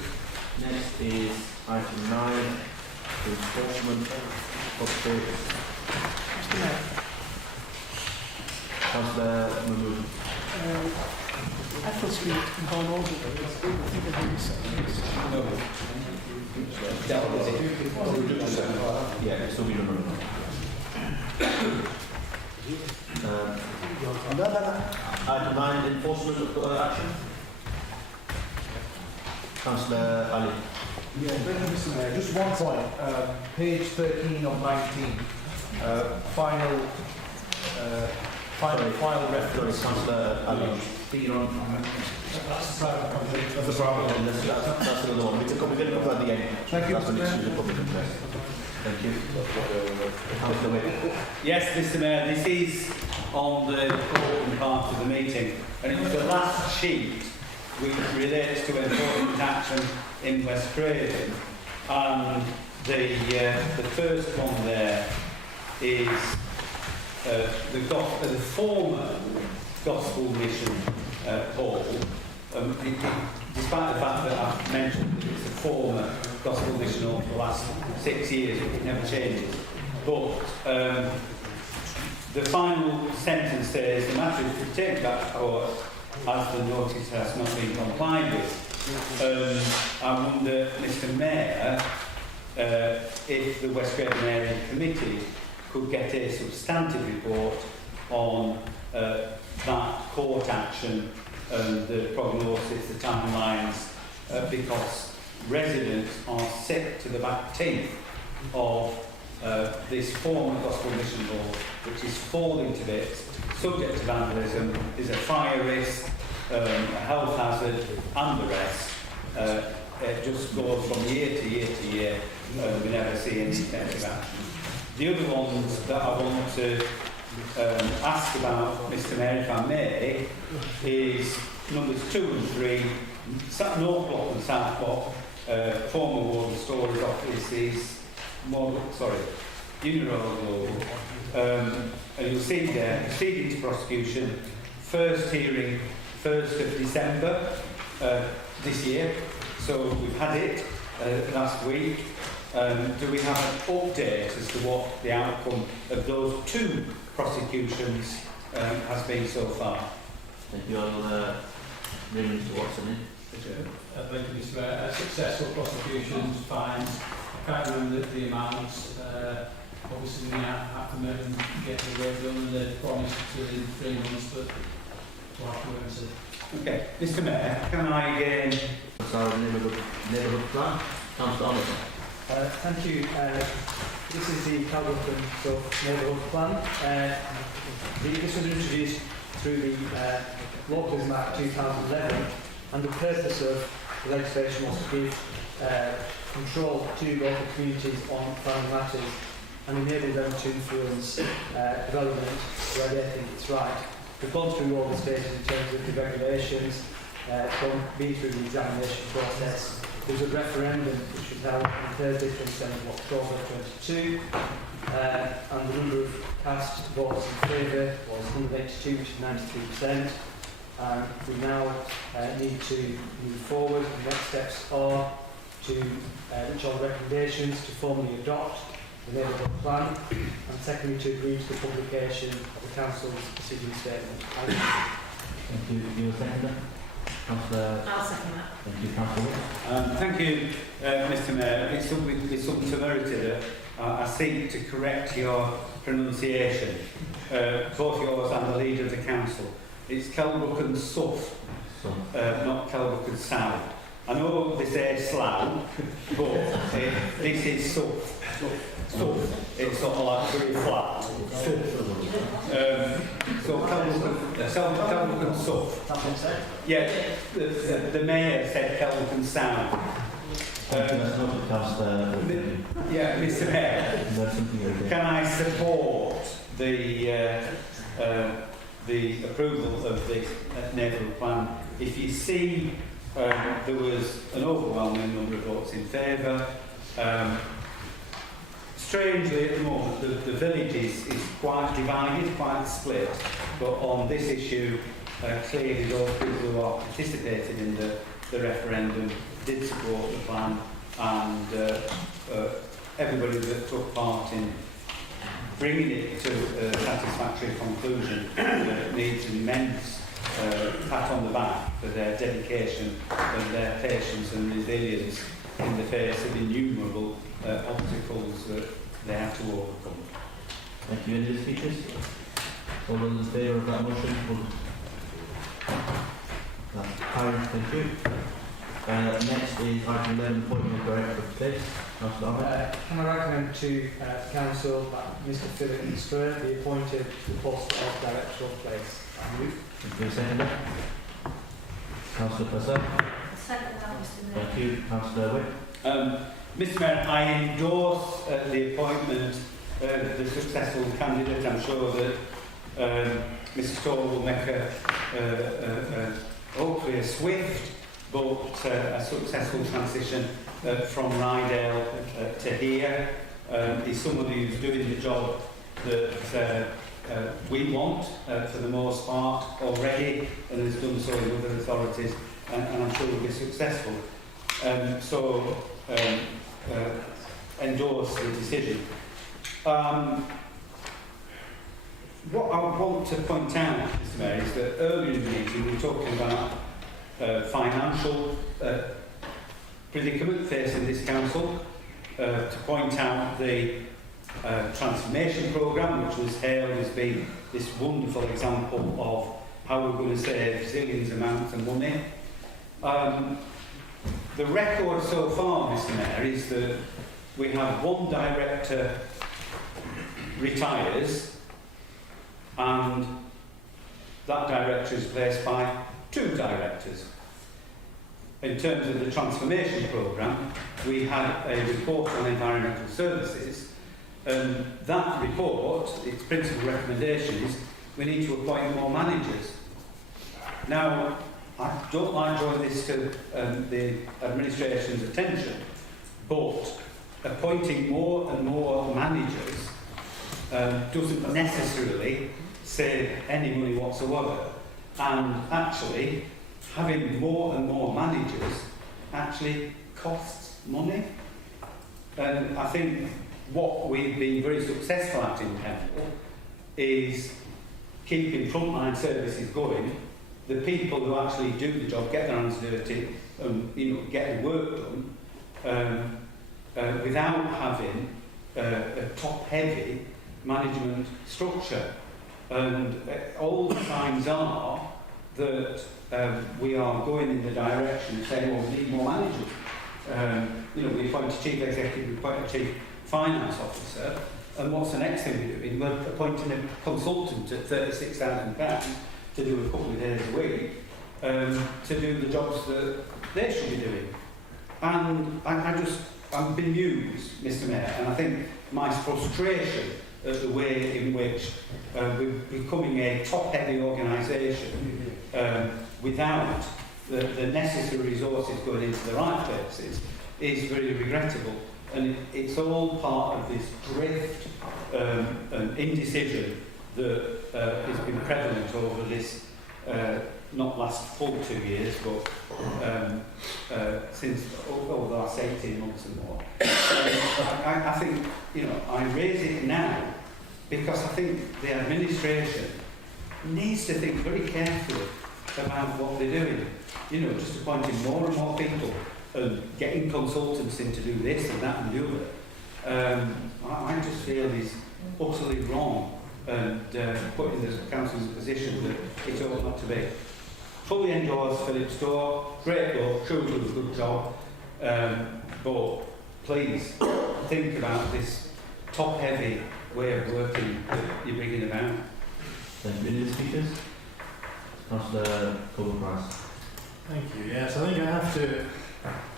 Next is item 9, enforcement updates. Mr Mayor. Councillor Mahmood. Ethel Street in Barnoldswick. I think they're doing this. Yeah, so we don't know. Item 9, enforcement action. Councillor Ali. Yeah, thank you, Mr Mayor. Just one point. Page 13 of 19. Final reference. Councillor Ali. Speaking on. That's the private contract. That's the private one. That's another one. We can come at the end. Thank you, That's Mr. when it's Mayor. to the public interest. Thank you. Councillor Wick. Yes, Mr Mayor, this is on the important part of the meeting, and it was the last sheet which relates to enforcement action in West Craven, and the first one there is the former Gospel Mission Hall. Despite the fact that I've mentioned that it's a former Gospel Mission Hall for the last 6 years, it never changes. But the final sentence says the matter is to take back to court as the notice has not been complied with. I wonder, Mr Mayor, if the West Craven Area Committee could get a substantive report on that court action and the prognosis, the timelines, because residents are sick to the back teeth of this former Gospel Mission Hall, which is falling to bits, subject to vandalism, is a fire risk, a health hazard, and the rest. It just goes from year to year to year, and we never see any effective action. The other ones that I want to ask about, Mr Mayor, if I may, is numbers 2 and 3, North Block and South Block, former Warden Storage offices, Union Road Global. And you'll see there, proceeding to prosecution, first hearing 1st of December this year. So we've had it last week. Do we have an update as to what the outcome of those 2 prosecutions has been so far? Thank you. I'll bring Mr Watson in. Thank you, Mr Mayor. Successful prosecutions, fines. I can't remember the amounts. Obviously, we have to get the work done, and they promised within 3 months, but we'll have to wait and see. Okay, Mr Mayor, can I again... Sorry, neighbourhood plan. Councillor Oliver. Thank you. This is the Calgary Neighbourhood Plan. This was introduced through the Localism Act 2011, and the purpose of the legislation was to give control to local communities on planning matters and enable them to influence development where they think it's right. We've gone through all the stages in terms of the regulations, been through the examination process. There was a referendum which was held on Thursday, 27th of October 22, and the number of cast votes in favour was 182 to 93%. And we now need to move forward. The next steps are to reach all recommendations to formally adopt the neighbourhood plan, and secondly to agree to the publication of the council's decision statement. Thank you. You second Councillor. I'll second that. Thank you, Councillor. Thank you, Mr Mayor. It's some severity that I seek to correct your pronunciation, both yours and the leader of the council. It's Kelbrook and Suff, not Kelbrook and Sound. I know they say Slough, but this is Suff. Suff. It's sort of like very flat. So Kelbrook and Suff. Yeah, the mayor said Kelbrook and Sound. That's not a councillor. Yeah, Mr. Mayor. That's something okay. Can I support the approval of the neighbourhood plan? If you see, there was an overwhelming number of votes in favour. Strangely, at the moment, the village is quite divided, quite split, but on this issue, clearly those people who are participating in the referendum did support the plan, and everybody that took part in bringing it to a satisfactory conclusion needs an immense pat on the back for their dedication and their patience and resilience in the face of innumerable obstacles that they have to overcome. Thank you. Any other speakers? All those in favour of that motion? That's carried. Thank you. Next is item 11, appointment of director of place. Can I recommend to council that Mr Philip Stewart be appointed to the post of director of place? I move. Thank you, Senator. Councillor Purcell. Second that, Mr Mayor. Thank you. Councillor Wick. Mr Mayor, I endorse the appointment of the successful candidate. I'm sure that Mr Storr will make hopefully a swift but a successful transition from Rydale to here. He's somebody who's doing the job that we want for the most part already, and has done so in other authorities, and I'm sure will be successful. Endorse the decision. What I want to point out, Mr Mayor, is that earlier in the meeting we were talking about financial predicament facing this council, to point out the transformation programme, which was hailed as being this wonderful example of how we're going to save zillions amounts of money. The record so far, Mr Mayor, is that we have one director retires and that director is replaced by two directors. In terms of the transformation programme, we had a report on environmental services, and that report, its principal recommendation is we need to appoint more managers. Now, I don't like drawing this to the administration's attention, but appointing more and more managers doesn't necessarily save any money whatsoever, and actually having more and more managers actually costs money. And I think what we've been very successful at in Pendle is keeping frontline services going. The people who actually do the job, get their hands dirty, get the work done, without having a top-heavy management structure. And all the signs are that we are going in the direction of saying, well, we need more managers. We appoint a chief executive, we appoint a chief finance officer, and what's the next thing we're doing? We're appointing a consultant at £36,000 to do a couple of days a week to do the jobs that they should be doing. And I'm bemused, Mr Mayor, and I think my frustration at the way in which we're becoming a top-heavy organisation without the necessary resources going into the right places is very regrettable. And it's all part of this drift and indecision that has been prevalent over this, not last full 2 years, but since over the last 18 months and more. I think, I raise it now because I think the administration needs to think very carefully about what they're doing. Just appointing more and more people and getting consultants in to do this and that and the other. I just feel is utterly wrong and putting the council in a position that it ought not to be. Fully endorse Philip Storr, great bloke, sure does a good job, but please think about this top-heavy way of working that you're bringing about. Thank you. Any other speakers? Councillor Colin Price. Thank you. Yes, I think I have to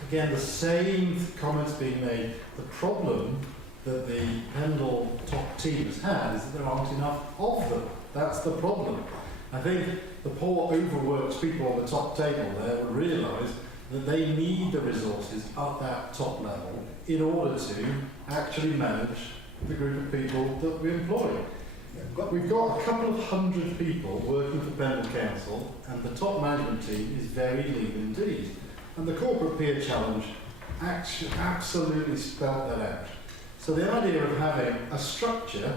Again, the same comments being made. The problem that the Pendle top team has had is that there aren't enough of them. That's the problem. I think the poor overworked people on the top table there will realise that they need the resources at that top level in order to actually manage the group of people that we employ. We've got a couple of hundred people working for Pendle Council, and the top management team is very lean indeed. And the corporate peer challenge actually absolutely spelled that out. So the idea of having a structure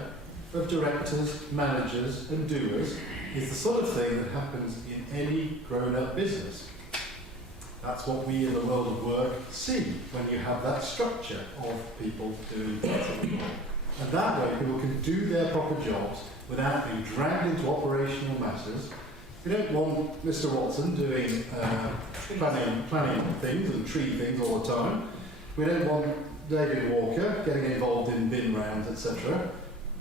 of directors, managers and doers is the sort of thing that happens in any grown-up business. That's what we in the world of work see when you have that structure of people doing things. And that way people can do their proper jobs without being dragged into operational matters. We don't want Mr. Watson doing planning things and tree things all the time. We don't want David Walker getting involved in bin rounds, etc.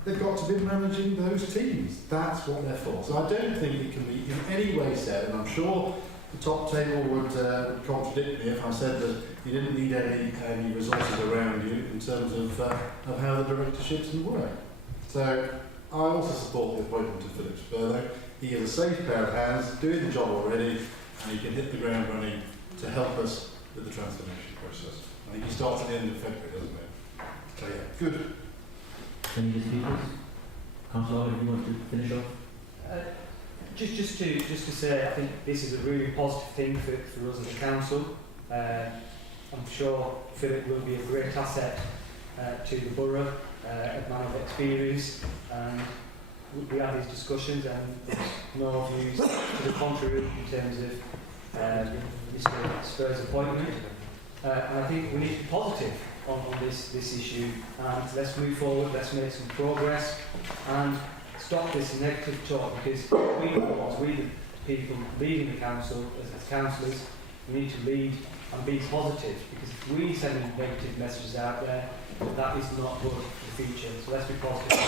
They've got to be managing those teams. That's what they're for. So I don't think it can be in any way said, and I'm sure the top table would contradict me if I said that you didn't need any resources around you in terms of how the directorships would work. So I also support the appointment of Philip Spurlow. He is a safe pair of hands, doing the job already, and he can hit the ground running to help us with the transformation process. I think he starts at the end of February, doesn't he? So yeah, good. Any other speakers? Councillor, if you want to finish off? Just to say, I think this is a really positive thing for us as a council. I'm sure Philip will be a great asset to the borough, a man of experience, and we have these discussions and there's no views to the contrary in terms of Mr. Spur's appointment. And I think we need to be positive on this issue, and let's move forward, let's make some progress and stop this negative talk, because we the people leading the council as councillors, we need to lead and be positive, because if we send negative messages out there, that is not good for the future. So let's be positive.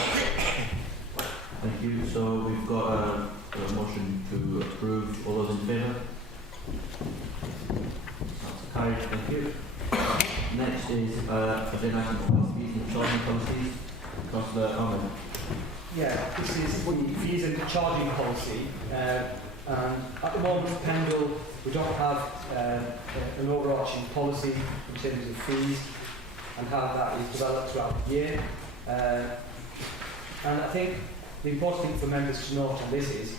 Thank you. So we've got a motion to approve. All those in favour? That's carried. Thank you. Next is agenda item for fees and charging policies. Councillor Ahmed. Yeah, this is the fees and charging policy. And at the moment, Pendle, we don't have an overarching policy in terms of fees and how that is developed throughout the year. And I think the important thing for members to note on this is,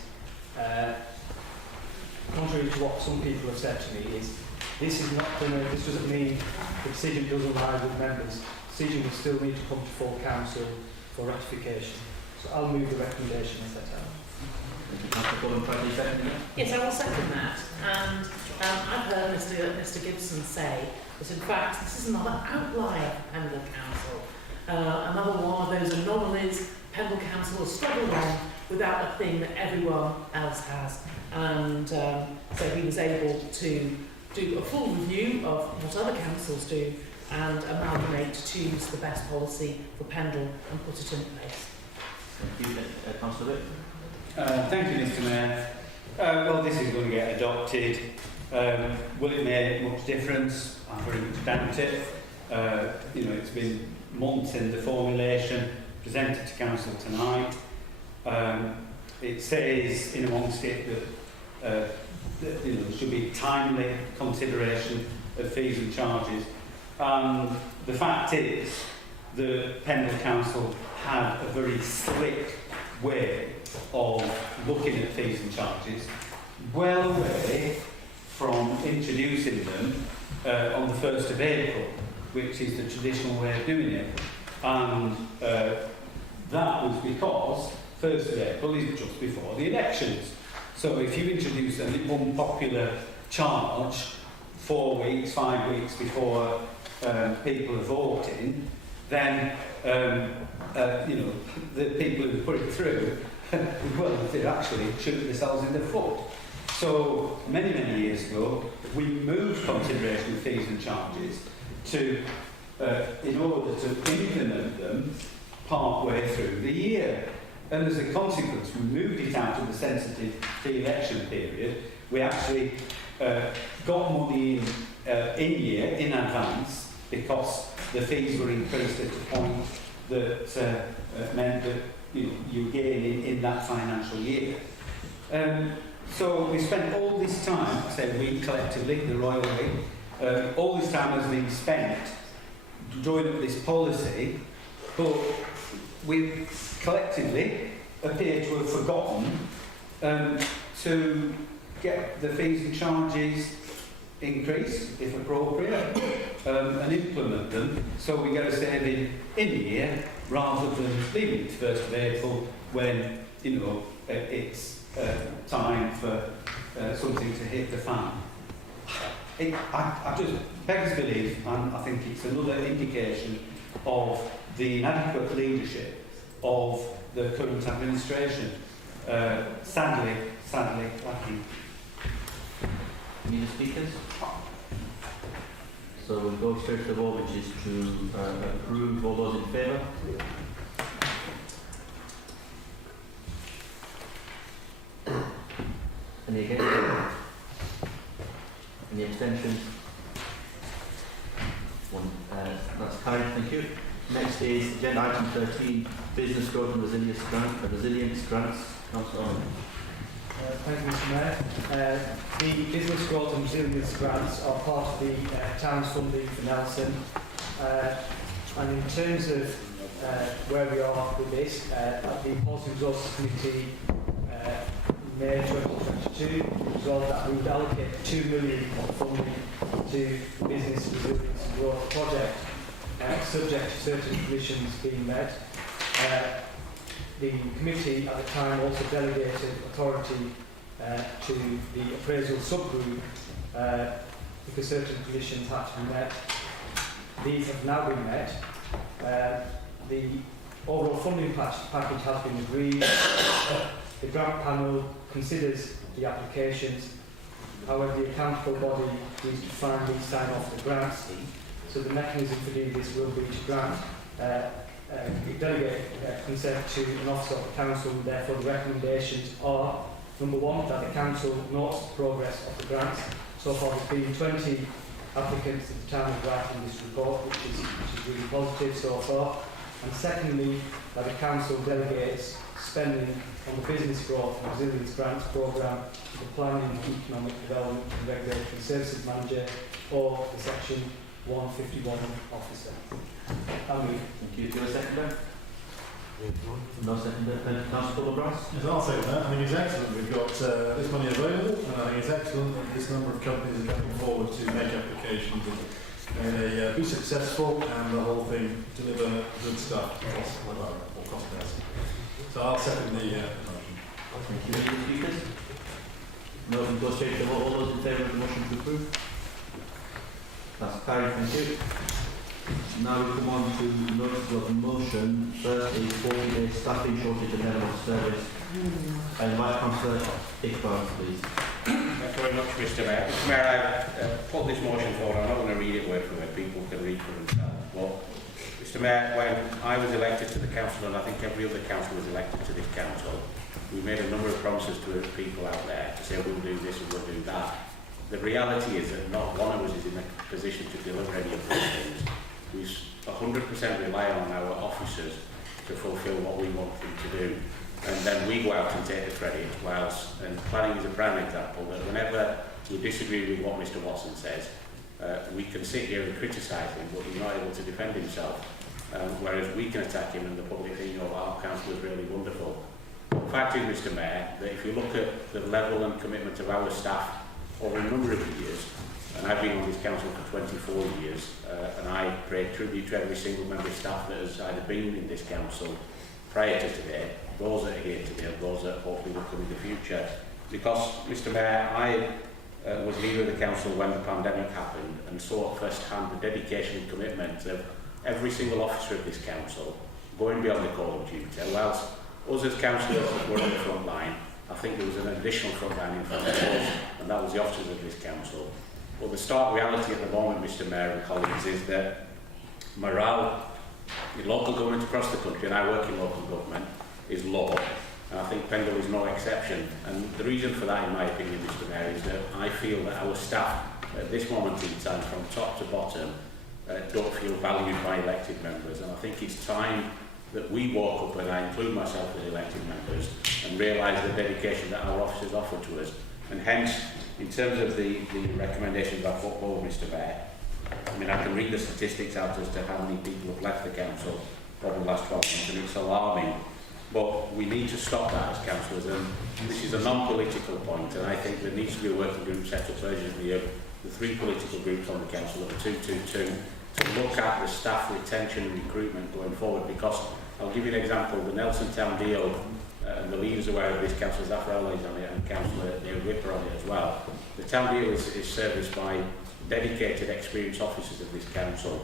contrary to what some people have said to me, is this doesn't mean the decision doesn't lie with members. The decision will still need to come to full council for ratification. So I'll move the recommendation as set out. Yes, I will second that. And I've heard Mr. Gibson say that in fact this is another outlier for Pendle Council. Another one of those anomalies Pendle Council has struggled on without a thing that everyone else has. And so he was able to do a full review of what other councils do and amalgamate to choose the best policy for Pendle and put it in place. Thank you, Councillor. Thank you, Mr. Mayor. Well, this is going to get adopted. Will it make much difference? I very much doubt it. It's been months in the formulation, presented to Council tonight. It says in amongst it that there should be timely consideration of fees and charges. And the fact is that Pendle Council had a very slick way of looking at fees and charges, well away from introducing them on the 1st of April, which is the traditional way of doing it. And that was because 1st of April is just before the elections. So if you introduce an unpopular charge 4 weeks, 5 weeks before people are voting, then the people who put it through, well, they actually shoot themselves in the foot. So many, many years ago, we moved consideration of fees and charges to, in order to implement them part-way through the year. And as a consequence, we moved it out of the sensitive election period. We actually got money in in year, in advance, because the fees were increased at a point that meant that you gain in that financial year. So we spent all this time, I say we collectively, the Royal League, all this time has been spent drawing up this policy, but we collectively appear to have forgotten to get the fees and charges increased, if appropriate, and implement them so we get a saving in the year rather than leaving it to 1st of April when, it's time for something to hit the fan. I just beg to believe, and I think it's another indication of the inadequate leadership of the current administration. Sadly lacking. Any other speakers? So we'll go straight to the vote, which is to approve. All those in favour? Any against? Any abstentions? One. That's carried. Thank you. Next is agenda item 13, business growth and resilience grants. Councillor Owen. Thank you, Mr Mayor. The business growth and resilience grants are part of the town's funding for Nelson. And in terms of where we are with this, at the Policy Resources Committee May 2022, resolved that we would allocate 2 million of funding to the business resilience and growth project, subject to certain conditions being met. The committee at the time also delegated authority to the appraisal subgroup because certain conditions had to be met. These have now been met. The overall funding package has been agreed. The grant panel considers the applications. However, the accountable body needs to finally sign off the grants. So the mechanism for doing this will be to grant delegate consent to an officer of the council, and therefore the recommendations are: number one, that the council notes the progress of the grants. So far there's been 20 applicants that the town has written this report, which is really positive so far. And secondly, that the council delegates spending on the business growth and resilience grants programme to the planning, economic development and regulatory services manager or the section 151 officer. Thank you. Do you have a seconder? No seconder. Councillor Brass? Yes, I'll say that. I think it's excellent we've got this money available, and I think it's excellent that this number of companies are coming forward to make applications and be successful and the whole thing deliver good stuff or cost less. So I'll second the motion. Thank you. Any speakers? No, we go straight to the vote. All those in favour of the motion to approve? That's carried. Thank you. Now we come on to notice of motion. First is 4-day staffing shortage and level of service. I invite Councillor Iqbal, please. Thanks very much, Mr Mayor. Mr Mayor, I've put this motion forward. I'm not going to read it word for word. People can read for themselves. But, Mr Mayor, when I was elected to the council, and I think every other council was elected to this council, we made a number of promises to people out there to say we'll do this and we'll do that. The reality is that not one of us is in a position to deliver any of those things. We 100% rely on our officers to fulfil what we want them to do. And then we go out and take the credit, whilst, and planning is a prime example, that whenever we disagree with what Mr Watson says, we can sit here and criticise him, but he's not able to defend himself. Whereas we can attack him and the public think, our council is really wonderful. The fact is, Mr Mayor, that if you look at the level and commitment of our staff over a number of years, and I've been on this council for 24 years, and I pay tribute to every single member of staff that has either been in this council prior to today, those that are here today, and those that hopefully will come in the future. Because, Mr Mayor, I was leader of the council when the pandemic happened and saw at first hand the dedication and commitment of every single officer of this council going beyond the call of duty. Whilst us as councillors were on the front line, I think there was an additional front line in front of us, and that was the officers of this council. Well, the stark reality at the moment, Mr Mayor and colleagues, is that morale in local government across the country, and I work in local government, is low. And I think Pendle is no exception. And the reason for that, in my opinion, Mr Mayor, is that I feel that our staff at this moment in time, from top to bottom, don't feel valued by elected members. And I think it's time that we walk up, and I include myself as elected members, and realise the dedication that our officers offer to us. And hence, in terms of the recommendations I've put forward, Mr. Mayor, I mean, I can read the statistics out as to how many people have left the council over the last 12 months, and it's alarming. But we need to stop that as councillors, and this is a non-political point, and I think there needs to be a working group set up urgently of the 3 political groups on the council, of the 222, to look at the staff retention and recruitment going forward. Because I'll give you an example: the Nelson Town deal, and the leaders aware of this, Councillor Zaffarelli is on it, and Councillor Neil Whipper on it as well. The town deal is serviced by dedicated, experienced officers of this council.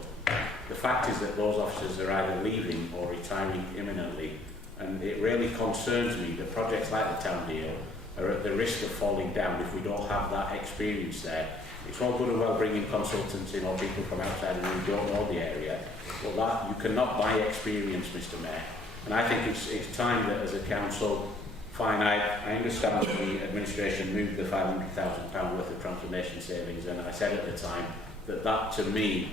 The fact is that those officers are either leaving or retiring imminently, and it really concerns me that projects like the town deal are at the risk of falling down if we don't have that experience there. It's all good and well bringing consultants in or people from outside who don't know the area, but that you cannot buy experience, Mr. Mayor. And I think it's time that as a council, fine, I understand that the administration moved the £500,000 worth of transformation savings, and I said at the time that to me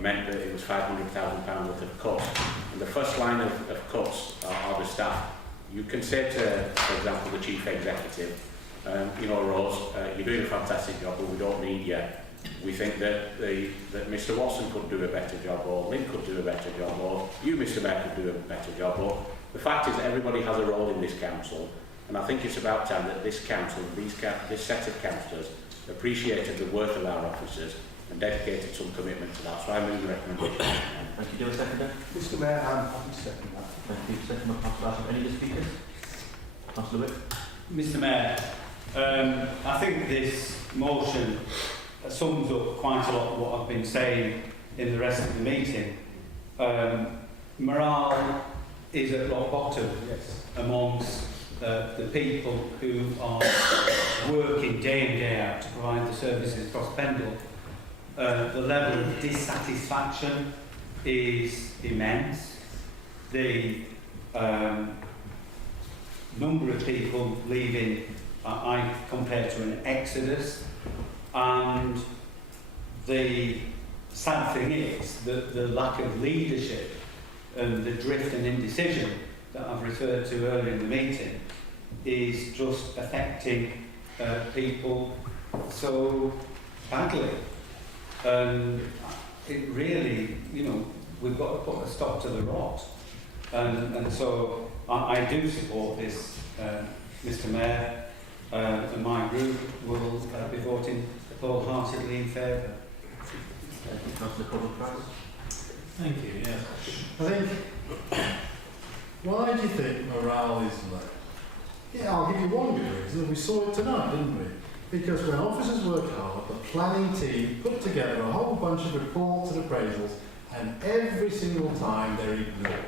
meant that it was £500,000 worth of cuts. And the first line of cuts are the staff. You can say to, for example, the chief executive, you know, Rose, you're doing a fantastic job, but we don't need you. We think that Mr. Watson could do a better job, or Lynn could do a better job, or you, Mr. Mayor, could do a better job. But the fact is, everybody has a role in this council, and I think it's about time that this council, this set of councillors, appreciated the worth of our officers and dedicated some commitment to that. So I move the recommendation. Thank you. Do a seconder? Mr. Mayor, I'm happy to second that. Thank you. Second by Councillor Ashton. Any other speakers? Councillor Wick. Mr. Mayor, I think this motion sums up quite a lot of what I've been saying in the rest of the meeting. Morale is at rock bottom amongst the people who are working day in, day out to provide the services across Pendle. The level of dissatisfaction is immense. The number of people leaving I compare to an exodus, and the sad thing is that the lack of leadership and the drift and indecision that I've referred to earlier in the meeting is just affecting people so badly. And it really, you know, we've got to put a stop to the rot. And so I do support this, Mr. Mayor, and my group will be voting wholeheartedly in favour. Thank you, yeah. I think, why do you think morale is low? Yeah, I'll give you one good reason. We saw it tonight, didn't we? Because when officers work hard, the planning team put together a whole bunch of reports and appraisals, and every single time they're ignored.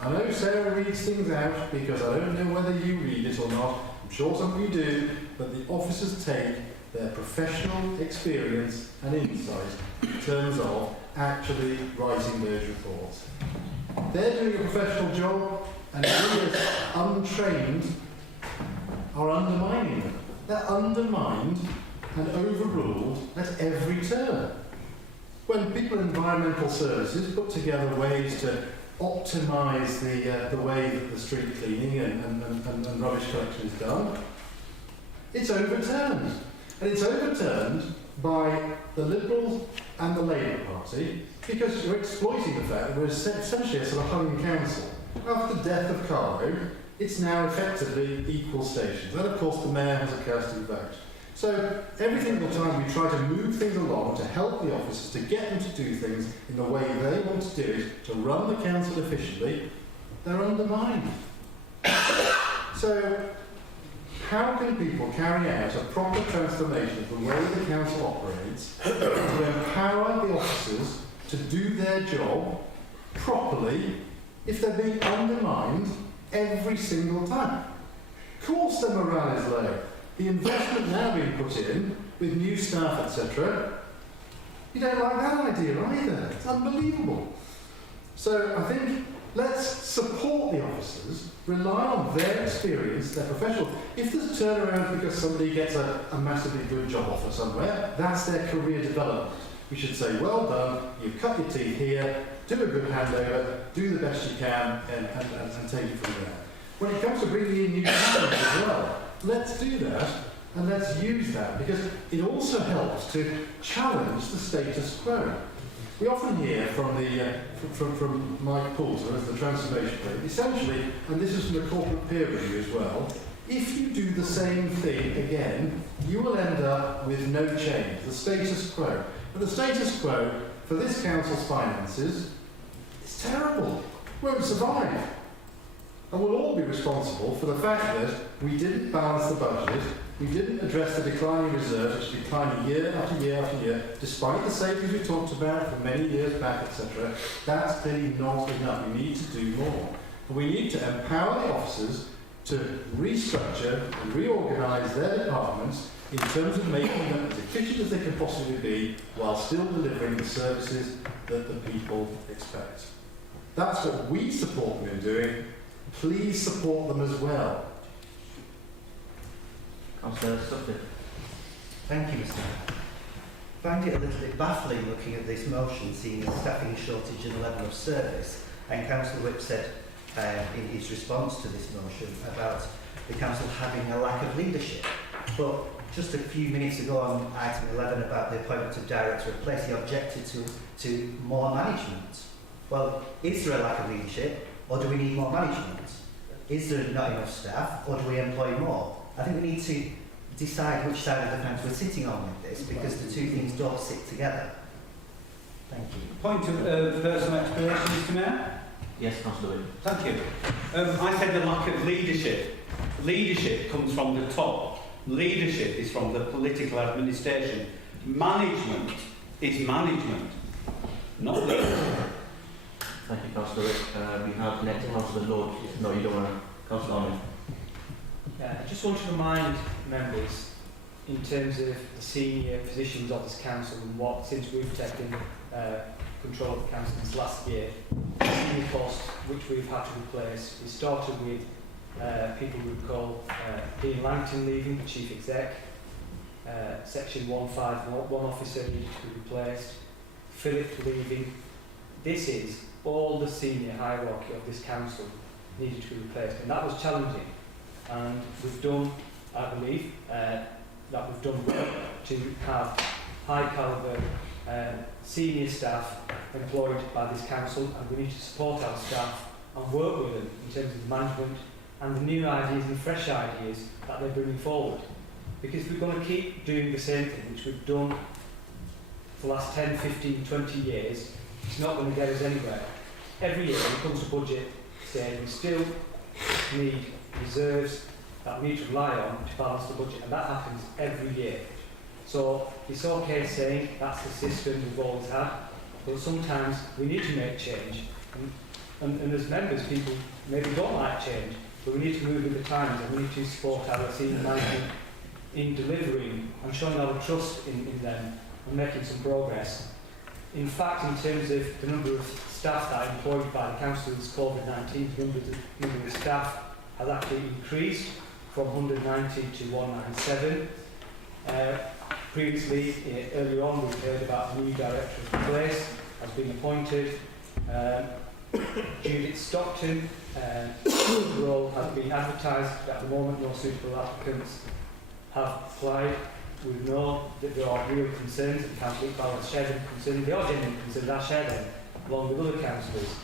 I know Sarah reads things out because I don't know whether you read it or not. I'm sure some of you do, but the officers take their professional experience and insight in terms of actually writing those reports. They're doing a professional job, and we as untrained are undermining them. They're undermined and overruled at every turn. When people in environmental services put together ways to optimise the way that the street cleaning and rubbish collection is done, it's overturned. And it's overturned by the Liberals and the Labour Party because you're exploiting the fact that we're essentially a sort of hung council. After the death of Cargo, it's now effectively equal stations. And of course the Mayor has a casting vote. So every single time we try to move things along to help the officers, to get them to do things in the way they want to do it, to run the council efficiently, they're undermined. So how can people carry out a proper transformation of the way the council operates to empower the officers to do their job properly if they're being undermined every single time? Of course their morale is low. The investment now being put in with new staff, etc., you don't like that idea either. It's unbelievable. So I think Let's support the officers, rely on their experience, their professional. If there's turnaround because somebody gets a massively good job offer somewhere, that's their career development. We should say, well done, you've cut your teeth here, do a good handover, do the best you can, and take it from there. When it comes to bringing in new talent as well, let's do that, and let's use that, because it also helps to challenge the status quo. We often hear from from Mike Poulter as the transformation lead, essentially, and this is from the corporate peer review as well, if you do the same thing again, you will end up with no change, the status quo. But the status quo for this council's finances is terrible. We won't survive. And we'll all be responsible for the fact that we didn't balance the budget, we didn't address the declining reserves, which is declining year after year after year, despite the savings we talked about from many years back, etc. That's clearly not enough. We need to do more. And we need to empower the officers to restructure and reorganise their departments in terms of making them as efficient as they can possibly be while still delivering the services that the people expect. That's what we support them in doing. Please support them as well. Councillor Sutton. Thank you, Mr. Mayor. I find it a little bit baffling looking at this motion, seeing the staffing shortage and level of service, and Councillor Whip said in his response to this motion about the council having a lack of leadership. But just a few minutes ago on item 11 about the appointment of director of place, he objected to more management. Well, is there a lack of leadership, or do we need more management? Is there not enough staff, or do we employ more? I think we need to decide which side of the fence we're sitting on with this, because the two things don't sit together. Thank you. Point of personal explanation, Mr. Mayor? Yes, Councillor Whip. Thank you. I said the lack of leadership. Leadership comes from the top. Leadership is from the political administration. Management is management, not leadership. Thank you, Councillor Whip. We have next Councillor Lord. No, you don't want to. Councillor Ahmed. I just want to remind members, in terms of the senior positions of this council and what, since we've taken control of the council this last year, the senior cost which we've had to replace. We started with people we would call Dean Langton leaving, the chief exec, section 151 officer needed to be replaced, Philip leaving. This is all the senior hierarchy of this council needed to be replaced, and that was challenging. And we've done, I believe, that we've done well to have high calibre senior staff employed by this council, and we need to support our staff and work with them in terms of management and the new ideas and fresh ideas that they're bringing forward. Because if we're going to keep doing the same thing, which we've done for the last 10, 15, 20 years, it's not going to get us anywhere. Every year when it comes to budget, say we still need reserves that we need to rely on to balance the budget, and that happens every year. So it's okay saying that's the system we've always had, but sometimes we need to make change. And as members, people maybe don't like change, but we need to move with the times, and we need to support our senior management in delivering and showing our trust in them and making some progress. In fact, in terms of the number of staff that are employed by the council since COVID-19, the number of staff has actually increased from 190 to 197. Previously, earlier on, we've heard about the new director of the place has been appointed. Judith Stockton, the role has been advertised. At the moment, no suitable applicants have applied. We know that there are real concerns, that the council balance share them concerns. They are genuine concerns, I share them, along with other councillors.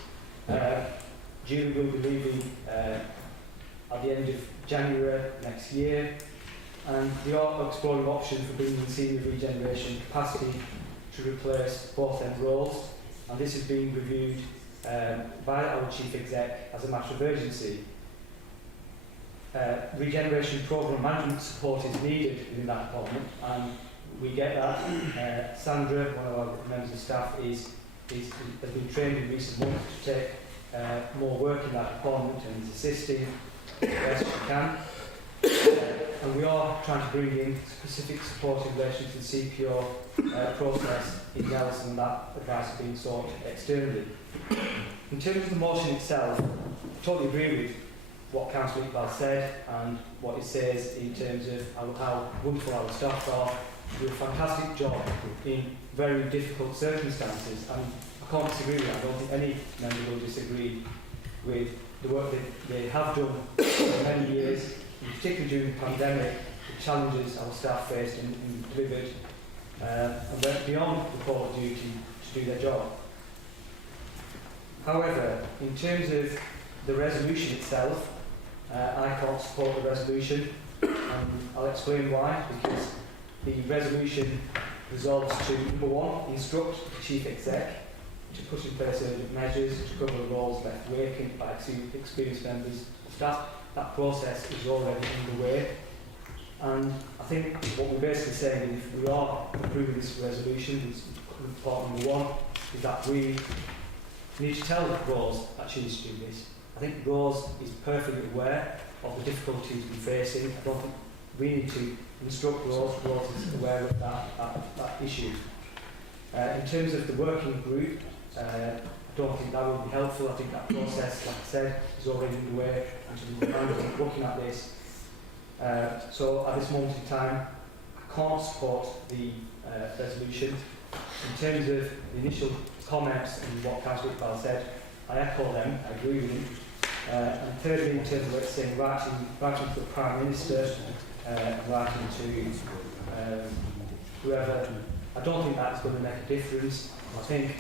Julie will be leaving at the end of January next year, and we are exploring options for bringing senior regeneration capacity to replace both end roles, and this is being reviewed by our chief exec as a matter of urgency. Regeneration programme management support is needed within that department, and we get that. Sandra, one of our members of staff, has been trained in recent months to take more work in that department and is assisting as best she can. And we are trying to bring in specific support in relation to the CPO process in Nelson, and that advice is being sought externally. In terms of the motion itself, I totally agree with what Councillor Iqbal said and what it says in terms of how wonderful our staff are. They do a fantastic job in very difficult circumstances, and I can't disagree with that. I don't think any member will disagree with the work that they have done for many years, particularly during the pandemic, the challenges our staff faced and delivered, and went beyond the call of duty to do their job. However, in terms of the resolution itself, I can't support the resolution, and I'll explain why. Because the resolution resolves to, number one, instruct the Chief Exec to put in place urgent measures to cover the roles left vacant by experienced members of staff. That process is already underway, and I think what we're basically saying is if we are approving this resolution, part number one is that we need to tell Rose that she needs to do this. I think Rose is perfectly aware of the difficulties we're facing. I don't think we need to instruct Rose. Rose is aware of that issue. In terms of the working group, I don't think that will be helpful. I think that process, like I said, is already underway, and we're looking at this. So at this moment in time, I can't support the resolution. In terms of the initial comments and what Councillor Iqbal said, I echo them, I agree with him. And thirdly, in terms of what it's saying, writing to the Prime Minister, writing to whoever, I don't think that's going to make a difference. I think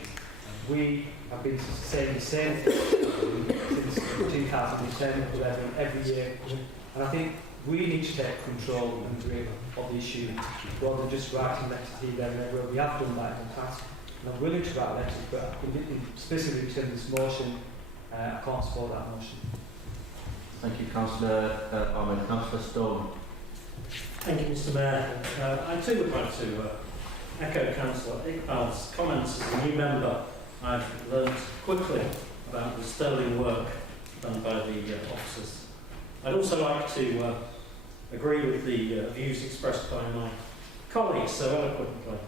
we have been saying the same thing since 2010, 11, every year, and I think we need to take control and grip of the issue rather than just writing letters here, there, and everywhere. We have done that in the past, and I'm willing to write letters, but specifically in terms of this motion, I can't support that motion. Thank you, Councillor Ahmed. Councillor Stone. Thank you, Mr. Mayor. I too would like to echo Councillor Iqbal's comments. As a new member, I've learned quickly about the sterling work done by the officers. I'd also like to agree with the views expressed by my colleagues so eloquently.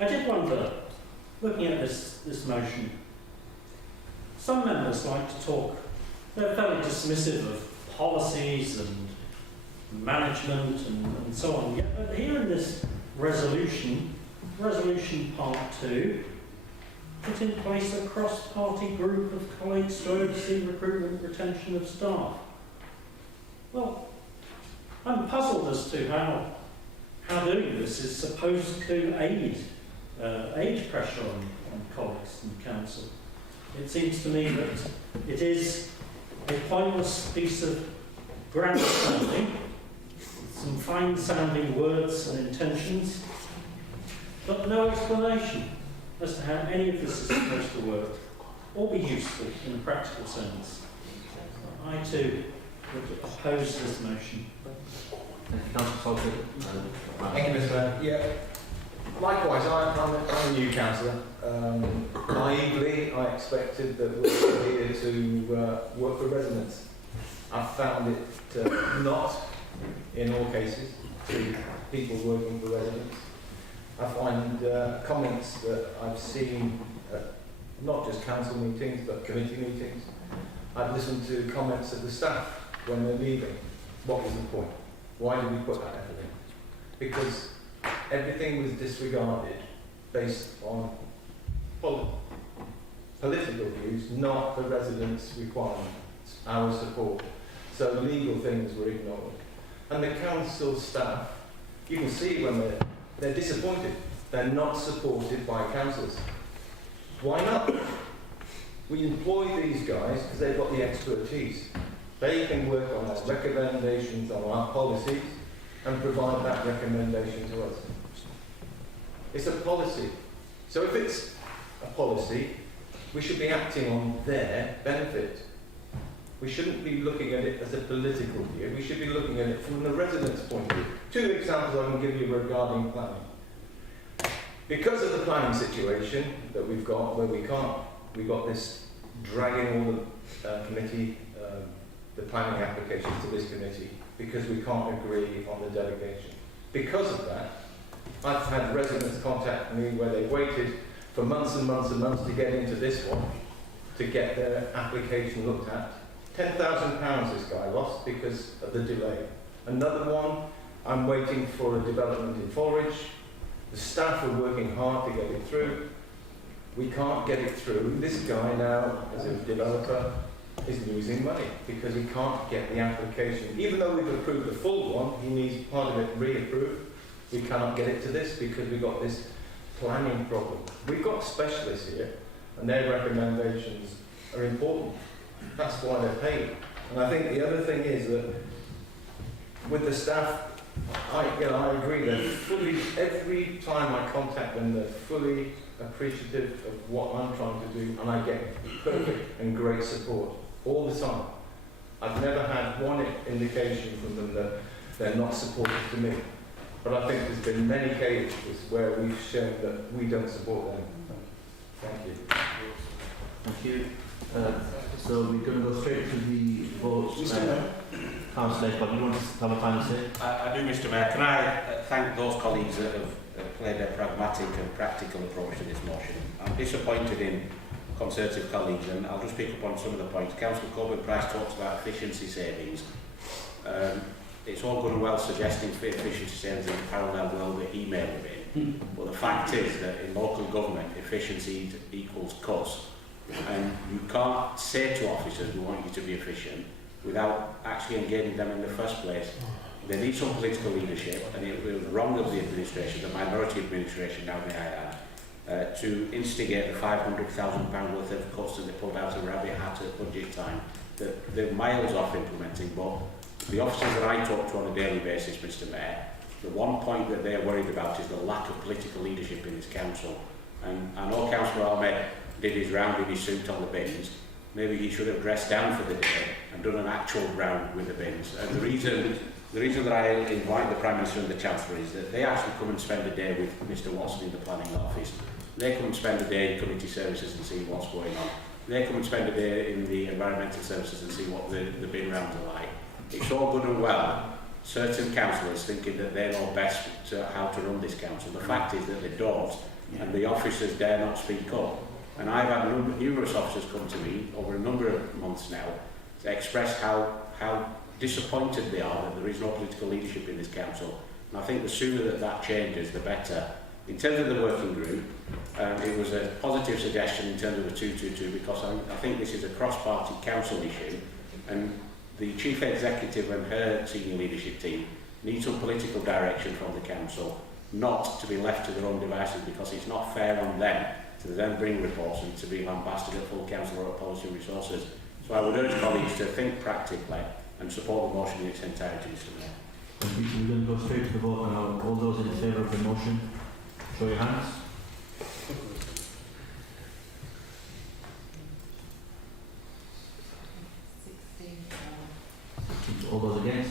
I did wonder, looking at this motion, some members like to talk, they're fairly dismissive of policies and management and so on. Yet here in this resolution part 2, put in place a cross-party group of colleagues to oversee recruitment and retention of staff. Well, I'm puzzled as to how doing this is supposed to aid pressure on colleagues in council. It seems to me that it is a pointless piece of grandstanding, some fine-sounding words and intentions, but no explanation as to how any of this is supposed to work or be useful in a practical sense. I too would oppose this motion. Thank you, Mr. Mayor. Yeah. Likewise, I'm a new councillor. Naively, I expected that we were here to work for residents. I've found it not, in all cases, to people working for residents. I find comments that I've seen at not just council meetings, but committee meetings. I've listened to comments of the staff when they're leaving. What was the point? Why did we put that effort in? Because everything was disregarded based on political views, not the residents' requirements, our support. So legal things were ignored. And the council staff, you can see when they're disappointed. They're not supported by councillors. Why not? We employ these guys because they've got the expertise. They can work on our recommendations, on our policies, and provide that recommendation to us. It's a policy. So if it's a policy, we should be acting on their benefit. We shouldn't be looking at it as a political view. We should be looking at it from the residents' point of view. 2 examples I can give you regarding planning. Because of the planning situation that we've got, where we've got this dragging all the committee the planning application to this committee because we can't agree on the delegation. Because of that, I've had residents contact me where they waited for months and months and months to get into this one, to get their application looked at. £10,000 this guy lost because of the delay. Another one, I'm waiting for a development in Forage. The staff are working hard to get it through. We can't get it through. This guy now, as a developer, is losing money because he can't get the application. Even though we've approved the full one, he needs part of it re-approved. We cannot get it to this because we've got this planning problem. We've got specialists here, and their recommendations are important. That's why they're paid. And I think the other thing is that with the staff, I agree, they're fully, every time I contact them, they're fully appreciative of what I'm trying to do, and I get perfect and great support all the time. I've never had one indication from them that they're not supportive to me. But I think there's been many cases where we've shown that we don't support them. Thank you. Thank you. So we're going to go straight to the vote. Councillor, do you want to have a final say? I do, Mr Mayor. Can I thank those colleagues that have played a pragmatic and practical approach to this motion. I'm disappointed in Conservative colleagues, and I'll just pick up on some of the points. Councillor Corbett-Price talks about efficiency savings. It's all good and well suggesting efficiency savings in the parallel world that he may live in. But the fact is that in local government, efficiency equals cost. And you can't say to officers, we want you to be efficient, without actually engaging them in the first place. They need some political leadership, and it was wrong of the administration, the minority administration now may I add, to instigate the £500,000 worth of cuts that they pulled out of rabbit hat at budget time. They're miles off implementing, but the officers that I talk to on a daily basis, Mr Mayor, the one point that they're worried about is the lack of political leadership in this council. And I know Councillor Ahmed did his round in his suit on the bins. Maybe he should have dressed down for the day and done an actual round with the bins. And the reason that I invite the Prime Minister and the Chancellor is that they actually come and spend a day with Mr Watson in the planning office. They come and spend a day in community services and see what's going on. They come and spend a day in the environmental services and see what the bin rounds are like. It's all good and well certain councillors thinking that they know best how to run this council. The fact is that they don't, and the officers dare not speak up. And I've had numerous officers come to me over a number of months now to express how disappointed they are that there is no political leadership in this council. And I think the sooner that changes, the better. In terms of the working group, it was a positive suggestion in terms of the 222 because I think this is a cross-party council issue, and the Chief Executive and her senior leadership team need some political direction from the council, not to be left to their own devices, because it's not fair on them to then bring reports and to be lambasted at full council or at policy resources. So I would urge colleagues to think practically and support the motion in its entirety, Mr Mayor. Thank you. We're going to go straight to the vote now. All those in favour of the motion, show your hands. All those against?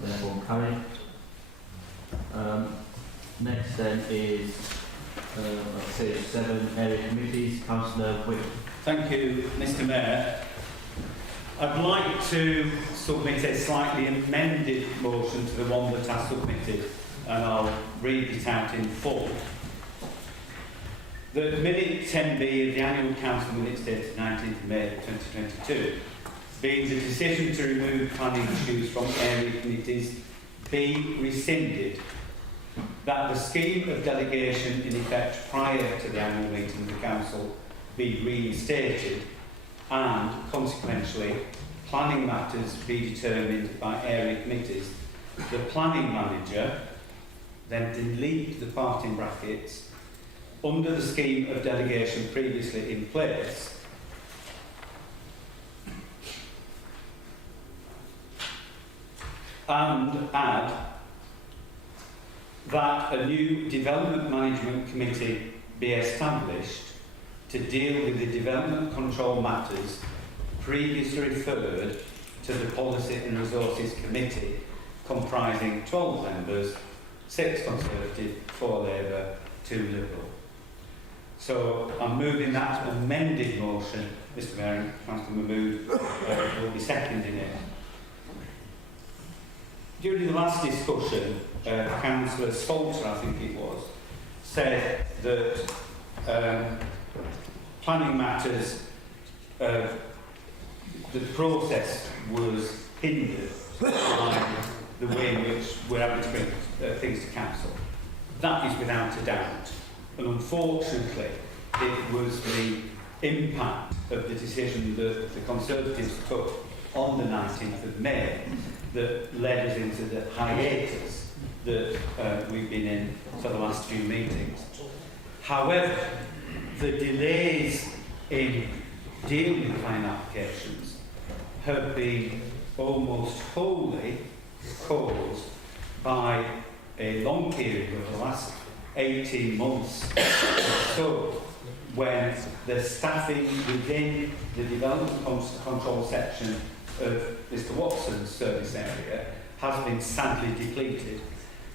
Therefore carried. Next then is page 7, area committees. Councillor Wick. Thank you, Mr Mayor. I'd like to submit a slightly amended motion to the one that I submitted, and I'll read it out in full. The minute 10B of the annual council minutes dated 19th May 2022, being the decision to remove planning issues from area committees, be rescinded, that the scheme of delegation in effect prior to the annual meeting of the council be reinstated, and consequently planning matters be determined by area committees. The planning manager then delete the part in brackets under the scheme of delegation previously in place, and add that a new development management committee be established to deal with the development control matters previously referred to the Policy and Resources Committee, comprising 12 members, 6 Conservative, 4 Labour, 2 Liberal. So I'm moving that amended motion, Mr Mayor, and Councillor Mahmood will be seconding it. During the last discussion, Councillor Salter, I think it was, said that planning matters, the process was hindered by the way in which we're having to bring things to council. That is without a doubt. And unfortunately, it was the impact of the decision that the Conservatives took on the 19th of May that led us into the hiatus that we've been in for the last few meetings. However, the delays in dealing with planning applications have been almost wholly caused by a long period of the last 18 months or so, when the staffing within the development control section of Mr Watson's service area has been sadly depleted.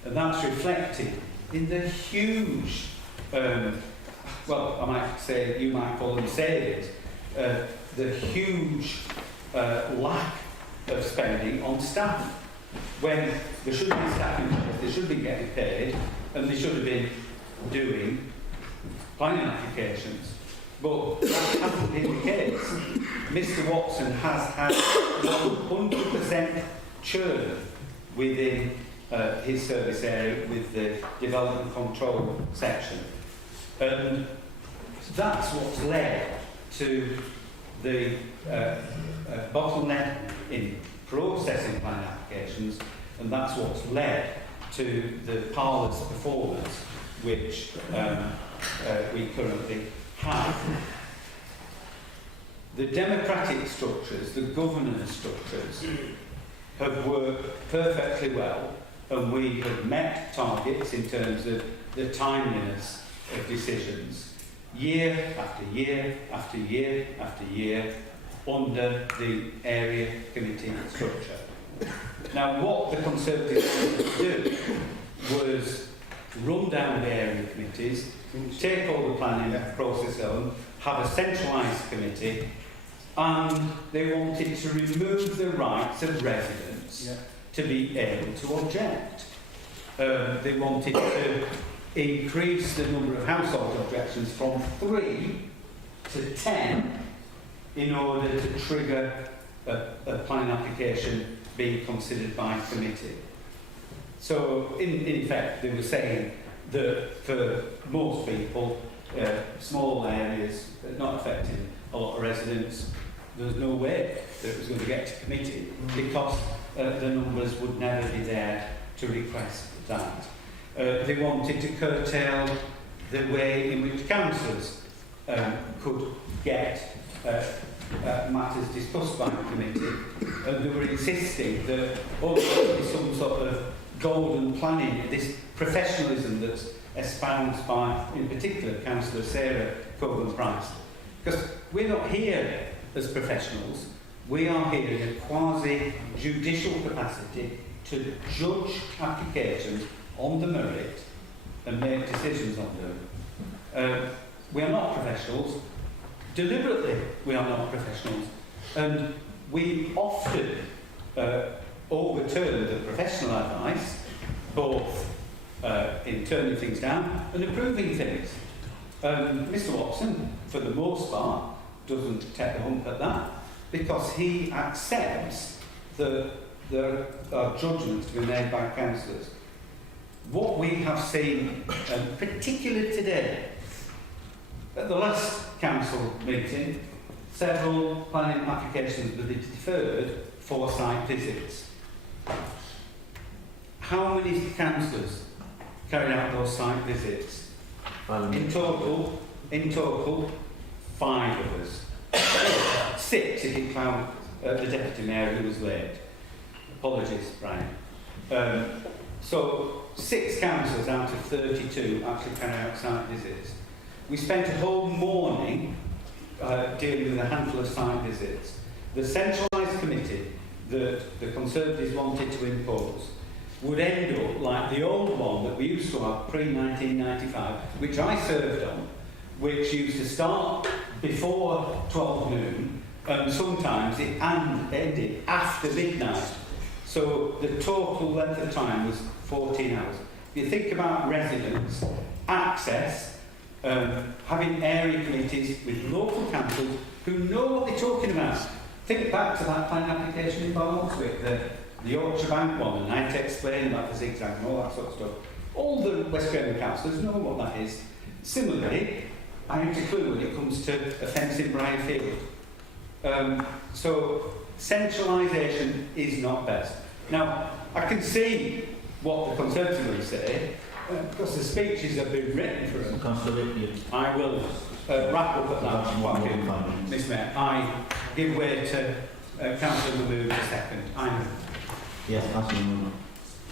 And that's reflected in the huge, well, I might say, you might call them savings, the huge lack of spending on staff. When there should be staffing, they should be getting paid, and they should have been doing planning applications. But that hasn't been the case. Mr Watson has had 100% churn within his service area with the development control section. And that's what's led to the bottleneck in processing planning applications, and that's what's led to the parlous performance which we currently have. The democratic structures, the governance structures, have worked perfectly well, and we have met targets in terms of the timeliness of decisions year after year after year after year under the area committee structure. Now, what the Conservatives wanted to do was run down the area committees, take all the planning process on, have a centralised committee, and they wanted to remove the rights of residents to be able to object. They wanted to increase the number of household objections from 3 to 10 in order to trigger a planning application being considered by committee. So, in effect, they were saying that for most people, small areas, not affecting a lot of residents, there's no way that it was going to get to committee because the numbers would never be there to request that. They wanted to curtail the way in which councillors could get matters discussed by the committee, and they were insisting that there should be some sort of golden planning, this professionalism that's espoused by, in particular, Councillor Sarah Coburn-Price. Because we're not here as professionals, we are here in a quasi-judicial capacity to judge applications on the merit and make decisions on them. We are not professionals. Deliberately, we are not professionals. And we often overturn the professional advice, both in turning things down and approving things. Mr Watson, for the most part, doesn't take the hump at that because he accepts that there are judgments to be made by councillors. What we have seen, particularly today, at the last council meeting, several planning applications were deferred for site visits. How many councillors carried out those site visits? In total, 5 of us. 6 if you count the deputy mayor who was late. Apologies, Brian. So 6 councillors out of 32 actually carried out site visits. We spent a whole morning dealing with a handful of site visits. The centralised committee that the Conservatives wanted to impose would end up like the old one that we used to have pre-1995, which I served on, which used to start before 12 noon, and sometimes it ended after midnight. So the total length of time was 14 hours. If you think about residents, access, having area committees with local councils who know what they're talking about. Think back to that planning application in Barnoldswick, the Yorkshire Bank one, and I had to explain about the zigzag and all that sort of stuff. All the West Birmingham councillors know what that is. Similarly, I have a clue when it comes to a fence in Briarfield. So centralisation is not best. Now, I can see what the Conservative will say, because the speeches have been written for them. I will wrap up at that one, Miss Mayor. I give way to Councillor Mahmood a second. Yes, absolutely.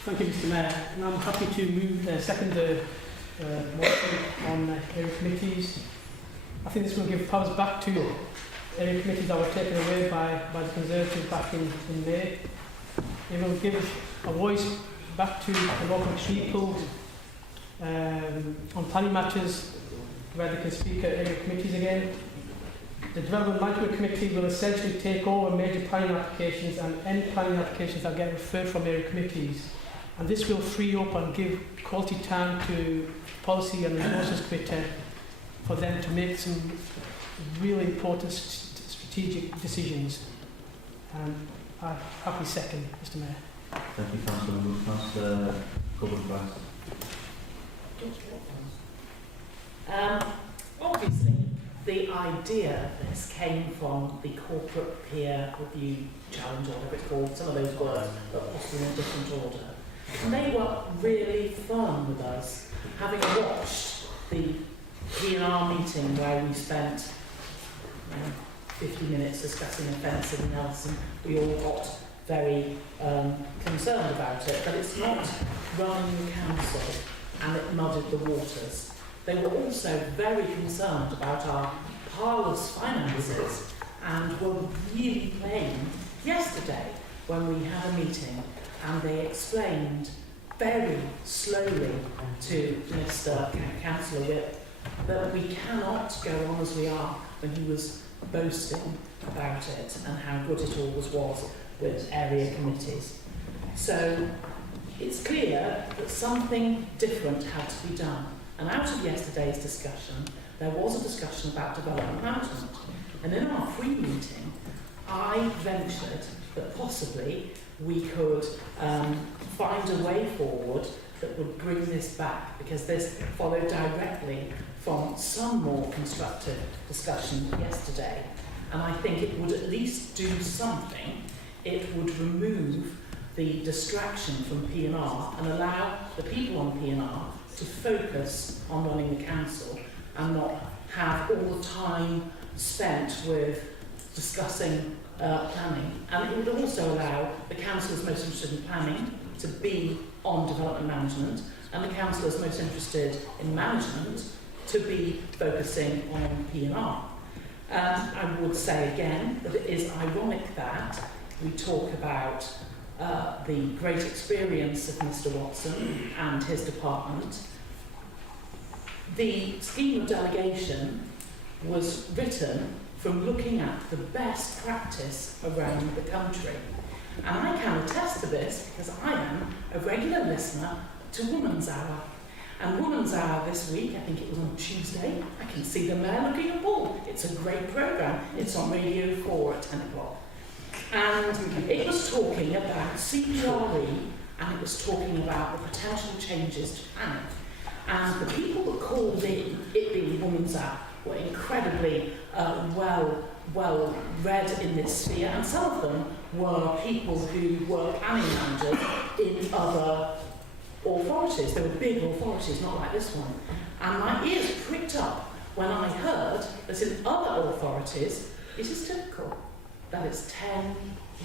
Thank you, Mr. Mayor. And I'm happy to move second motion on area committees. I think this will give powers back to area committees that were taken away by the Conservatives back in May. It will give a voice back to the local people on planning matters where they can speak at area committees again. The Development Management Committee will essentially take over major planning applications and any planning applications that get referred from area committees. And this will free up and give quality time to Policy and Resources Committee for them to make some really important strategic decisions. And I happily second, Mr. Mayor. Thank you, Councillor. Councillor Coburn-Price. Obviously, the idea of this came from the corporate peer review challenge, or whatever it's called, some of those words, but possibly in a different order. And they were really firm with us, having watched the P&R meeting where we spent 50 minutes discussing offences and else, and we all got very concerned about it, but it's not running the council, and it muddied the waters. They were also very concerned about our parlour's finances and were really plain yesterday when we had a meeting, and they explained very slowly to Mr. Councillor Whip that we cannot go on as we are when he was boasting about it and how good it always was with area committees. So it's clear that something different had to be done. And out of yesterday's discussion, there was a discussion about development management. And in our pre-meeting, I ventured that possibly we could find a way forward that would bring this back, because this followed directly from some more constructive discussion yesterday. And I think it would at least do something. It would remove the distraction from P&R and allow the people on P&R to focus on running the council and not have all the time spent with discussing planning. And it would also allow the councillors most interested in planning to be on development management, and the councillors most interested in management to be focusing on P&R. I would say again that it is ironic that we talk about the great experience of Mr. Watson and his department. The scheme of delegation was written from looking at the best practice around the country. And I can attest to this because I am a regular listener to Women's Hour. And Women's Hour this week, I think it was on Tuesday, I can see the mayor looking at Paul. It's a great programme. It's on Radio 4 at 10 o'clock. And it was talking about CPRE, and it was talking about the potential changes to planning. And the people that called in, it being Women's Hour, were incredibly well read in this sphere, and some of them were people who were planning managers in other authorities. They were big authorities, not like this one. And my ears pricked up when I heard that in other authorities, it is typical that it's 10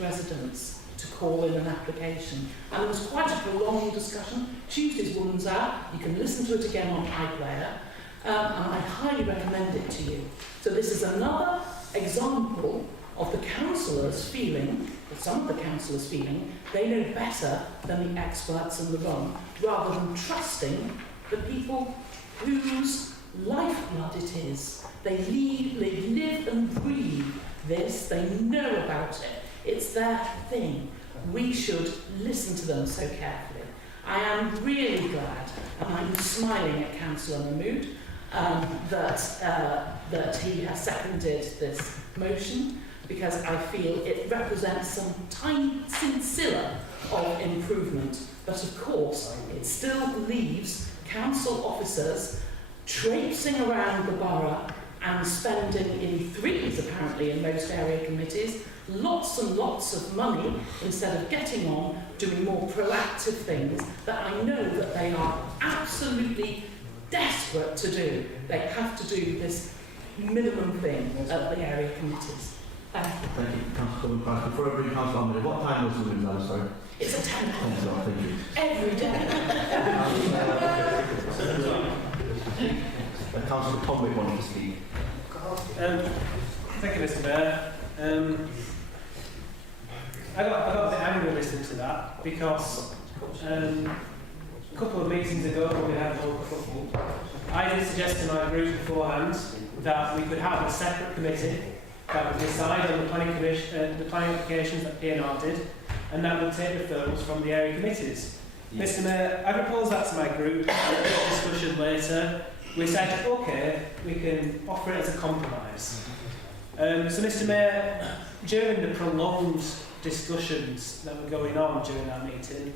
residents to call in an application. And there was quite a prolonged discussion. Tuesday's Women's Hour, you can listen to it again on iPlayer, and I highly recommend it to you. So this is another example of the councillors feeling, or some of the councillors feeling, they know better than the experts in the room, rather than trusting the people whose lifeblood it is. They live and breathe this, they know about it, it's their thing. We should listen to them so carefully. I am really glad, and I'm smiling at Councillor Mahmood, that he has seconded this motion, because I feel it represents some tiny scintilla of improvement. But of course, it still leaves council officers traipsing around the borough and spending in threes, apparently, in most area committees, lots and lots of money instead of getting on doing more proactive things that I know that they are absolutely desperate to do. They have to do this minimum thing at the area committees. Thank you. Thank you, Councillor Price. Before I bring Councillor Ahmed, what time was the room, sorry? It's a 10 o'clock. 10 o'clock, thank you. Every day. Councillor Conway wanted to speak. Thank you, Mr. Mayor. I got a bit angry listening to that because a couple of meetings ago when we had the local football, I did suggest to my group beforehand that we could have a separate committee that would decide on the planning applications that P&R did, and that would take referrals from the area committees. Mr. Mayor, I proposed that to my group, and a bit of discussion later, we said, okay, we can offer it as a compromise. So, Mr. Mayor, during the prolonged discussions that were going on during that meeting,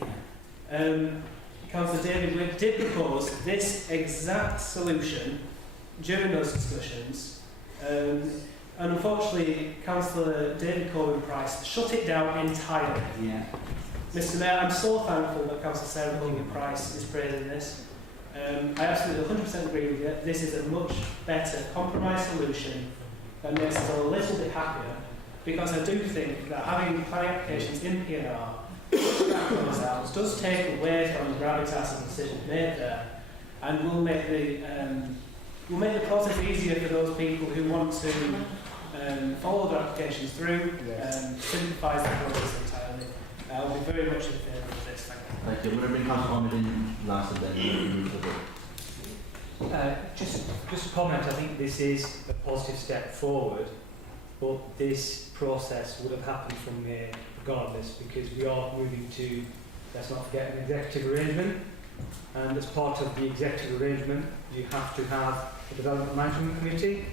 Councillor David Wick did propose this exact solution during those discussions, and unfortunately, Councillor David Corbyn-Price shut it down entirely. Yeah. Mr. Mayor, I'm so thankful that Councillor Sarah Corbyn-Price is praising this. I absolutely 100% agree with you. This is a much better compromise solution that makes us all a little bit happier, because I do think that having planning applications in P&R does take away from the gravitas of the decision made there, and will make the process easier for those people who want to follow their applications through, simplifies the process entirely. I'll be very much in favour of this. Thank you. I'm going to bring Councillor Ahmed in last and then we'll move to the vote. Just a comment, I think this is a positive step forward, but this process would have happened from here regardless, because we are moving to, let's not forget, an executive arrangement, and as part of the executive arrangement you have to have a development management committee.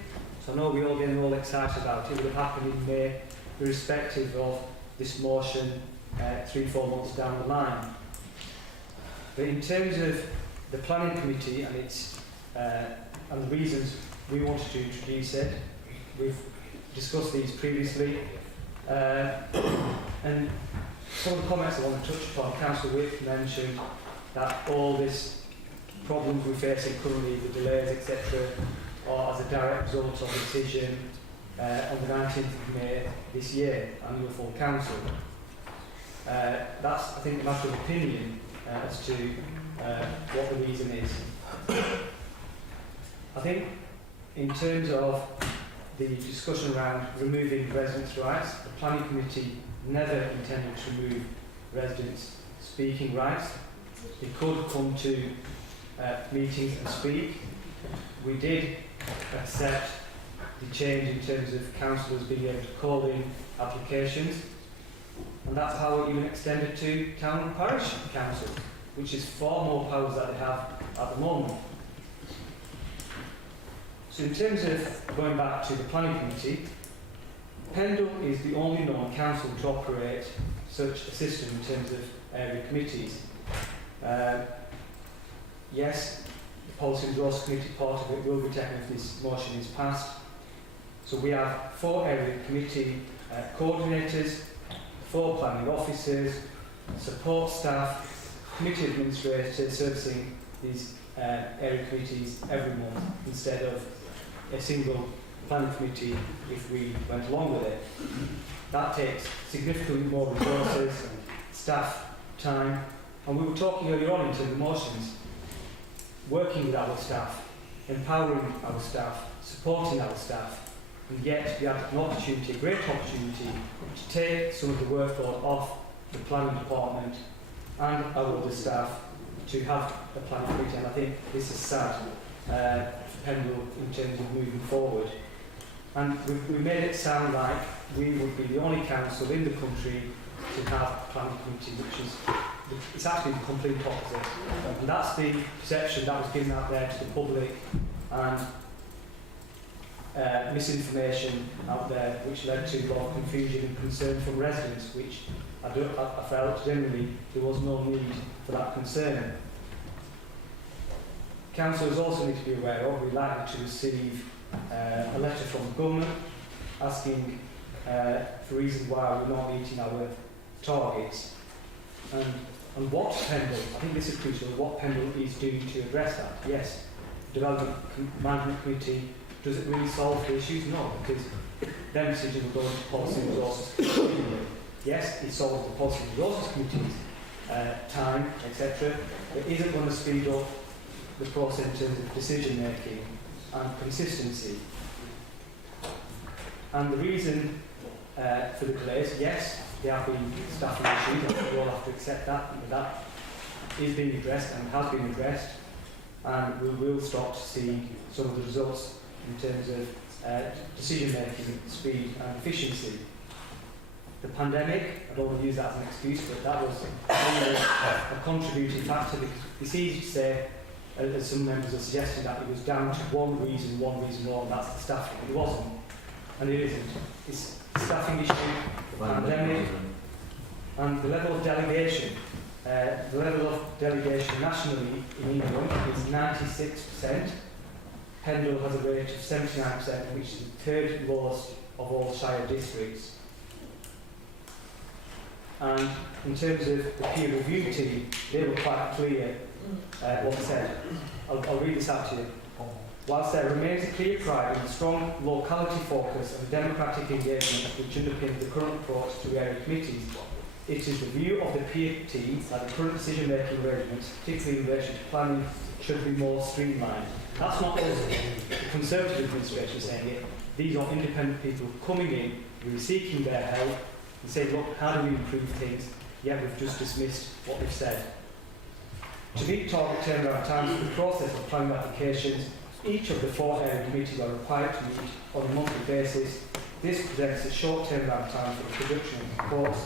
So I know we're all getting all excited about it. It would have happened in May, irrespective of this motion 3-4 months down the line. But in terms of the planning committee and its and the reasons we wanted to introduce it, we've discussed these previously, and some of the comments I want to touch upon, Councillor Wick mentioned that all this problems we're facing currently, the delays, etc., are as a direct result of a decision on the 19th of May this year, annual full council. That's, I think, a matter of opinion as to what the reason is. I think in terms of the discussion around removing residents' rights, the planning committee never intended to remove residents' speaking rights. They could come to meetings and speak. We did accept the change in terms of councillors being able to call in applications, and that's how it even extended to town and parish council, which is far more powers that they have at the moment. So in terms of going back to the planning committee, Pendle is the only known council to operate such a system in terms of area committees. Yes, the Policy and Resource Committee part of it will be taken if this motion is passed. So we have 4 area committee coordinators, 4 planning officers, support staff, committee administrators servicing these area committees every month instead of a single planning committee if we went along with it. That takes significantly more resources and staff time, and we were talking earlier on in terms of motions, working with our staff, empowering our staff, supporting our staff. and yet we had an opportunity, a great opportunity, to take some of the workload off the planning department and our other staff to have a planning committee, and I think this is sad for Pendle in terms of moving forward. And we made it sound like we would be the only council in the country to have a planning committee, which is it's actually the complete opposite. And that's the perception that was given out there to the public, and misinformation out there, which led to a lot of confusion and concern from residents, which I felt generally there was no need for that concern. Councillors also need to be aware of, we're likely to receive a letter from the government asking for reasons why we're not meeting our targets. And what Pendle, I think this is crucial, what Pendle is doing to address that. Yes, the Development Management Committee, does it really solve the issues? No, because then decisions will go into Policy and Resources Committee. Yes, it solves the Policy and Resources Committee's time, etc. It isn't going to speed up the process in terms of decision making and consistency. And the reason for the delays, yes, there have been staffing issues, and we all have to accept that, but that is being addressed and has been addressed, and we will start to see some of the results in terms of decision making, speed and efficiency. The pandemic, I don't want to use that as an excuse, but that was a contributing factor, because it's easy to say, as some members have suggested, that it was down to one reason more, and that's the staffing. It wasn't, and it isn't. It's the staffing issue, the pandemic, and the level of delegation. The level of delegation nationally in England is 96%. Pendle has a rate of 79%, which is the third lowest of all shire districts. And in terms of the peer review team, they were quite clear what they said. I'll read this out to you. Whilst there remains a clear pride in the strong locality focus and democratic engagement which underpins the current approach to area committees, it is the view of the peer team that the current decision-making arrangements, particularly in relation to planning, should be more streamlined. That's not us, the Conservative administration saying it. These are independent people coming in, really seeking their help, and saying, look, how do we improve things? Yet we've just dismissed what they've said. To meet target turnaround times for the process of planning applications, each of the 4 area committees are required to meet on a monthly basis. This presents a short turnaround time for the production of reports.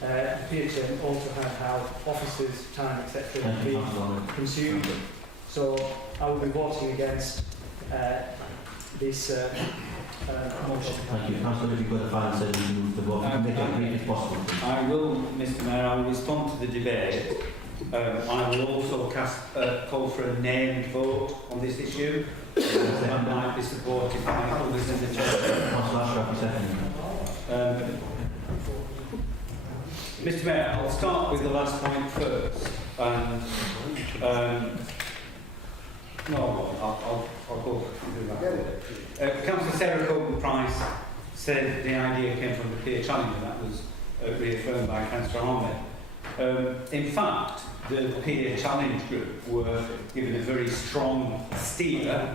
The peer term also had how officers' time, etc., will be consumed. So I will be voting against this motion. Thank you. Councillor, if you've got a final say, we move the vote. Make it as brief as possible. I will, Mr Mayor, I will respond to the debate. I will also call for a named vote on this issue. That might be supported by others in the chamber. Mr Mayor, I'll start with the last point first. I'll go through that. Councillor Sarah Coburn-Price said the idea came from the peer challenge, and that was reaffirmed by Councillor Ahmed. In fact, the peer challenge group were given a very strong steer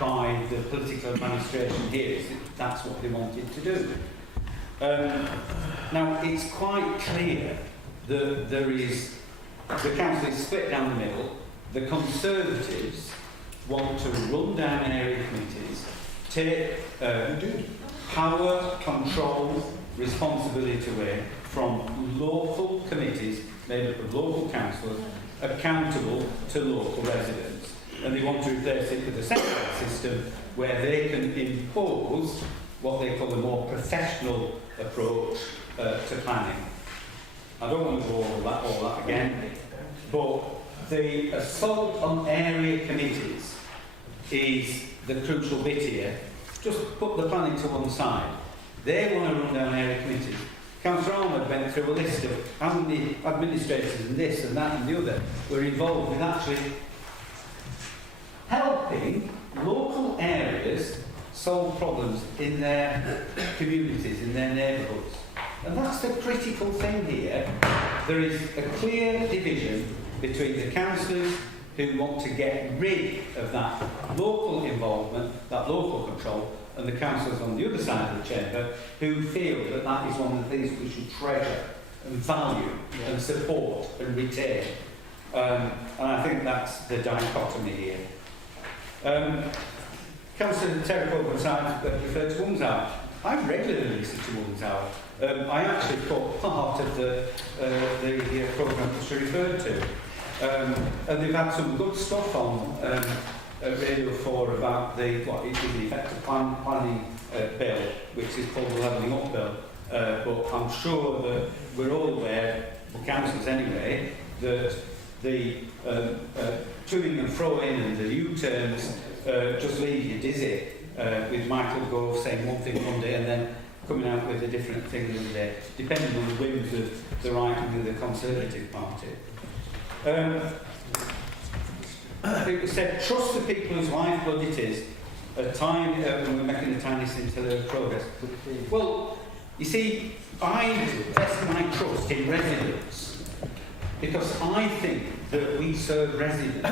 by the political administration here. That's what they wanted to do. Now, it's quite clear that the council is split down the middle. The Conservatives want to run down area committees, take power, control, responsibility away from local committees made up of local councillors accountable to local residents. And they want to replace it with a centralised system where they can impose what they call a more professional approach to planning. I don't want to go over all that again, but the assault on area committees is the crucial bit here. Just put the planning to one side. They want to run down area committees. Councillor Ahmed went through a list of how many administrators and this and that and the other were involved with actually helping local areas solve problems in their communities, in their neighbourhoods. And that's the critical thing here. There is a clear division between the councillors who want to get rid of that local involvement, that local control, and the councillors on the other side of the chamber who feel that that is one of the things we should treasure and value and support and retain. And I think that's the dichotomy here. Councillor Terry Coburn referred to Women's Hour. I regularly listen to Women's Hour. I actually caught part of the programme that she referred to. And they've had some good stuff on Radio 4 about the effective planning bill, which is called the Levelling Up Bill. But I'm sure that we're all aware, for councillors anyway, that the toing and froing and the U-turns just leave you dizzy, with Michael Gove saying one thing one day and then coming out with a different thing the other day, depending on the whims of the right wing of the Conservative Party. It was said, trust the people whose lifeblood it is, when we're making a tiny scintilla of progress. Well, you see, I vest my trust in residents because I think that we serve residents.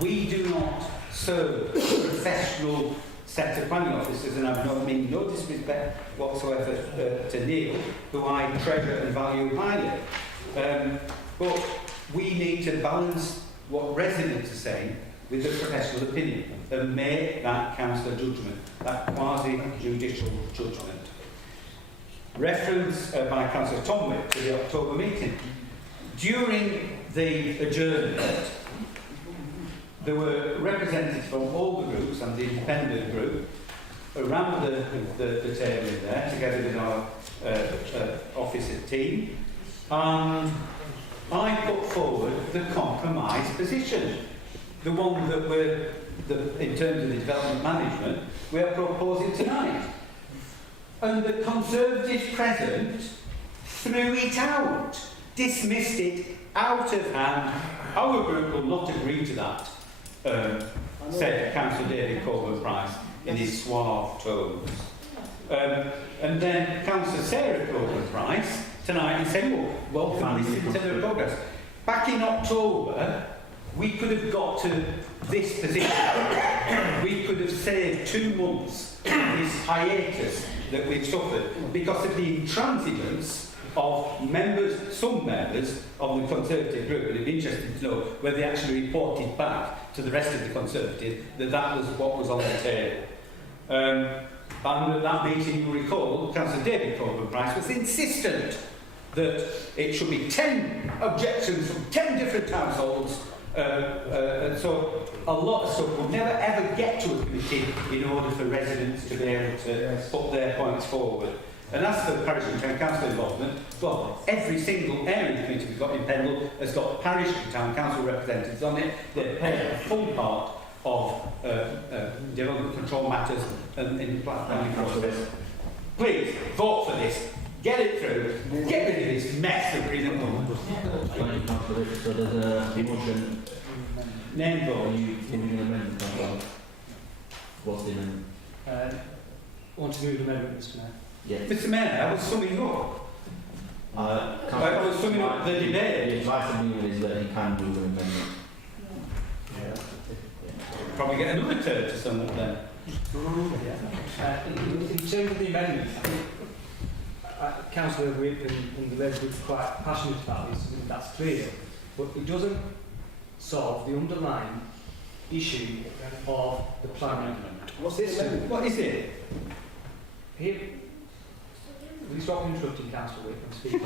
We do not serve a professional set of planning officers, and I've no disrespect whatsoever to Neil, who I treasure and value highly. But we need to balance what residents are saying with the professional opinion and make that councillor judgment, that quasi-judicial judgment. Reference by Councillor Tomwick to the October meeting. During the adjournment, there were representatives from all the groups and the independent group around the table there, together with our officer team, and I put forward the compromise position, the one that we're, in terms of the development management, we are proposing tonight. And the Conservatives present threw it out, dismissed it out of hand. Our group will not agree to that, said Councillor David Coburn-Price in his suave tones. And then Councillor Sarah Coburn-Price tonight and said, well, welcome this into the progress. Back in October, we could have got to this position. We could have saved 2 months of this hiatus that we've suffered because of the intransigence of members, some members of the Conservative group. It'd be interesting to know whether they actually reported back to the rest of the Conservatives that that was what was on the table. And at that meeting, you recall, Councillor David Coburn-Price was insistent that it should be 10 objections from 10 different households. And so a lot of stuff will never ever get to a committee in order for residents to be able to put their points forward. And as for parish and town council involvement, well, every single area committee we've got in Pendle has got parish and town council representatives on it. They play a full part of development control matters and in the planning process. Please vote for this. Get it through. Get rid of this mess that we're in. So there's a motion. Name vote. Are you giving an amendment? What's the amendment? I want to move the amendment, Mr. Mayor. Yeah. Mr. Mayor, I was summing up. I was summing up the debate. The advice of me is that he can do an amendment. Probably get another turn to sum up then. In terms of the amendment, Councillor Whip and the Labour Group are quite passionate about this, and that's clear. But it doesn't solve the underlying issue of the planning. What's this? What is it? Here, will you stop interrupting Councillor Whip and speak?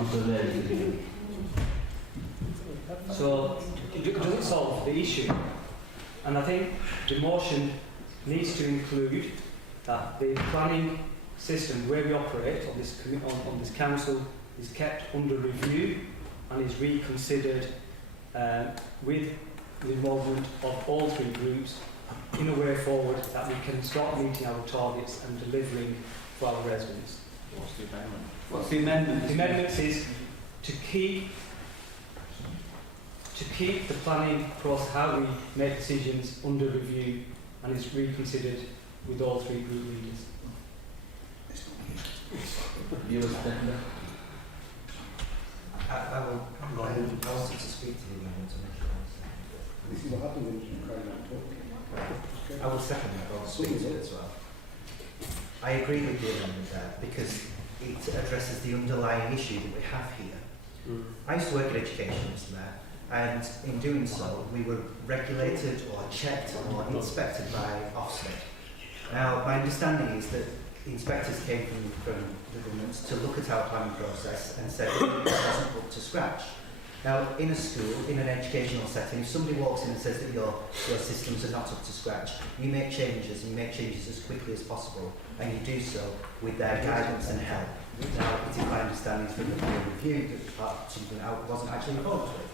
So it doesn't solve the issue, and I think the motion needs to include that the planning system where we operate on this council is kept under review and is reconsidered with the involvement of all 3 groups in a way forward that we can start meeting our targets and delivering for our residents. What's the amendment? What's the amendment? The amendment is to keep the planning process, how we make decisions, under review and is reconsidered with all 3 group leaders. I wanted to speak to the amendment to make sure. This is what happened when you carry on talking. I will second that, I'll speak to it as well. I agree with the amendment there because it addresses the underlying issue that we have here. I used to work in education, Mr. Mayor, and in doing so, we were regulated or checked or inspected by Ofsted. Now, my understanding is that the inspectors came from the government to look at our planning process and said that it wasn't up to scratch. Now, in a school, in an educational setting, if somebody walks in and says that your systems are not up to scratch, you make changes, and you make changes as quickly as possible, and you do so with their guidance and help. Now, it is my understanding from the peer review that something I wasn't actually involved with,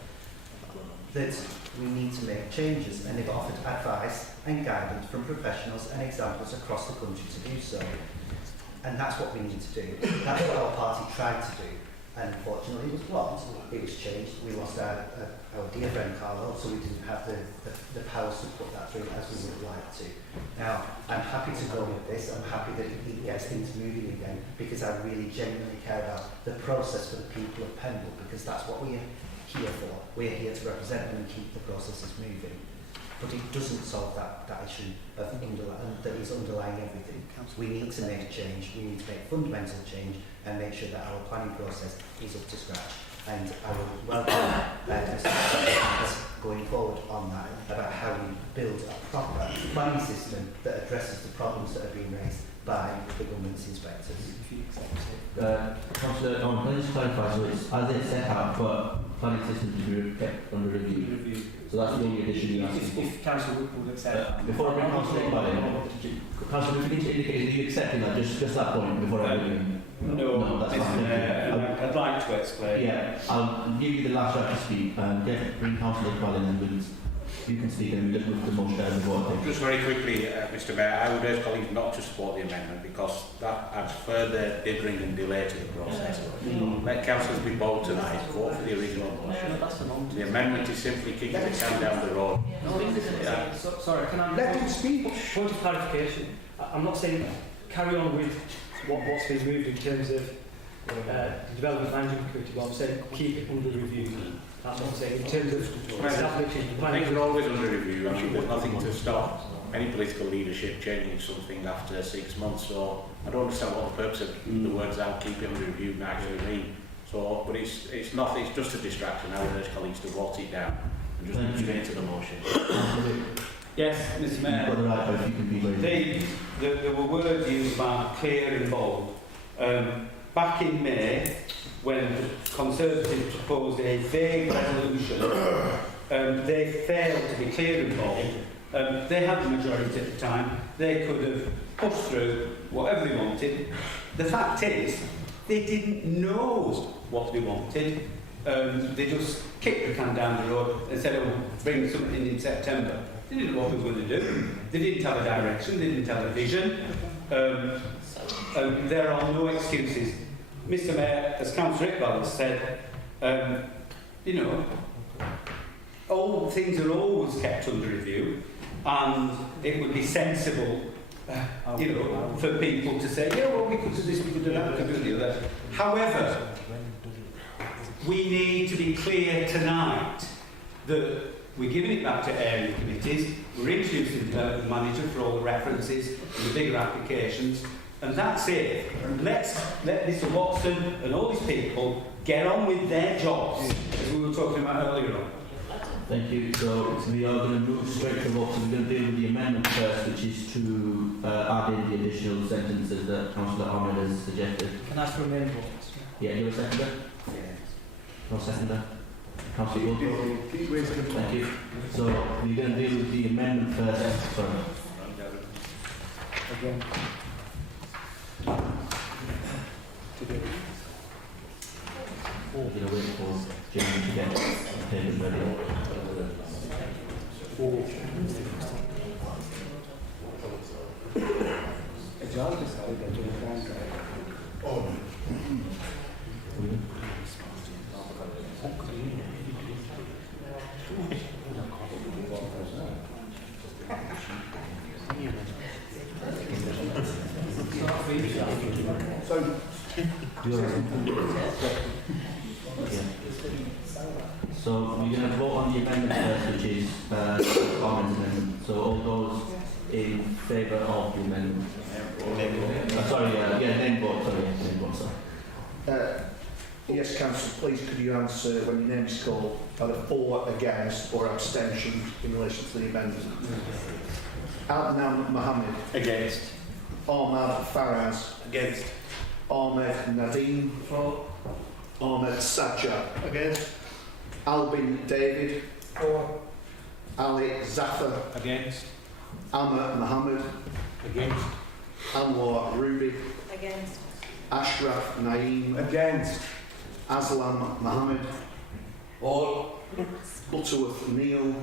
that we need to make changes, and they've offered advice and guidance from professionals and examples across the country to do so. And that's what we need to do. That's what our party tried to do. And unfortunately, it was blocked. It was changed. We lost our dear friend Carlo, so we didn't have the powers to put that through as we would like to. Now, I'm happy to go with this. I'm happy that it gets things moving again because I really genuinely care about the process for the people of Pendle because that's what we're here for. We're here to represent them and keep the processes moving. But it doesn't solve that issue of that is underlying everything. We need to make change. We need to make fundamental change and make sure that our planning process is up to scratch. And I will welcome going forward on that about how we build a proper planning system that addresses the problems that have been raised by the government's inspectors. Councillor, can I just clarify? So it's as it's set out, but planning system to be kept under review. So that's the only addition you're asking for. If Councillor would accept Before I bring Councillor Iqbal in, Councillor, if you need to indicate that you accepting that, just that point before I bring in. No, that's fine. I'd like to explain. Yeah, I'll give you the last right to speak. Bring Councillor Iqbal in and you can speak and we'll just move the motion as a vote. Just very quickly, Mr. Mayor, I would urge colleagues not to support the amendment because that adds further dithering and delay to the process. Let councillors be bold tonight, vote for the original motion. The amendment is simply kicking the can down the road. Sorry, can I... Let him speak. Point of clarification. I'm not saying carry on with what's been moved in terms of the Development Management Committee, but I'm saying keep it under review. That's what I'm saying. In terms of establishing the planning... Things are always under review. I mean, there's nothing to stop any political leadership changing something after 6 months. So I don't understand what the purpose of the words "I'll keep it under review" actually mean. So, but it's not. It's just a distraction. I would urge colleagues to vote it down and just move straight to the motion. Yes, Mr. Mayor. There were words used about clear and bold. Back in May, when the Conservatives proposed a vague resolution, they failed to be clear and bold. They had the majority at the time. They could have pushed through whatever they wanted. The fact is, they didn't know what they wanted. They just kicked the can down the road and said, "Oh, bring something in September." They didn't know what they were going to do. They didn't have a direction. They didn't have a vision. There are no excuses. Mr. Mayor, as Councillor Iqbal has said, all things are always kept under review, and it would be sensible, for people to say, "Yeah, well, we could do this, we could do that, we could do the other." However, we need to be clear tonight that we're giving it back to area committees, we're introducing the development manager for all the references and the bigger applications, and that's it. Let Mr. Watson and all these people get on with their jobs, as we were talking about earlier on. Thank you. So we are going to move straight to vote. So we're going to deal with the amendment first, which is to add in the additional sentences that Councillor Ahmed has suggested. Can I ask for a main vote? Yeah, you're a seconder? No seconder? Councillor Goldthorpe? Thank you. So we're going to deal with the amendment first. Sorry. Again. We're going to wait for Jamie to get the papers ready. So we're going to vote on the amendment first, which is Commons amendment. So all those in favour of the amendment? Name vote, sorry. Yes, Councillor, please could you answer when your name is called, either for, against or abstention in relation to the amendment? Adnan Mohammed. Against. Ahmad Faraz. Against. Ahmed Nadeem. For. Ahmed Sajjad. Against. Albin David. For. Ali Zafar. Against. Amma Mohammed. Against. Anwar Ruby. Against. Ashraf Naeem. Against. Aslam Mohammed. All. Butterworth Neil.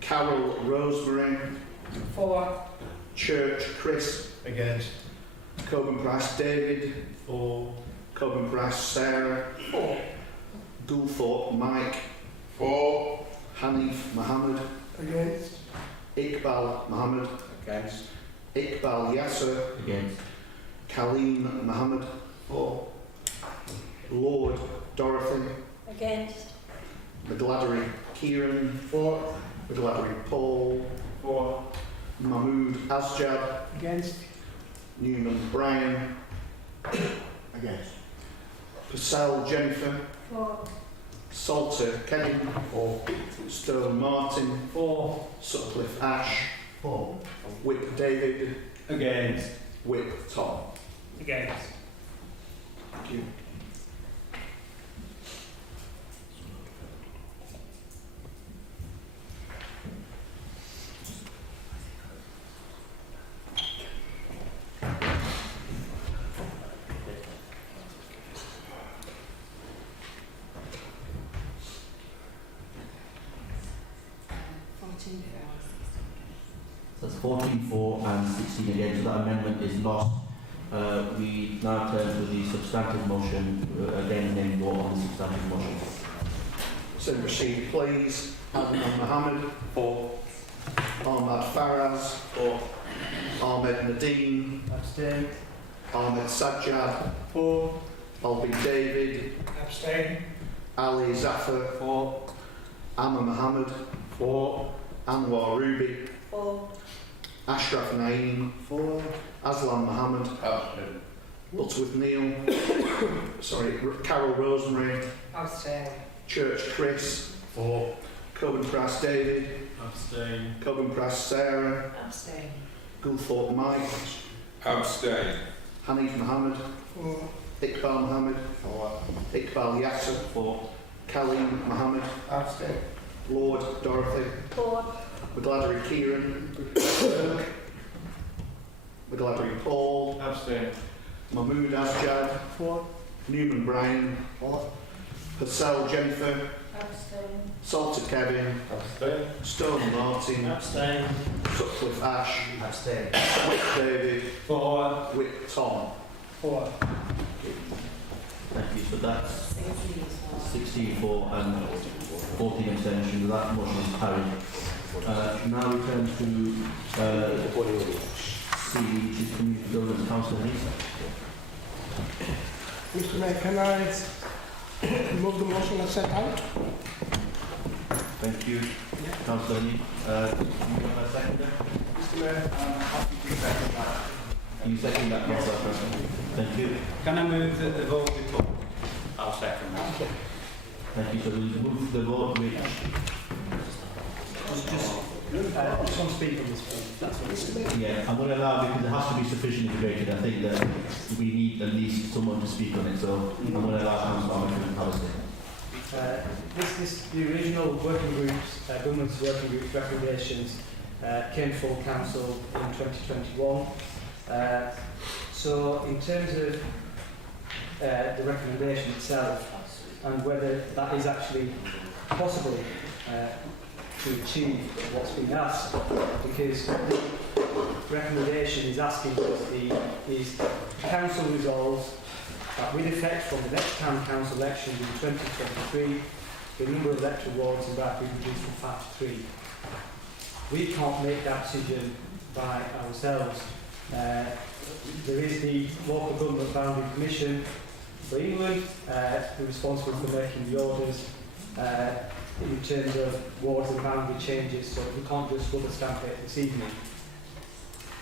Carol Rosemary. For. Church Chris. Against. Coburn Price David. For. Coburn Price Sarah. For. Goulthorpe Mike. For. Hanif Mohammed. Against. Iqbal Mohammed. Against. Iqbal Yasser. Against. Kaleem Mohammed. For. Lord Dorothy. Against. McGladdery Kieran. For. McGladdery Paul. For. Mahmood Asjad. Against. Newman Brian. Against. Purcell Jennifer. For. Salter Kevin. For. Stone Martin. For. Sutcliffe Ash. For. Whip David. Against. Whip Tom. Against. Thank you. So that's 14 for and 16 against. So that amendment is lost. We now turn to the substantive motion. Again, name vote on the substantive motion. So proceed, please. Adnan Mohammed. For. Ahmad Faraz. For. Ahmed Nadeem. Abstain. Ahmed Sajjad. For. Albin David. Abstain. Ali Zafar. For. Amma Mohammed. For. Anwar Ruby. For. Ashraf Naeem. For. Aslam Mohammed. Abstain. Butterworth Neil. Carol Rosemary. Abstain. Church Chris. For. Coburn Price David. Abstain. Coburn Price Sarah. Abstain. Goulthorpe Mike. Abstain. Hanif Mohammed. For. Iqbal Mohammed. Iqbal Yasser. For. Kaleem Mohammed. Abstain. Lord Dorothy. For. McGladdery Kieran. McGladdery Paul. Abstain. Mahmood Asjad. For. Newman Brian. Purcell Jennifer. Abstain. Salter Kevin. Abstain. Stone Martin. Abstain. Sutcliffe Ash. Abstain. Whip David. For. Whip Tom. For. Thank you. So that's 16 for and 14 abstentions. That motion is carried. Now we turn to C, which is Community Governance Council. Mr. Mayor, can I move the motion as set out? Thank you. Councillor Lee. You want a second there? Mr. Mayor, I'm happy to second that. You second that, Councillor President. Thank you. Can I move that the vote be put? I'll second that. Thank you. So we'll move the vote which... Just one speak on this point. That's what it's about. Yeah, I'm going to allow because it has to be sufficiently debated. I think that we need at least someone to speak on it. So I'm going to allow Councillor Armstrong to have a say. The original working groups, government's working groups recommendations came full council in 2021. So in terms of the recommendation itself and whether that is actually possible to achieve what's been asked, because the recommendation is asking is council resolves that with effect from the next town council elections in 2023, the number of electoral wards in Bath is reduced from 5 to 3. We can't make that decision by ourselves. There is the Local Government Boundary Commission for England, who are responsible for making the orders. in terms of wards and boundary changes, so we can't just rubber stamp it this evening.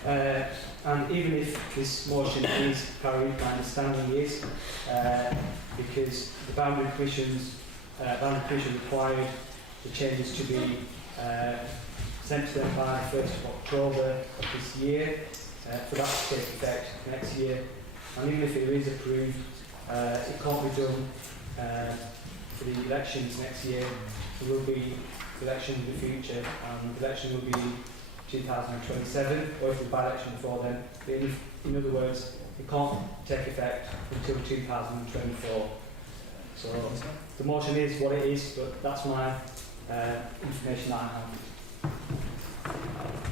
And even if this motion is carried, my understanding is, because the Boundary Commission required the changes to be sent to them by 1st of October of this year, for that to take effect next year. And even if it is approved, it can't be done for the elections next year. There will be elections in the future, and the election will be 2027, or if the by-election before then. But in other words, it can't take effect until 2024. So the motion is what it is, but that's my information that I have.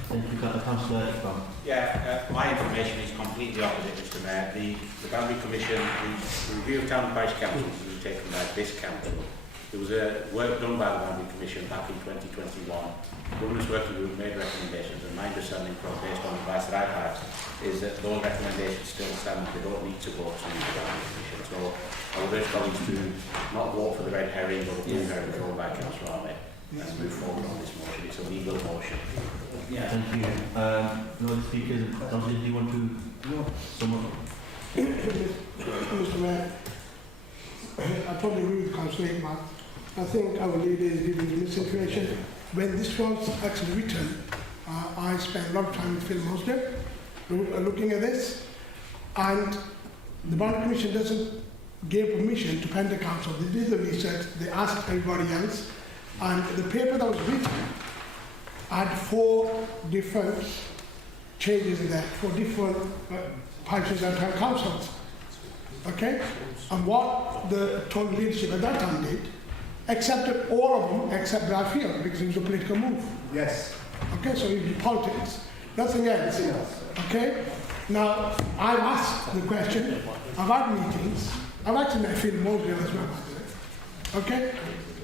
Thank you, Councillor. Yeah, my information is completely opposite, Mr Mayor. The Boundary Commission, the review of town and parish councils was taken by this council. There was a work done by the Boundary Commission back in 2021. The Governance Working Group made recommendations, and my understanding from based on the advice that I've had is that those recommendations still stand. They don't need to go to the Boundary Commission. So I would urge colleagues to not vote for the red herring or the blue herring drawn by Councillor Ahmed. Let's move forward on this motion. It's a legal motion. Yeah. Thank you. No other speakers. Councillor, do you want to sum up? Mr Mayor, I totally agree with Councillor Mark. I think our leader is giving the misinformation. When this was actually written, I spent a lot of time with Phil Mosdale looking at this, and the Boundary Commission doesn't give permission to Pendle Council. They did the research, they asked everybody else, and the paper that was written had 4 different changes in there, 4 different parishes and town councils. Okay? And what the town leadership at that time did, accepted all of them except Bradfield, because it was a political move. Yes. Okay, so it was politics, nothing else. Okay? Now, I've asked the question, I've had meetings, I've actually met Phil Mosdale as well. Okay?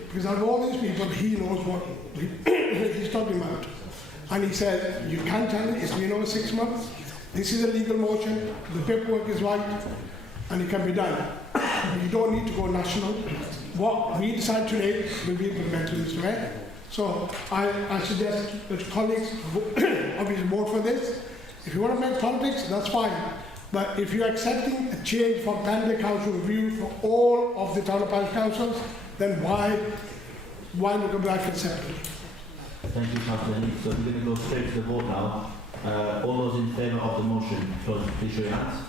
Because out of all these people, he knows what he's talking about. And he said, you can't tell it, it's been over 6 months, this is a legal motion, the paperwork is right, and it can be done. You don't need to go national. What we decide today will be implemented, Mr. Mayor. So I suggest that colleagues obviously vote for this. If you want to make politics, that's fine. But if you're accepting a change from Pendle Council review for all of the town and parish councils, then why look at Bradford separately? Thank you, Councillor. So we're going to go straight to the vote now. All those in favour of the motion, please show your hands.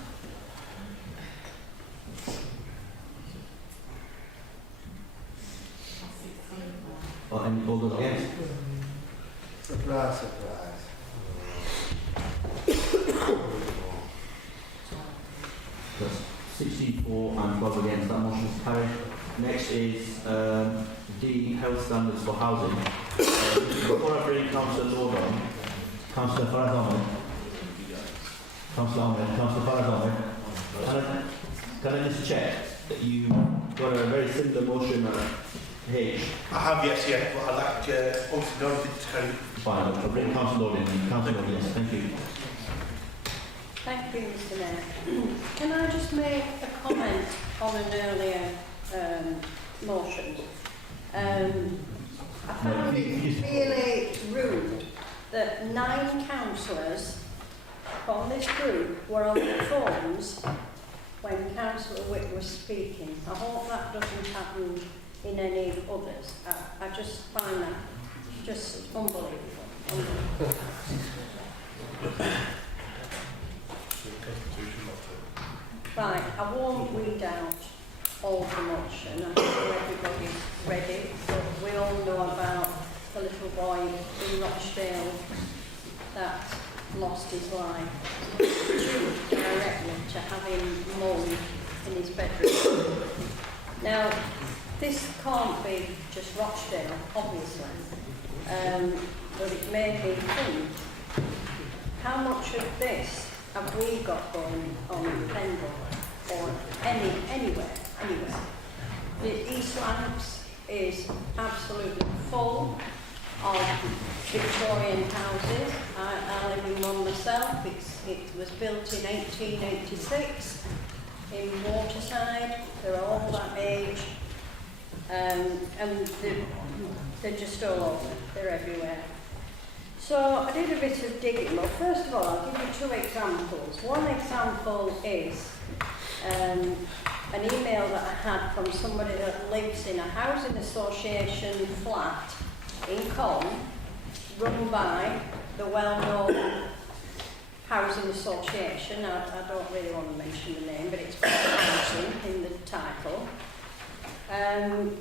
All those against? Surprise, surprise. 64 and 12 against, that motion is carried. Next is D, health standards for housing. Before I bring Councillor Lord on, Councillor Faraz Ahmed, can I just check that you got a very similar motion H? I have, yes, yeah, but I'd like obviously to carry. Fine, I'll bring Councillor Lord in. Councillor Lord, yes, thank you. Thank you, Mr Mayor. Can I just make a comment on an earlier motion? I found it really rude that 9 councillors from this group were on the phones when Councillor Wick was speaking. I hope that doesn't happen in any others. I just find that just unbelievable. Right, I won't read out all the motion. I'm sure everybody's read it, but we all know about the little boy in Rochdale that lost his life due directly to having mould in his bedroom. Now, this can't be just Rochdale, obviously, but it made me think, how much of this have we got going on in Pendle or anywhere? The East Lancs is absolutely full of Victorian houses. I live in one myself. It was built in 1886 in Waterside. They're all that age. And They're just all over. They're everywhere. So I did a bit of digging. Well, first of all, I'll give you 2 examples. One example is an email that I had from somebody that lives in a housing association flat in Colne, run by the well-known housing association. I don't really want to mention the name, but it's got housing in the title. And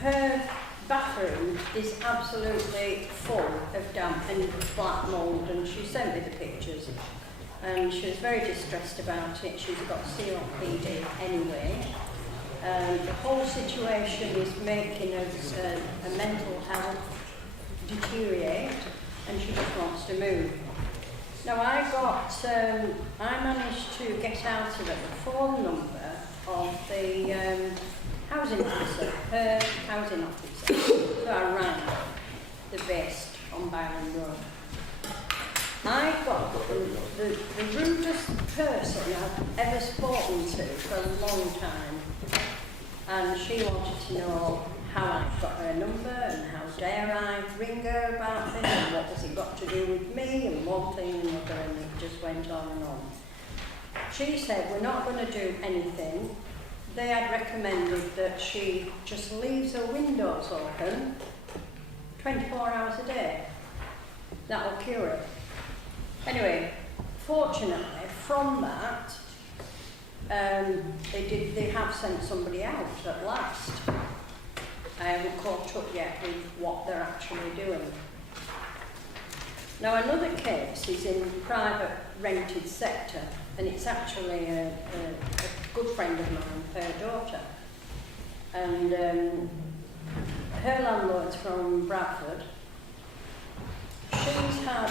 her bathroom is absolutely full of damp and black mould, and she sent me the pictures. And she was very distressed about it. She's got COPD anyway. The whole situation is making her mental health deteriorate, and she just wants to move. Now I managed to get out of it the phone number of the housing officer, her housing officer. So I rang the best on Byron Road. I got the rudest person I've ever spoken to for a long time, and she wanted to know how I got her number and how dare I ring her about this and what has it got to do with me and one thing and another, and it just went on and on. She said, we're not going to do anything. They had recommended that she just leaves her windows open 24 hours a day. That will cure it. Anyway, fortunately, from that, they have sent somebody out at last. I haven't caught up yet with what they're actually doing. Now, another case is in the private rented sector, and it's actually a good friend of mine, her daughter. And her landlord's from Bradford. She's had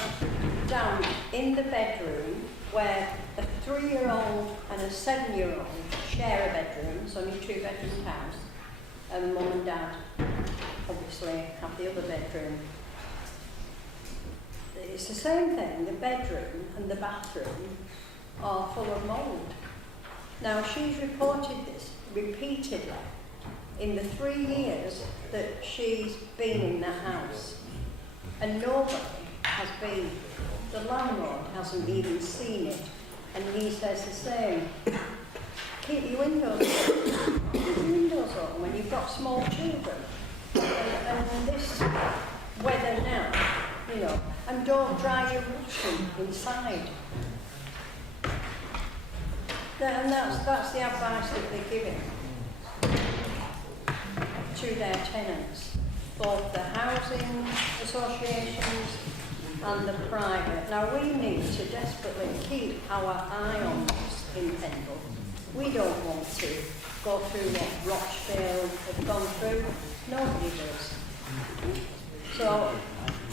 damp in the bedroom where a 3-year-old and a 7-year-old share a bedroom. It's only a 2-bedroom house. And mum and dad obviously have the other bedroom. It's the same thing. The bedroom and the bathroom are full of mould. Now, she's reported this repeatedly in the 3 years that she's been in that house. And nobody has been. The landlord hasn't even seen it. And he says the same. Keep your windows open. Keep your windows open when you've got small children. And this weather now, you know, and don't dry your washing inside. And that's the advice that they're giving to their tenants, both the housing associations and the private. Now, we need to desperately keep our eye on this in Pendle. We don't want to go through what Rochdale have gone through. Nobody does. So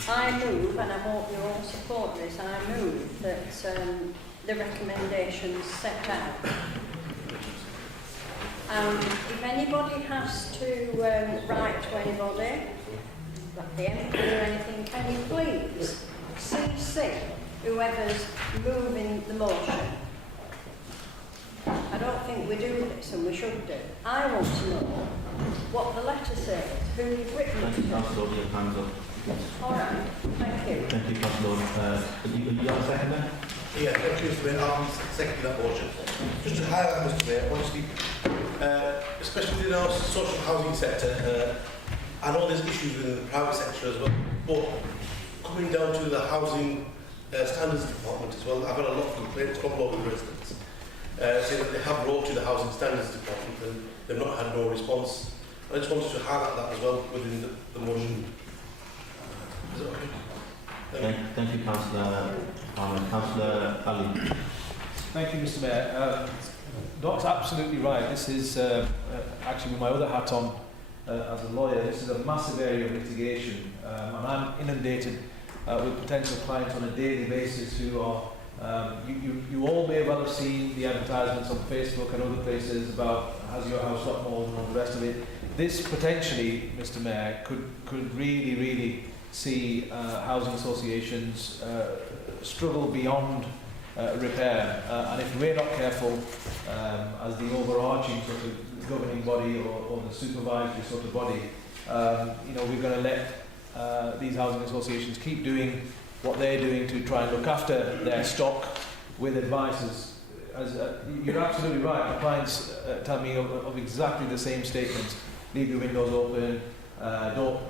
I move, and I hope you all support this, I move that the recommendations set out. And if anybody has to write to anybody, like the MP or anything, can you please CC whoever's moving the motion? I don't think we do this, and we should do. I want to know what the letter says, who's written it. Thank you, Councillor. Your time's up. All right, thank you. Thank you, Councillor. You have a second then? Yeah, thank you, Mr. Mayor. I'll second that motion. Just to highlight, Mr. Mayor, honestly, especially in our social housing sector, I know there's issues within the private sector as well, but coming down to the housing standards department as well, I've had a lot of complaints from local residents saying that they have wrote to the housing standards department and they've not had no response. I just wanted to highlight that as well within the motion. Is that okay? Thank you, Councillor. Councillor Ali. Thank you, Mr. Mayor. Doc's absolutely right. This is actually with my other hat on as a lawyer. This is a massive area of litigation, and I'm inundated with potential clients on a daily basis who are. You all may well have seen the advertisements on Facebook and other places about has your house got mould and all the rest of it. This potentially, Mr. Mayor, could really see housing associations struggle beyond repair, and if we're not careful, as the overarching sort of governing body or the supervisory sort of body. We're going to let these housing associations keep doing what they're doing to try and look after their stock with advices. As you're absolutely right, the clients tell me of exactly the same statements. Leave your windows open, don't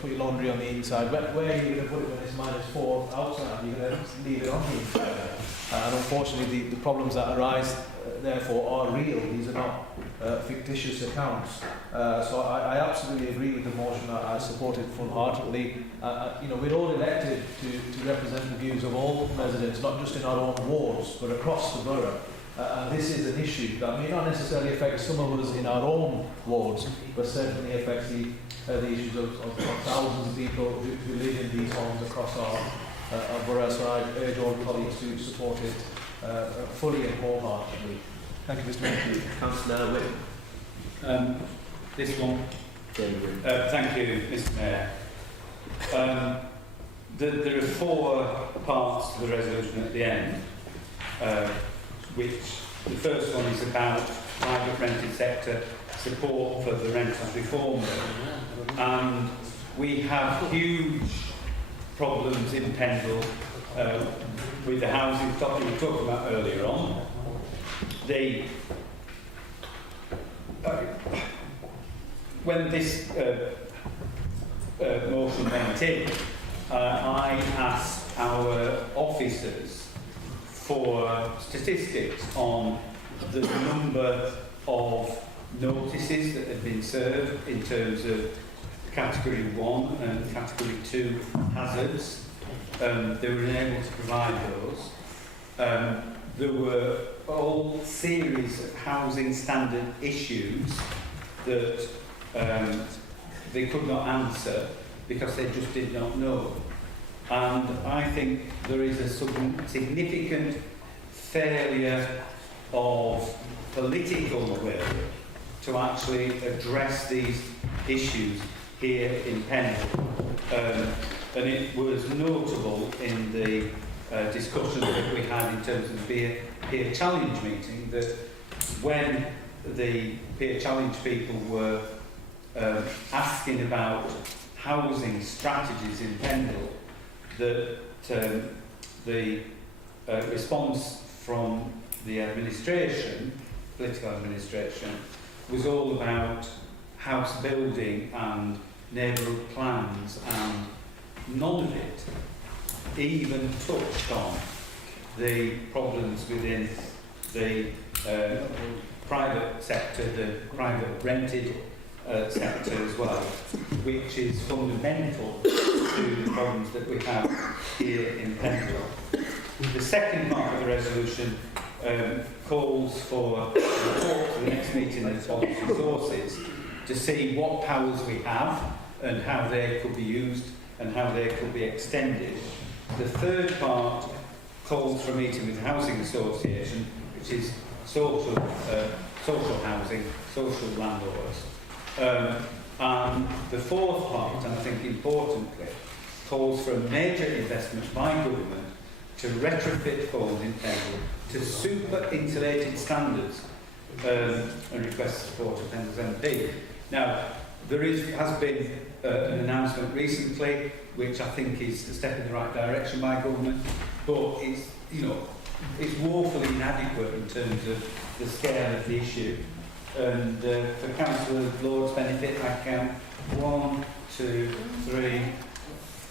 put your laundry on the inside. Where are you going to put it when it's -4 outside? You're going to leave it on the inside. And unfortunately, the problems that arise, therefore, are real. These are not fictitious accounts. So I absolutely agree with the motion. I support it full-heartedly. We're all elected to represent the views of all residents, not just in our own wards, but across the borough. And this is an issue that may not necessarily affect some of us in our own wards, but certainly affects the issues of thousands of people who live in these homes across our borough. So I urge all colleagues to support it fully and wholeheartedly. Thank you, Mr. Mayor. Councillor Wick. This one. Thank you, Mr. Mayor. There are 4 parts to the resolution at the end, which the first one is about private rented sector support for the Renters Reform Bill. And we have huge problems in Pendle with the housing stock we were talking about earlier on. When this motion went in, I asked our officers for statistics on the number of notices that have been served in terms of Category 1 and Category 2 hazards. They were unable to provide those. There were a whole series of housing standard issues that they could not answer because they just did not know. And I think there is a significant failure of political will to actually address these issues here in Pendle. And it was notable in the discussions that we had in terms of the peer challenge meeting that when the peer challenge people were asking about housing strategies in Pendle, that the response from the administration, political administration, was all about house building and neighbourhood plans, and none of it even touched on the problems within the private sector, the private rented sector as well, which is fundamental to the problems that we have here in Pendle. The second part of the resolution calls for a report to the next meeting of Policy Resources to see what powers we have and how they could be used and how they could be extended. The third part calls for a meeting with the Housing Association, which is social housing, social landlords. And the fourth part, and I think importantly, calls for a major investment by government to retrofit homes in Pendle to super insulated standards, and requests support of Pendle's MP. Now, there has been an announcement recently, which I think is a step in the right direction by government, but it's woefully inadequate in terms of the scale of the issue. And for Councillor Lord's benefit, I count 1, 2, 3,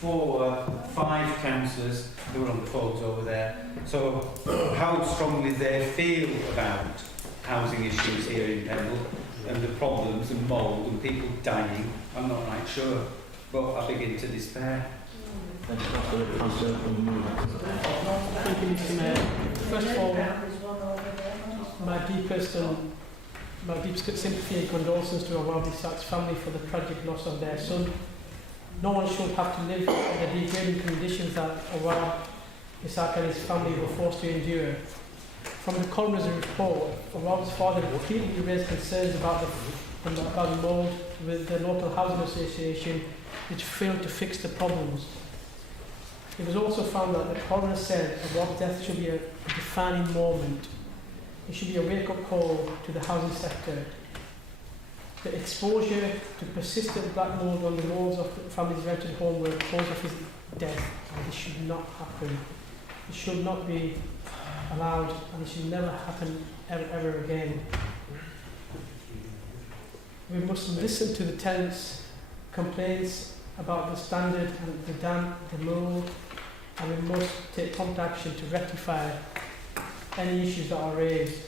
4, 5 councillors who are on the phones over there. So how strongly they feel about housing issues here in Pendle and the problems and mould and people dying, I'm not right sure, but I begin to despair. Thank you, Mr. Mayor. First of all, my deepest sympathy and condolences to Awad Isak's family for the tragic loss of their son. No one should have to live in the degrading conditions that Awad Isak and his family were forced to endure. From the coroner's report, Awad's father repeatedly raised concerns about the mould with the local housing association, which failed to fix the problems. It was also found that the coroner said Awad's death should be a defining moment. it should be a wake-up call to the housing sector. The exposure to persistent black mould on the walls of the family's rented home were cause of his death, and this should not happen. It should not be allowed, and it should never happen ever again. We must listen to the tenants' complaints about the standard and the damp, the mould, and we must take prompt action to rectify any issues that are raised.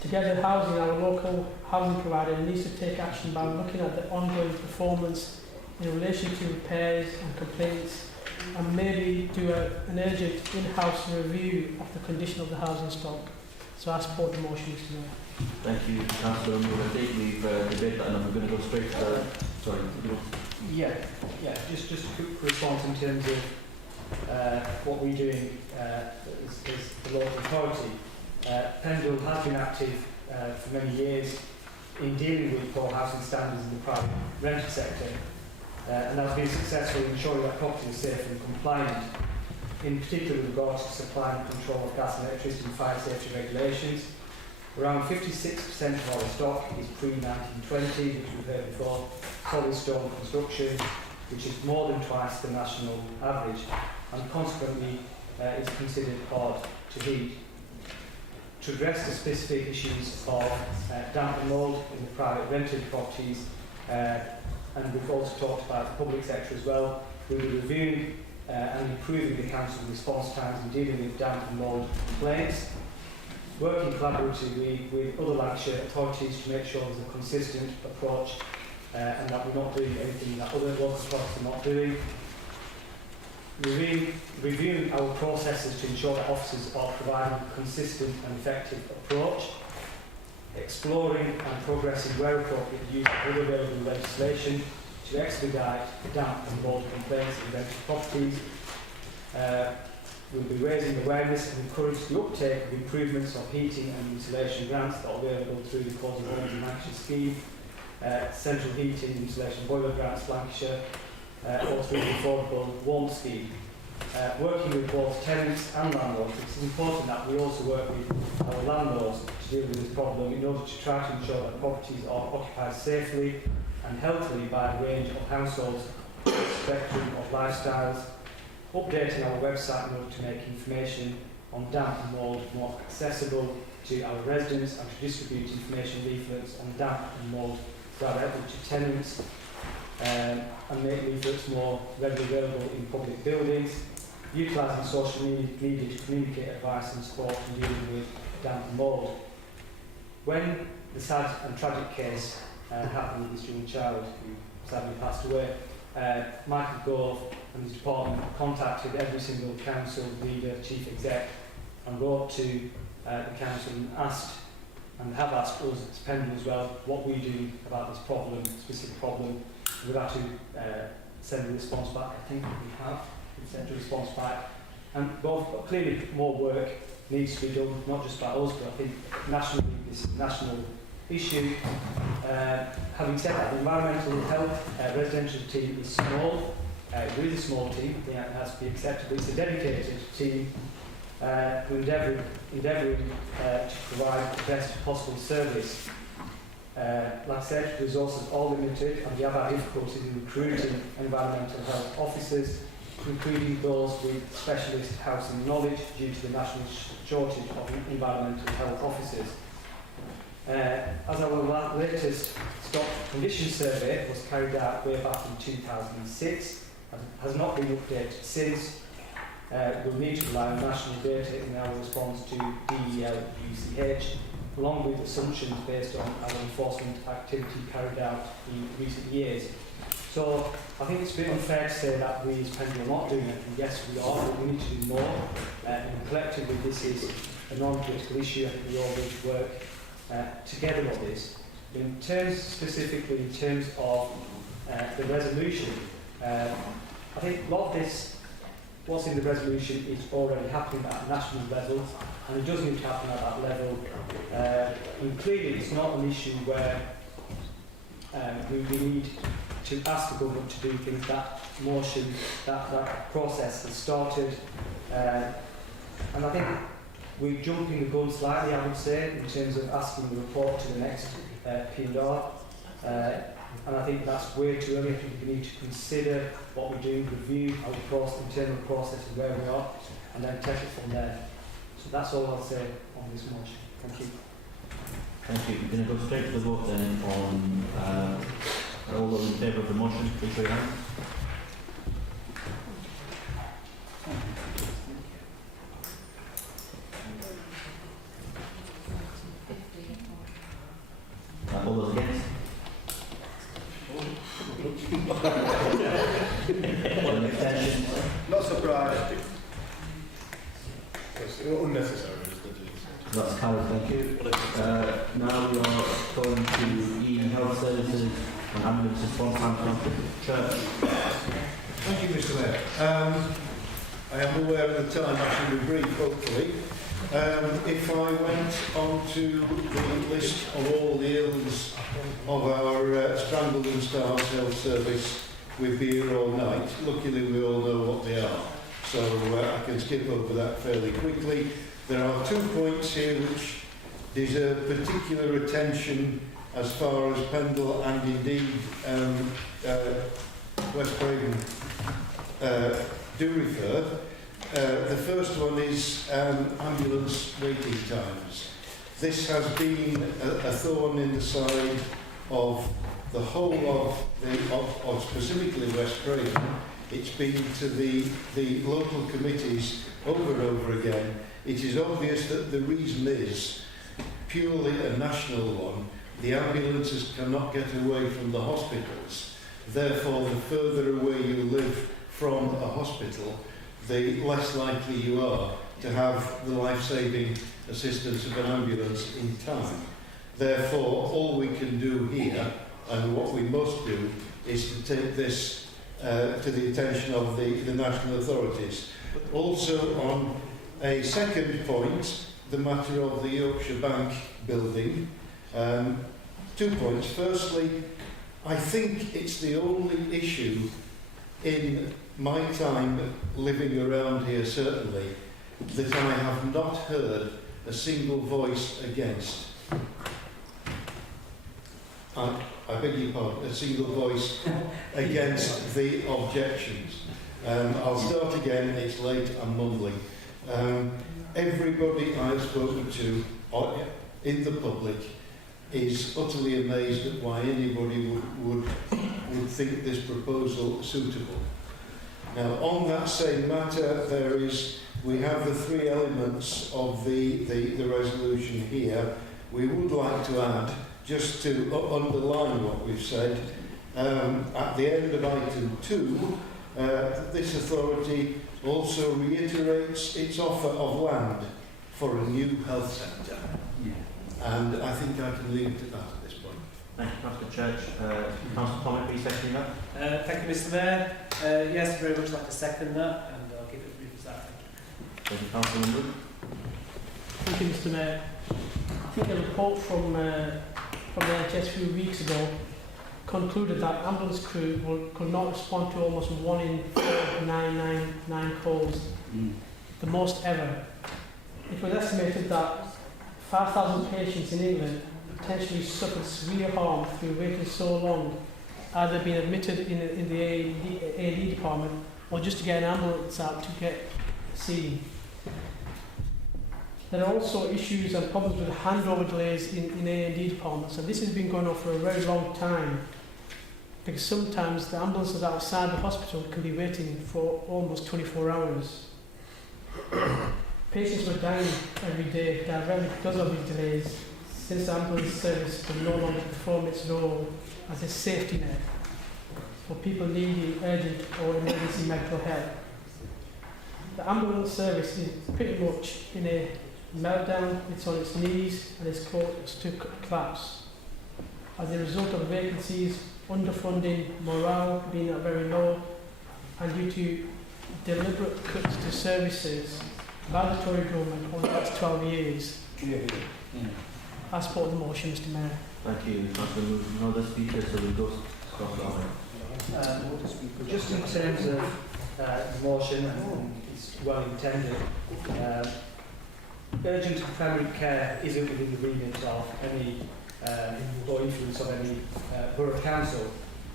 Together Housing, our local housing provider, needs to take action by looking at the ongoing performance in relation to repairs and complaints, and maybe do an urgent in-house review of the condition of the housing stock. So I support the motion, Mr. Mayor. Thank you, Councillor Moore. I think we've debated that, and I'm going to go straight to the... Sorry. Yeah, just a quick response in terms of what we're doing as the local authority. Pendle has been active for many years in dealing with poor housing standards in the private rented sector, and has been successful in ensuring that property is safe and compliant, in particular with regards to supply and control of gas and electricity and fire safety regulations. Around 56% of our stock is pre-1920, which we've heard before, solid stone construction, which is more than twice the national average, and consequently is considered hard to heat. To address the specific issues of damp and mould in the private rented properties, and we've also talked about the public sector as well, we'll be reviewing and improving the council's response times in dealing with damp and mould complaints, working collaboratively with other Lancashire authorities to make sure there's a consistent approach and that we're not doing anything that other local authorities are not doing. Reviewing our processes to ensure that officers are providing a consistent and effective approach, exploring and progressing where appropriate the use of other available legislation to expedite the damp and mould complaints in rented properties. We'll be raising awareness and encourage the uptake of improvements of heating and insulation grants that are available through the Cause of Homes in Lancashire scheme, central heating and insulation boiler grants Lancashire, or through the affordable warmth scheme. Working with both tenants and landlords, it's important that we also work with our landlords to deal with this problem in order to try to ensure that properties are occupied safely and healthily by a range of households, spectrum of lifestyles, updating our website in order to make information on damp and mould more accessible to our residents and to distribute information leaflets on damp and mould directly to tenants, and make leaflets more readily available in public buildings, utilising social media to communicate advice and support in dealing with damp and mould. When the sad and tragic case happened with this young child who sadly passed away, Michael Gove and his department contacted every single council leader, chief exec, and wrote to the council and asked, and have asked us as Pendle as well, what we do about this problem, specific problem. We've had to send a response back. I think we have sent a response back. And but clearly more work needs to be done, not just by us, but I think nationally, this is a national issue. Having said that, the environmental health residential team is small. It is a small team, I think it has to be accepted, but it's a dedicated team endeavouring to provide the best possible service. Like I said, resources are limited, and we have had difficulties in recruiting environmental health officers, including those with specialist housing knowledge due to the national shortage of environmental health officers. As our latest stock condition survey was carried out way back in 2006, and has not been updated since, we'll need to rely on national data in our response to DEL UCH, along with assumptions based on our enforcement activity carried out in recent years. So I think it's a bit unfair to say that we as Pendle are not doing anything. Yes, we are, but we need to do more. And collectively, this is a non-political issue. I think we all need to work together on this. In terms, specifically in terms of the resolution, I think a lot of this, what's in the resolution, is already happening at a national level, and it does need to happen at that level. And clearly, it's not an issue where we need to ask the government to do things. That motion, that process has started, and I think we're jumping the gun slightly, I would say, in terms of asking the report to the next P&R. And I think that's way too early. I think we need to consider what we're doing, review our internal process and where we are, and then take it from there. So that's all I'll say on this motion. Thank you. Thank you. We're going to go straight to the vote then on all those in favour of the motion. Please show your hands. All those against? All abstentions? Not surprised. It's unnecessary. That's carried, thank you. Now we are going to e-health services and ambulance response time from Church. Thank you, Mr. Mayor. I am aware of the time, I should be brief, hopefully. If I went on to the list of all the ills of our Strangled and Stars Health Service, we'd be here all night. Luckily, we all know what they are, so I can skip over that fairly quickly. There are 2 points here which deserve particular attention as far as Pendle and indeed West Craven do refer. The first one is ambulance waiting times. This has been a thorn in the side of the whole of specifically West Craven. It's been to the local committees over and over again. It is obvious that the reason is purely a national one. The ambulances cannot get away from the hospitals. Therefore, the further away you live from a hospital, the less likely you are to have the life-saving assistance of an ambulance in time. Therefore, all we can do here, and what we must do, is to take this to the attention of the national authorities. Also, on a second point, the matter of the Yorkshire Bank building. 2 points. Firstly, I think it's the only issue in my time living around here, certainly, that I have not heard a single voice against. I beg your pardon, a single voice against the objections. I'll start again, it's late, I'm mumbling. Everybody I've spoken to in the public is utterly amazed at why anybody would think this proposal suitable. Now, on that same matter, we have the 3 elements of the resolution here. We would like to add, just to underline what we've said, at the end of item 2, this authority also reiterates its offer of land for a new health centre. And I think I can leave it at that at this point. Thank you, Councillor Church. Councillor Comment, please second that. Thank you, Mr. Mayor. Yes, very much like to second that, and I'll keep it brief as that. Thank you, Councillor Wood. Thank you, Mr. Mayor. I think a report from the NHS a few weeks ago concluded that ambulance crew could not respond to almost 1 in 4,999 calls, the most ever. It was estimated that 5,000 patients in England potentially suffered severe harm through waiting so long, either being admitted in the A&E department or just to get an ambulance out to get seen. There are also issues and problems with handover delays in A&E departments, and this has been going on for a very long time, because sometimes the ambulances outside the hospital can be waiting for almost 24 hours. Patients were dying every day directly because of these delays, since the ambulance service can no longer perform its role as a safety net for people needing urgent or emergency medical help. The ambulance service is pretty much in a meltdown. It's on its knees and it's close to collapse as a result of vacancies, underfunding, morale being at very low, and due to deliberate cuts to services by the Tory government over the last 12 years. I support the motion, Mr. Mayor. Thank you, Councillor Wood. No other speakers, so we'll go Just in terms of the motion, and it's well intended, urgent and primary care isn't within the remit of any or influence of any borough council.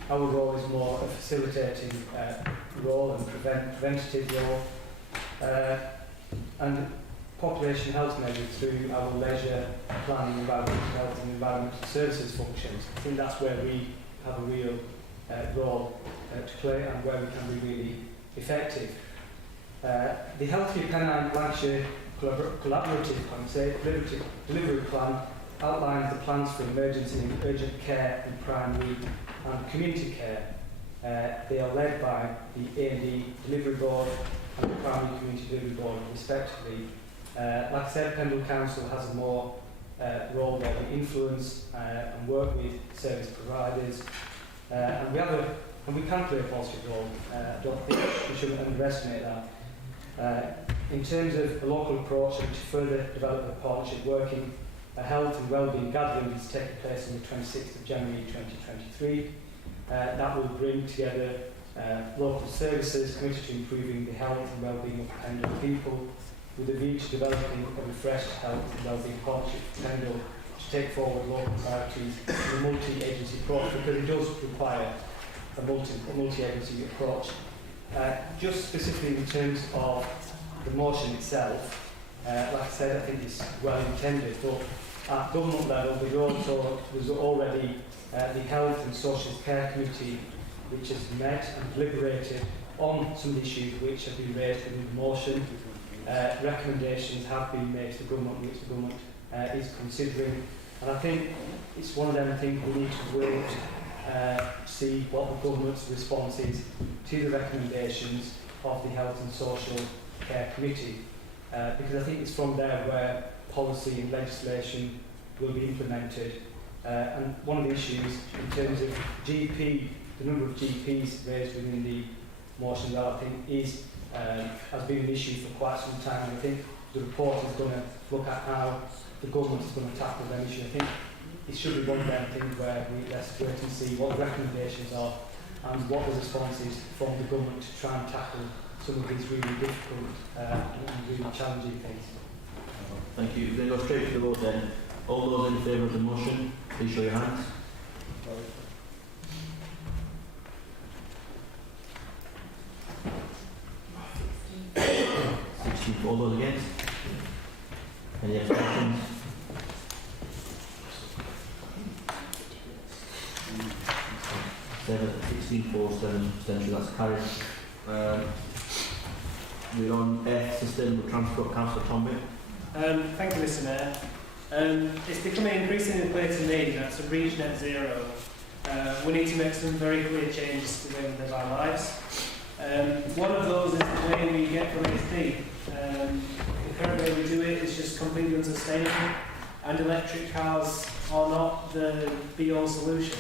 Our role is more a facilitating role and preventative role, and population health measures through our leisure planning, environmental health and environmental services functions. I think that's where we have a real role to play and where we can be really effective. The Healthier Pennine Lancashire Collaborative Delivery Plan outlines the plans for emergency and urgent care in primary and community care. They are led by the A&E Delivery Board and the Primary Community Delivery Board, respectively. Like I said, Pendle Council has a more role where we influence and work with service providers, and we can play a positive role. I don't think we shouldn't underestimate that. In terms of the local approach and to further develop the partnership working, a health and wellbeing gathering is taking place on the 26th of January 2023. That will bring together local services committed to improving the health and wellbeing of Pendle people, with a view to developing a refreshed health and wellbeing partnership for Pendle to take forward local priorities in a multi-agency approach, because it does require a multi-agency approach. Just specifically in terms of the motion itself, like I said, I think it's well intended, but at government level there's already the Health and Social Care Committee, which has met and deliberated on some issues which have been raised within the motion. Recommendations have been made to the government, which the government is considering, and I think it's one of them things we need to wait see what the government's response is to the recommendations of the Health and Social Care Committee, because I think it's from there where policy and legislation will be implemented. And one of the issues in terms of GP, the number of GPs raised within the motion, that I think is has been an issue for quite some time, and I think the report is going to look at how the government is going to tackle that issue. I think it should be one of them things where let's wait and see what the recommendations are and what the response is from the government to try and tackle some of these really difficult and really challenging things. Thank you. Then go straight to the vote then. All those in favour of the motion, please show your hands. All those against? Any abstentions? Seven, 16 for 7 abstentions, that's carried. We're on F, Sustainable Transport, Councillor Tomby. Thank you, Mr Mayor. It's becoming increasingly clear to me that to reach net zero, we need to make some very clear changes to the way we live our lives. One of those is the way we get from A to B. The current way we do it is just completely unsustainable, and electric cars are not the be-all solution.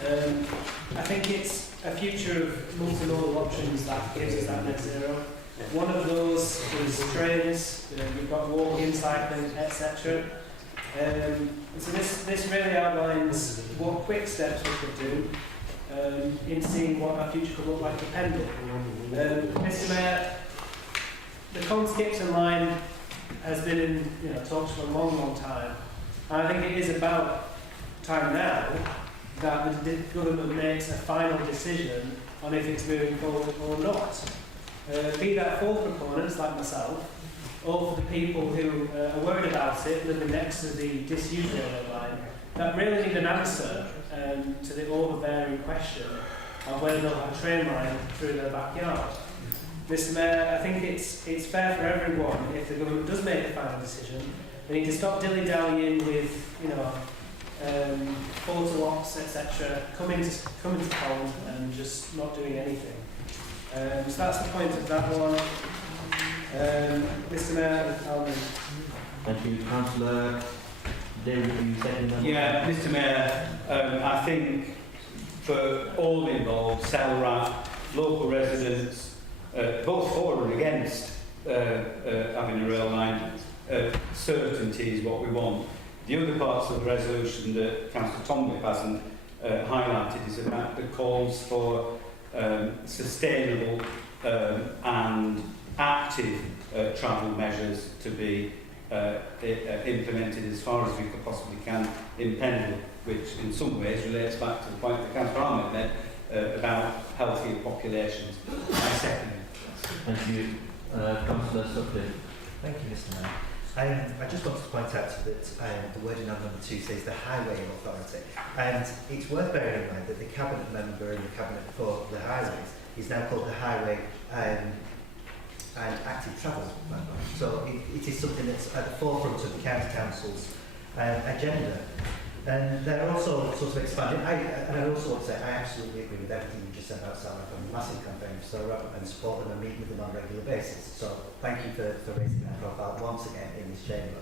I think it's a future of multimodal options that gives us that net zero. One of those is trains, we've got walking, cycling, etc. So this really outlines what quick steps we could do in seeing what our future could look like for Pendle. Mr Mayor, the Con-Skipton line has been in talks for a long, long time, and I think it is about time now that the government makes a final decision on if it's moving forward or not. Be that for proponents like myself, or for the people who are worried about it, living next to the disused railway line, that really need an answer to the overbearing question of whether they'll have a train line through their backyard. Mr Mayor, I think it's fair for everyone, if the government does make a final decision, they need to stop dilly-dallying with, photo ops, etc., coming to Pond and just not doing anything. So that's the point of that one. Mr Mayor, I'll move. Thank you. Councillor David, are you second that? Yeah, Mr Mayor, I think for all involved, CELRAT, local residents, both for and against having a rail line, certainty is what we want. The other parts of the resolution that Councillor Tomlin hasn't highlighted is about the calls for sustainable and active travel measures to be implemented as far as we could possibly can in Pendle, which in some ways relates back to the point that Councillor Ahmed made about healthier populations. I second it. Thank you. Councillor Sutcliffe. Thank you, Mr Mayor. I just want to point out that the wording on number 2 says the highway authority, and it's worth bearing in mind that the cabinet member in the cabinet for the highways is now called the highway and active travel member. So it is something that's at the forefront of the county council's agenda. And they're also sort of expanding. And I also want to say I absolutely agree with everything you just said about Sarah. I'm a massive campaign for Sarah and support them and meet with them on a regular basis. So thank you for raising that profile once again in this chamber.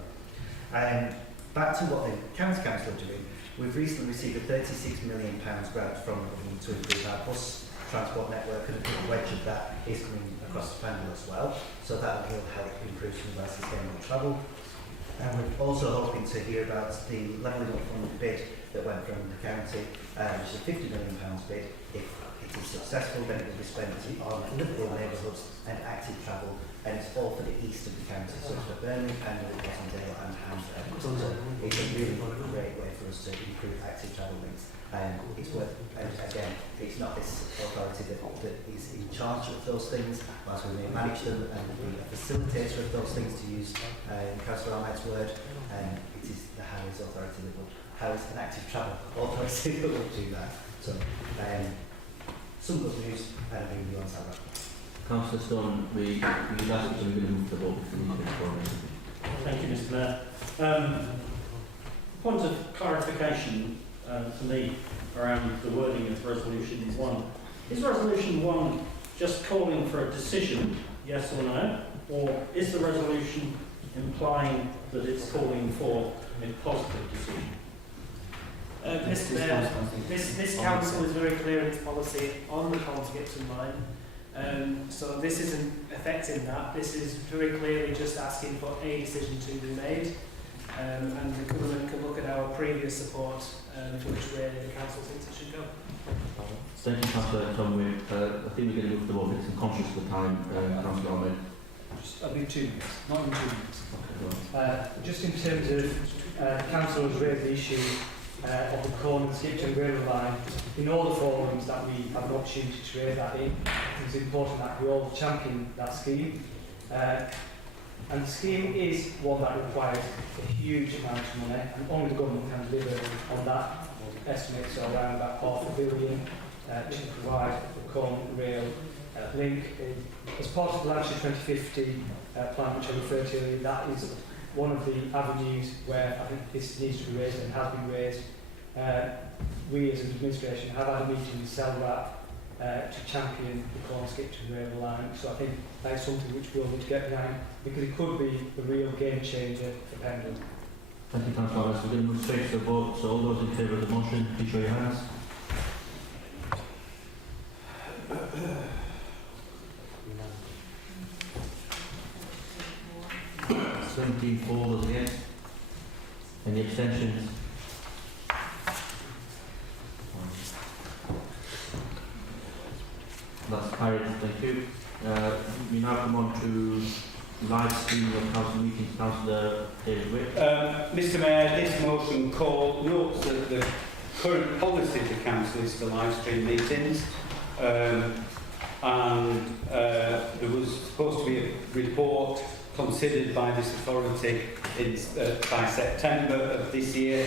Back to what the county council are doing. We've recently received a £36 million grant from the government to improve our bus transport network, and a big wedge of that is coming across the Pendle as well. So that will help improve some of our sustainable travel. And we're also hoping to hear about the levelling up fund bid that went from the county, which is a £50 million bid. If it is successful, then it will be spent on Liverpool neighbourhoods and active travel, and it's all for the east of the county, so it's for Burnley, Pendle, Rossendale and Hampshire. So it's a really great way for us to improve active travel links. And it's worth, and again, it's not this authority that is in charge of those things, whilst we may manage them and be a facilitator of those things, to use Councillor Ahmed's word, it is the Highways Authority that would, Highways and Active Travel Authority that would do that. So, some good news, and I'll be on Sarah. Councillor Stone, we last we're going to move the vote if we need to. Thank you, Mr Mayor. Point of clarification for me around the wording of Resolution 1. Is Resolution 1 just calling for a decision, yes or no? Or is the resolution implying that it's calling for a positive decision? Mr Mayor, this council is very clear in its policy on the Skipton line. So this isn't affecting that. This is very clearly just asking for a decision to be made. And the government can look at our previous support to which way the council thinks it should go. Thank you, Councillor Tomway. I think we're going to move the vote. It's conscious of the time, Councillor Ahmed. I'll be 2 minutes, not in 2 minutes. Just in terms of the council has raised the issue of the Corn and Skipton railway line. In all the forums that we have an opportunity to raise that in, it's important that we all champion that scheme. And the scheme is one that requires a huge amount of money, and only the government can deliver on that. Estimates are around about £500 million to provide the Corn rail link. As part of the Lancashire 2050 plan, which I referred to earlier, that is one of the avenues where I think this needs to be raised and has been raised. We as an administration have had a meeting with CELRAP to champion the Corn Skipton rail line. So I think that is something which we'll need to get behind, because it could be a real game changer for Pendle. Thank you, Councillor Ahmed. We're going to move straight to the vote. So all those in favour of the motion, please show your hands. 17 for, those against. Any abstentions? That's carried. Thank you. We now come on to live streaming of council meetings. Councillor David Wick. Mr Mayor, this motion notes that the current policy of the council is for live stream meetings, and there was supposed to be a report considered by this authority by September of this year,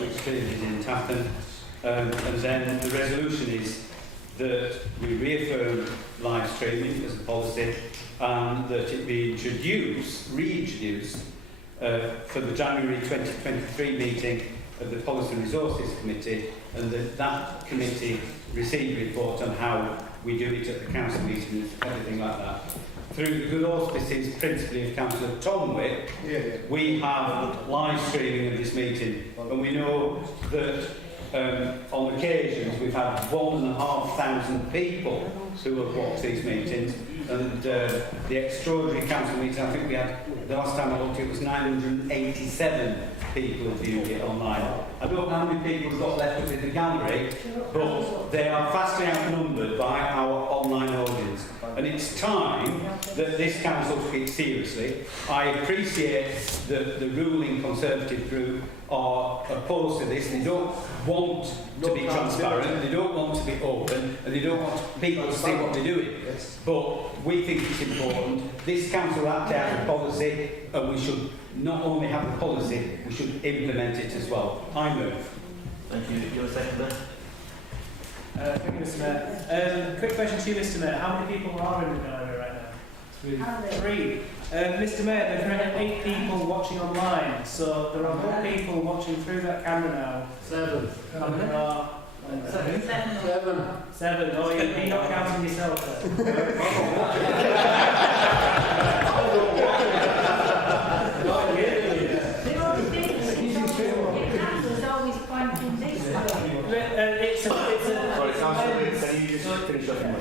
which clearly didn't happen. And then the resolution is that we reaffirm live streaming as a policy, and that it be reintroduced for the January 2023 meeting of the Policy and Resources Committee, and that committee receive a report on how we do it at the council meetings, everything like that. Through the good auspices, principally of Councillor Tomwick, we have live streaming of this meeting, and we know that on occasions we've had 1,500 people who have watched these meetings, and the extraordinary council meeting, I think we had, the last time I looked, it was 987 people who viewed it online. I don't know how many people have got left within the gallery, but they are vastly outnumbered by our online audience. And it's time that this council took it seriously. I appreciate that the ruling Conservative group are opposed to this. They don't want to be transparent, they don't want to be open, and they don't want people to see what they're doing. But we think it's important. This council has to have a policy, and we should not only have a policy, we should implement it as well. I move. Thank you. Your second then? Thank you, Mr. Mayor. Quick question to you, Mr. Mayor. How many people are in the gallery right now? Three. Mr. Mayor, there are currently 8 people watching online, so there are more people watching through that camera now. 7. And there are 7. Oh, you're not counting yourself then.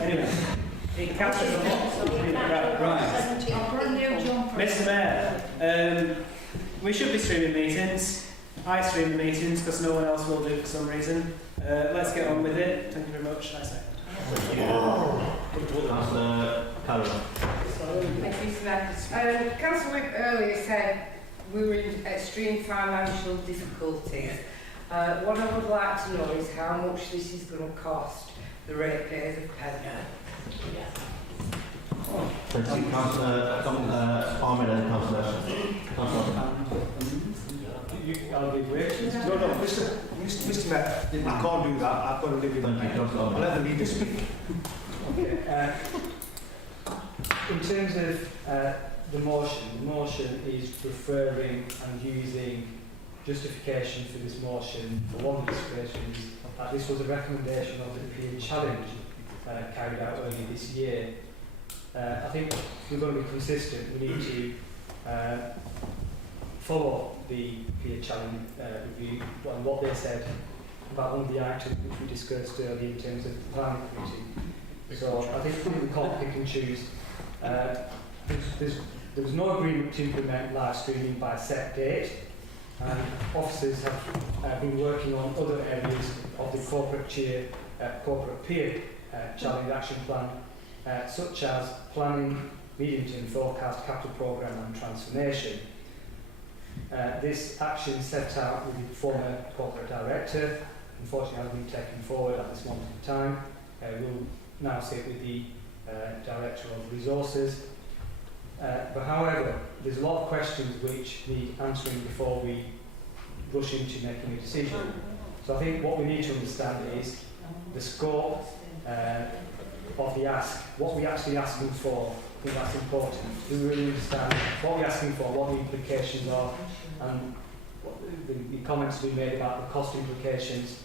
Anyway, it captures a lot. Right. Mr. Mayor, we should be streaming meetings. I stream the meetings because no one else will do for some reason. Let's get on with it. Thank you very much. I second. Councillor Carroll. Thank you, Mr. Councillor Wick earlier said we were in extreme financial difficulties. What I would like to know is how much this is going to cost the ratepayers of Pendle. Thank you, Councillor Ahmed and Councillor. I'll give way. No, Mr. Mayor, I can't do that. I've got to live in the mayor. I'll let the leader speak. Okay. In terms of the motion is referring and using justification for this motion. For one of the justifications, this was a recommendation of the European Challenge carried out earlier this year. I think if we're going to be consistent, we need to follow the Peer Challenge review and what they said about one of the items which we discussed earlier in terms of the planning committee. So I think we can't pick and choose. There was no agreement to implement live streaming by a set date, and officers have been working on other areas of the corporate peer challenge action plan, such as planning, medium-term forecast, capital programme and transformation. This action set out with the former corporate director, unfortunately has been taken forward at this moment in time. We'll now sit with the director of resources. But however, there's a lot of questions which need answering before we rush into making a decision. So I think what we need to understand is the scope of the ask, what we're actually asking for. I think that's important. Do we really understand what we're asking for, what the implications are, and what the comments we made about the cost implications.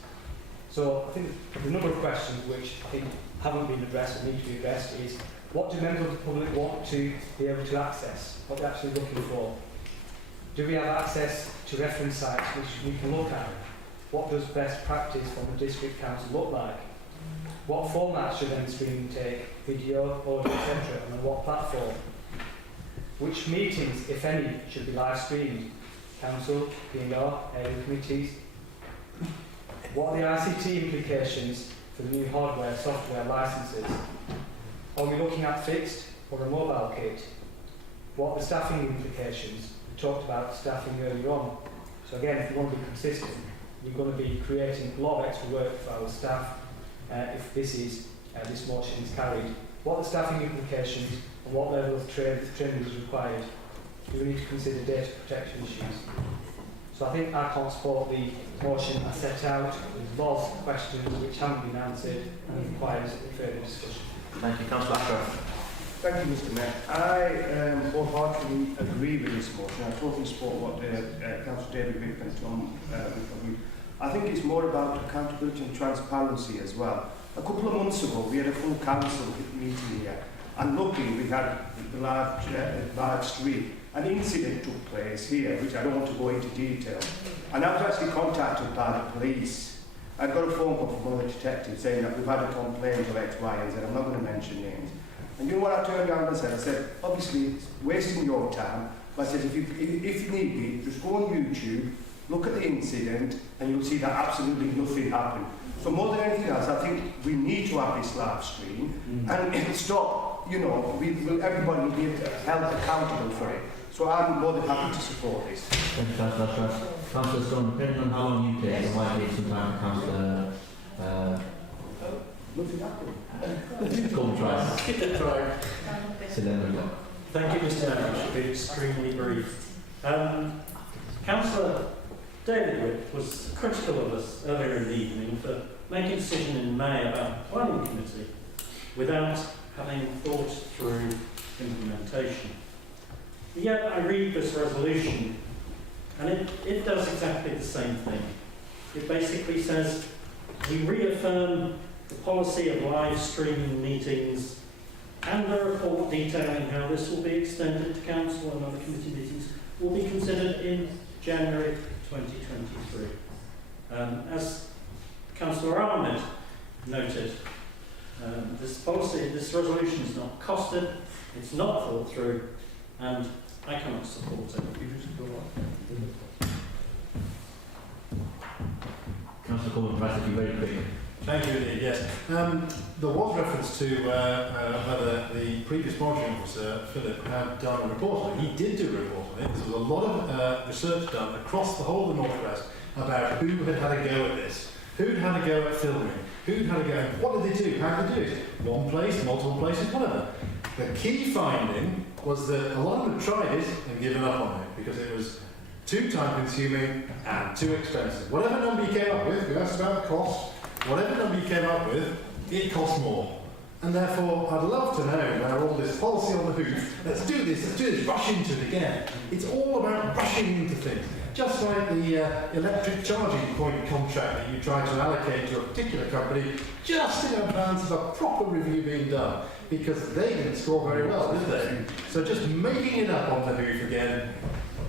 So I think there's a number of questions which I think haven't been addressed and need to be addressed is what do members of the public want to be able to access, what they're actually looking for. Do we have access to reference sites which we can look at? What does best practice from the district council look like? What format should then streaming take? Video, audio, etc. And on what platform? Which meetings, if any, should be live streamed? Council, P&R, area committees? What are the ICT implications for the new hardware, software licences? Are we looking at fixed or a mobile kit? What are the staffing implications? We talked about staffing earlier on. So again, if we want to be consistent, we're going to be creating a lot of extra work for our staff if this motion is carried. What are the staffing implications and what level of training is required? Do we need to consider data protection issues? So I think I can't support the motion I set out. There's lots of questions which haven't been answered and requires further discussion. Thank you, Councillor Ashcroft. Thank you, Mr. Mayor. I wholeheartedly agree with this motion. I totally support what Councillor David Wick and Tom agreed. I think it's more about accountability and transparency as well. A couple of months ago, we had a full council meeting here, and luckily we had the live stream. An incident took place here, which I don't want to go into detail, and I was actually contacted by the police. I got a phone call from one of the detectives saying that we've had a complaint of X, Y, and Z. I'm not going to mention names. And you know what I turned around and said? I said, obviously, it's wasting your time. But I said, if you need be, just go on YouTube, look at the incident, and you'll see that absolutely nothing happened. So more than anything else, I think we need to have this live stream, and it'll stop you know, everybody will be held accountable for it. So I'm more than happy to support this. Thank you, Councillor. Councillor Stone, depending on how long you take, there might be some time for Councillor Golden Price. Thank you, Mr. Mayor. I should be extremely brief. Councillor David Wick was critical of us earlier in the evening for making a decision in May about the planning committee without having thought through implementation. Yet I read this resolution and it does exactly the same thing. It basically says we reaffirm the policy of live streaming meetings and a report detailing how this will be extended to council and other committee meetings will be considered in January 2023. As Councillor Ahmed noted, this resolution is not costed, it's not thought through, and I cannot support it. Councillor Golden Price, if you're very quick. Thank you indeed, yes. There was reference to whether the previous monitoring officer, Philip, had done a report on it. He did do a report on it. There was a lot of research done across the whole of the North West about who had had a go at this, who'd had a go at filming, who'd had a go, what did they do, how did they do it? One place, multiple places, whatever. The key finding was that a lot of them had tried it and given up on it because it was too time consuming and too expensive. Whatever number you came up with, we asked about the cost, whatever number you came up with, it cost more. And therefore, I'd love to know where all this policy on the hoof, let's do this, rush into it again. It's all about rushing into things. Just like the electric charging point contract that you try to allocate to a particular company just in advance of a proper review being done, because they didn't score very well, did they? So just making it up on the hoof again,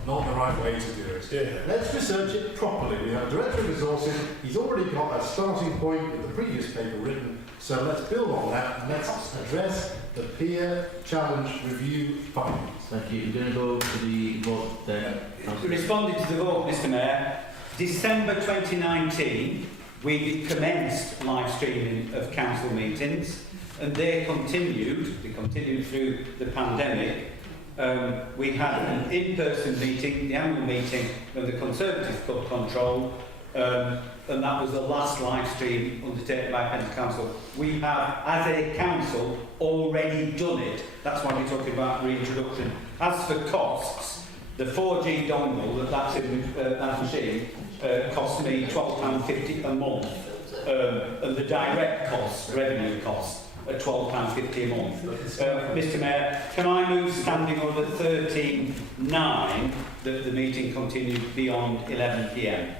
not the right way to do it. Yeah. Let's research it properly. We have a Director of Resources, he's already got a starting point with the previous paper written, so let's build on that and let's address the peer challenge review findings. Thank you. We're going to go to the vote there. Responding to the vote, Mr. Mayor, December 2019, we commenced live streaming of council meetings, and they continued through the pandemic. We had an in-person meeting, the annual meeting, when the Conservatives took control, and that was the last live stream undertaken by Pendle Council. We have, as a council, already done it. That's why we're talking about reintroduction. As for costs, the 4G dongle that's in that machine cost me £12.50 a month, and the direct costs, revenue costs, at £12.50 a month. Mr. Mayor, can I move standing order 13.9 that the meeting continued beyond 11 p.m?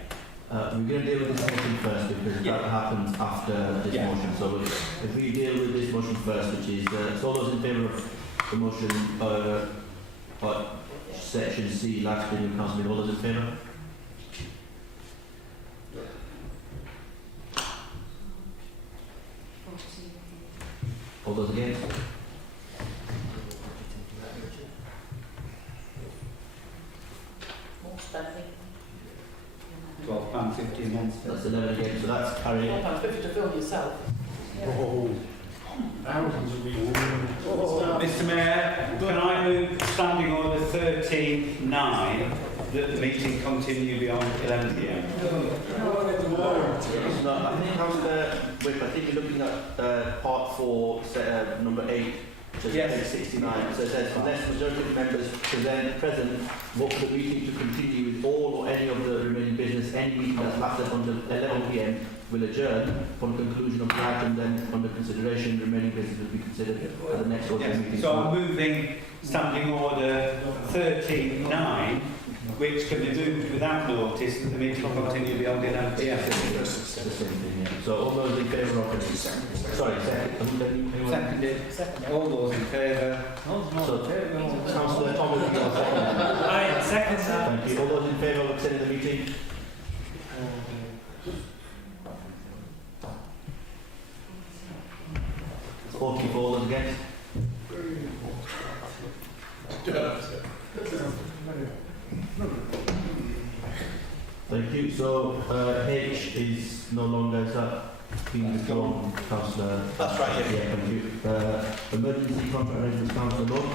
We're going to deal with this motion first because that happens after this motion. So if we deal with this motion first, which is so all those in favour of the motion, section C, last streaming council, all those in favour? All those against? £12.50 a month. That's 11 against, so that's carried. £12.50 to film yourself. Oh, thousands of people. Mr. Mayor, can I move standing order 13.9 that the meeting continue beyond 11 p.m? I think, Councillor Whip, I think you're looking at part 4, number 8, page 69. So it says, unless majority of members present vote for the meeting to continue with all or any of the remaining business, any meeting that's lasted until 11 p.m. will adjourn upon conclusion of the item then under consideration. Remaining business will be considered at the next order meeting. So I'm moving standing order 13.9, which can be moved without notice that the meeting will continue beyond 11 p.m. So all those in favour of it? Sorry, Seconded. All those in favour? So, Councillor Thomas, you are second. Aye, second. Thank you. All those in favour of extending the meeting? All those against? Thank you. So H is no longer, is that Being withdrawn, Councillor. That's right, yeah. Yeah, thank you. Emergency contract arrangements, Councillor Lord.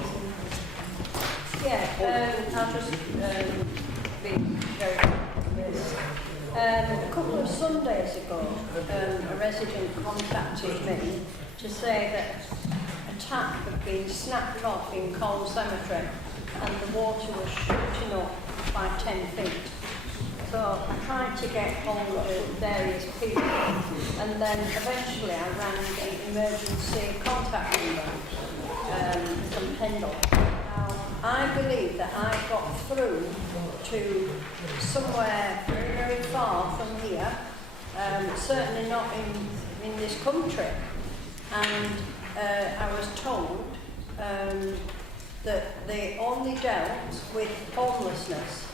Yeah, I'll just be very quick on this. A couple of Sundays ago, a resident contacted me to say that a tap had been snapped off in Colne Cemetery and the water was shooting up by 10 feet. So I tried to get hold of various people and then eventually I rang the emergency contact number from Pendle. Now, I believe that I got through to somewhere very, very far from here, certainly not in this country. And I was told that they only dealt with homelessness.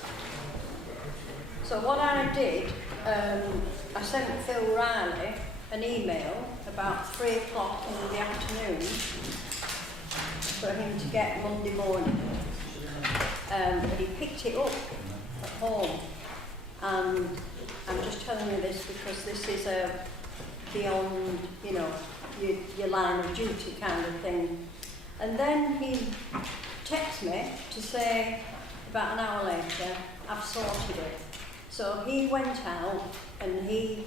So what I did, I sent Phil Riley an email about 3 o'clock in the afternoon for him to get Monday morning. But he picked it up at home. And I'm just telling you this because this is a beyond, you know, your line of duty kind of thing. And then he texted me to say, about an hour later, I've sorted it. So he went out and he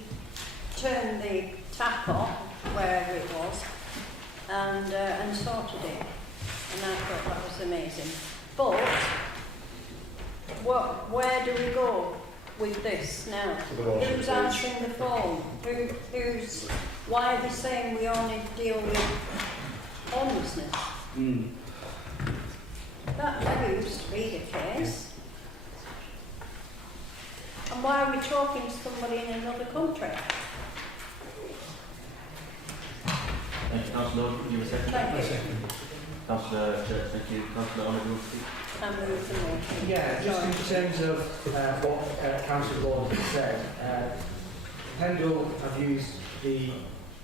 turned the tap off, wherever it was, and sorted it. And I thought that was amazing. But where do we go with this now? Who's answering the phone? Why are they saying we only deal with homelessness? That used to be the case. And why are we talking to somebody in another country? Thank you, Councillor. You were second. Thank you. Councillor Church, thank you. Councillor Honourable. I move the motion. Yeah, just in terms of what Councillor Lord has said, Pendle have used the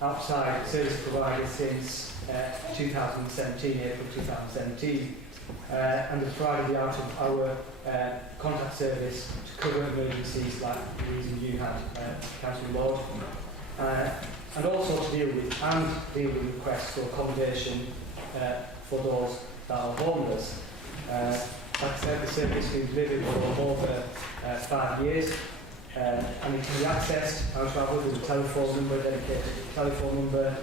outside service provider since 2017, April 2017, and have provided the out of our contact service to cover emergencies like the reason you had, Councillor Lord, and also to deal with requests for accommodation for those that are homeless. Like I said, the service has been living for over 5 years, and it can be accessed. I'll travel with a telephone number, dedicated telephone number.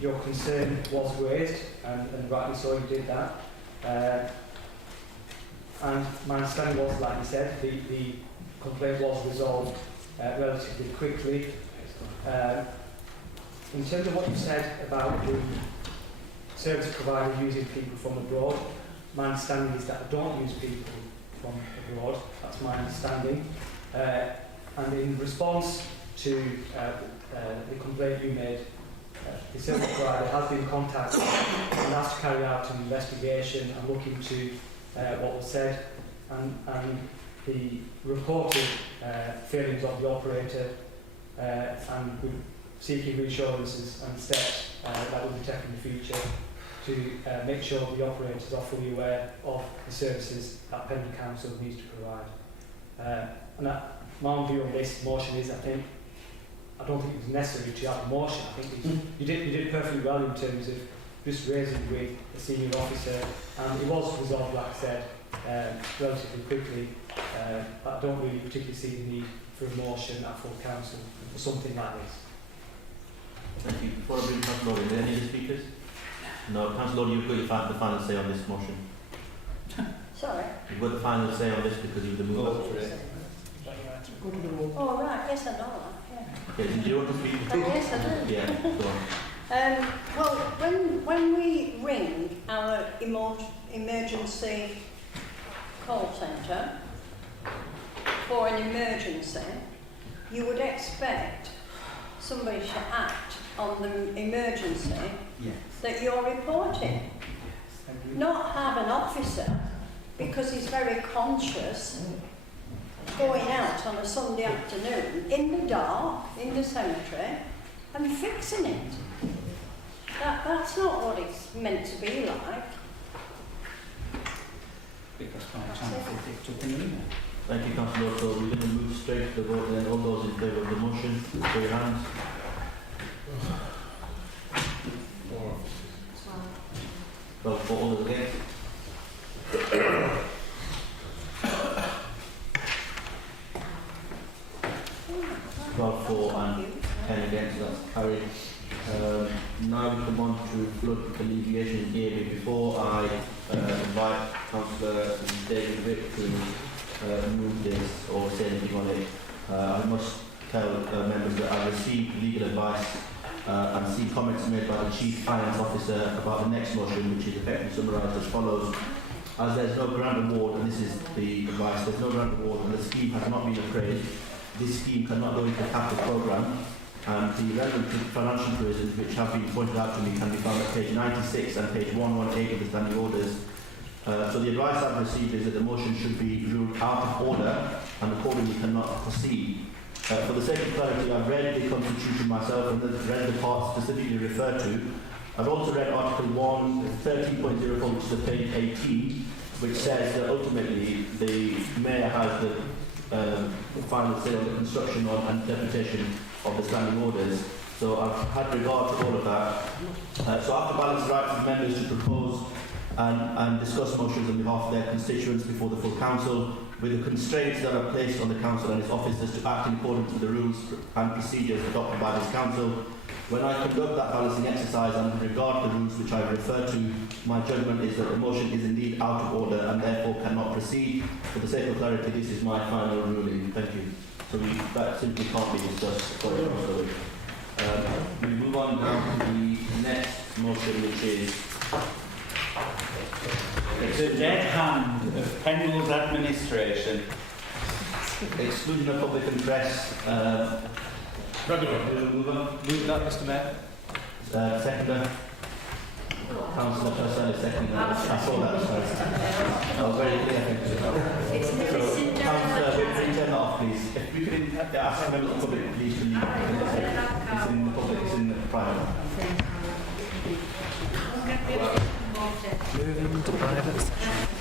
Your concern was raised, and rightly so, you did that. And my understanding was, like you said, the complaint was resolved relatively quickly. In terms of what you said about the service provider using people from abroad, my understanding is that I don't use people from abroad. That's my understanding. And in response to the complaint you made, the service provider has been contacted and asked to carry out an investigation and look into what was said and the reported failings of the operator, and we're seeking reassurances and steps that will be taken in the future to make sure the operators are fully aware of the services that Pendle Council needs to provide. And my own view on this motion is, I don't think it was necessary to have a motion. I think you did perfectly well in terms of just raising with a senior officer, and it was resolved, like I said, relatively quickly. But I don't really particularly see the need for a motion at full council for something like this. Thank you. Before I bring Councillor Lord in, any other speakers? No, Councillor Lord, you've got the final say on this motion. Sorry? You've got the final say on this because you're the mover. Go to the roll. Oh, right, yes, I know that. Yeah. Okay, did you want to speak? Yes, I do. Yeah, go on. Well, when we ring our emergency call centre for an emergency, you would expect somebody to act on the emergency that you're reporting. Not have an officer, because he's very conscious, going out on a Sunday afternoon in the dark, in the cemetery, and fixing it. That's not what it's meant to be like. Because by the time they picked up an email. Thank you, Councillor. So we're going to move straight to the vote then. All those in favour of the motion, show your hands. 12 for, all those against. 12 for and 10 against, so that's carried. Now we come on to flood alleviation area. Before I invite Councillor David Vick to move this or say anything on it, I must tell members that I received legal advice and see comments made by the Chief Finance Officer about the next motion, which is effectively summarised as follows. As there's no grant award, and this is the advice, there's no grant award and the scheme has not been appraised, this scheme cannot go into the capital programme, and the relevant financial provisions which have been pointed out to me can be found at page 96 and page 118 of the standing orders. So the advice I've received is that the motion should be ruled out of order and accordingly cannot proceed. For the sake of clarity, I've read the Constitution myself and read the part specifically referred to. I've also read Article 113.04, which is at page 18, which says that ultimately the Mayor has the final say on the construction and interpretation of the standing orders. So I've had regard to all of that. So after balance rights of members to propose and discuss motions on behalf of their constituents before the full council, with the constraints that are placed on the council and its officers to act in accordance with the rules and procedures adopted by this council. When I conduct that balancing exercise and with regard to the rules which I refer to, my judgment is that the motion is indeed out of order and therefore cannot proceed. For the sake of clarity, this is my final ruling. Thank you. So that simply can't be discussed. We move on now to the next motion, which is the dead hand of Pendle's administration. Exclusion of public interest. Move that, Mr. Mayor. Seconder. Councillor Purcell is seconding that. I saw that first. I was very clear. So, Councillor, can you turn that off, please? If we could ask members of the public, please, to leave. It's in the public, it's in the private. Moving to private session.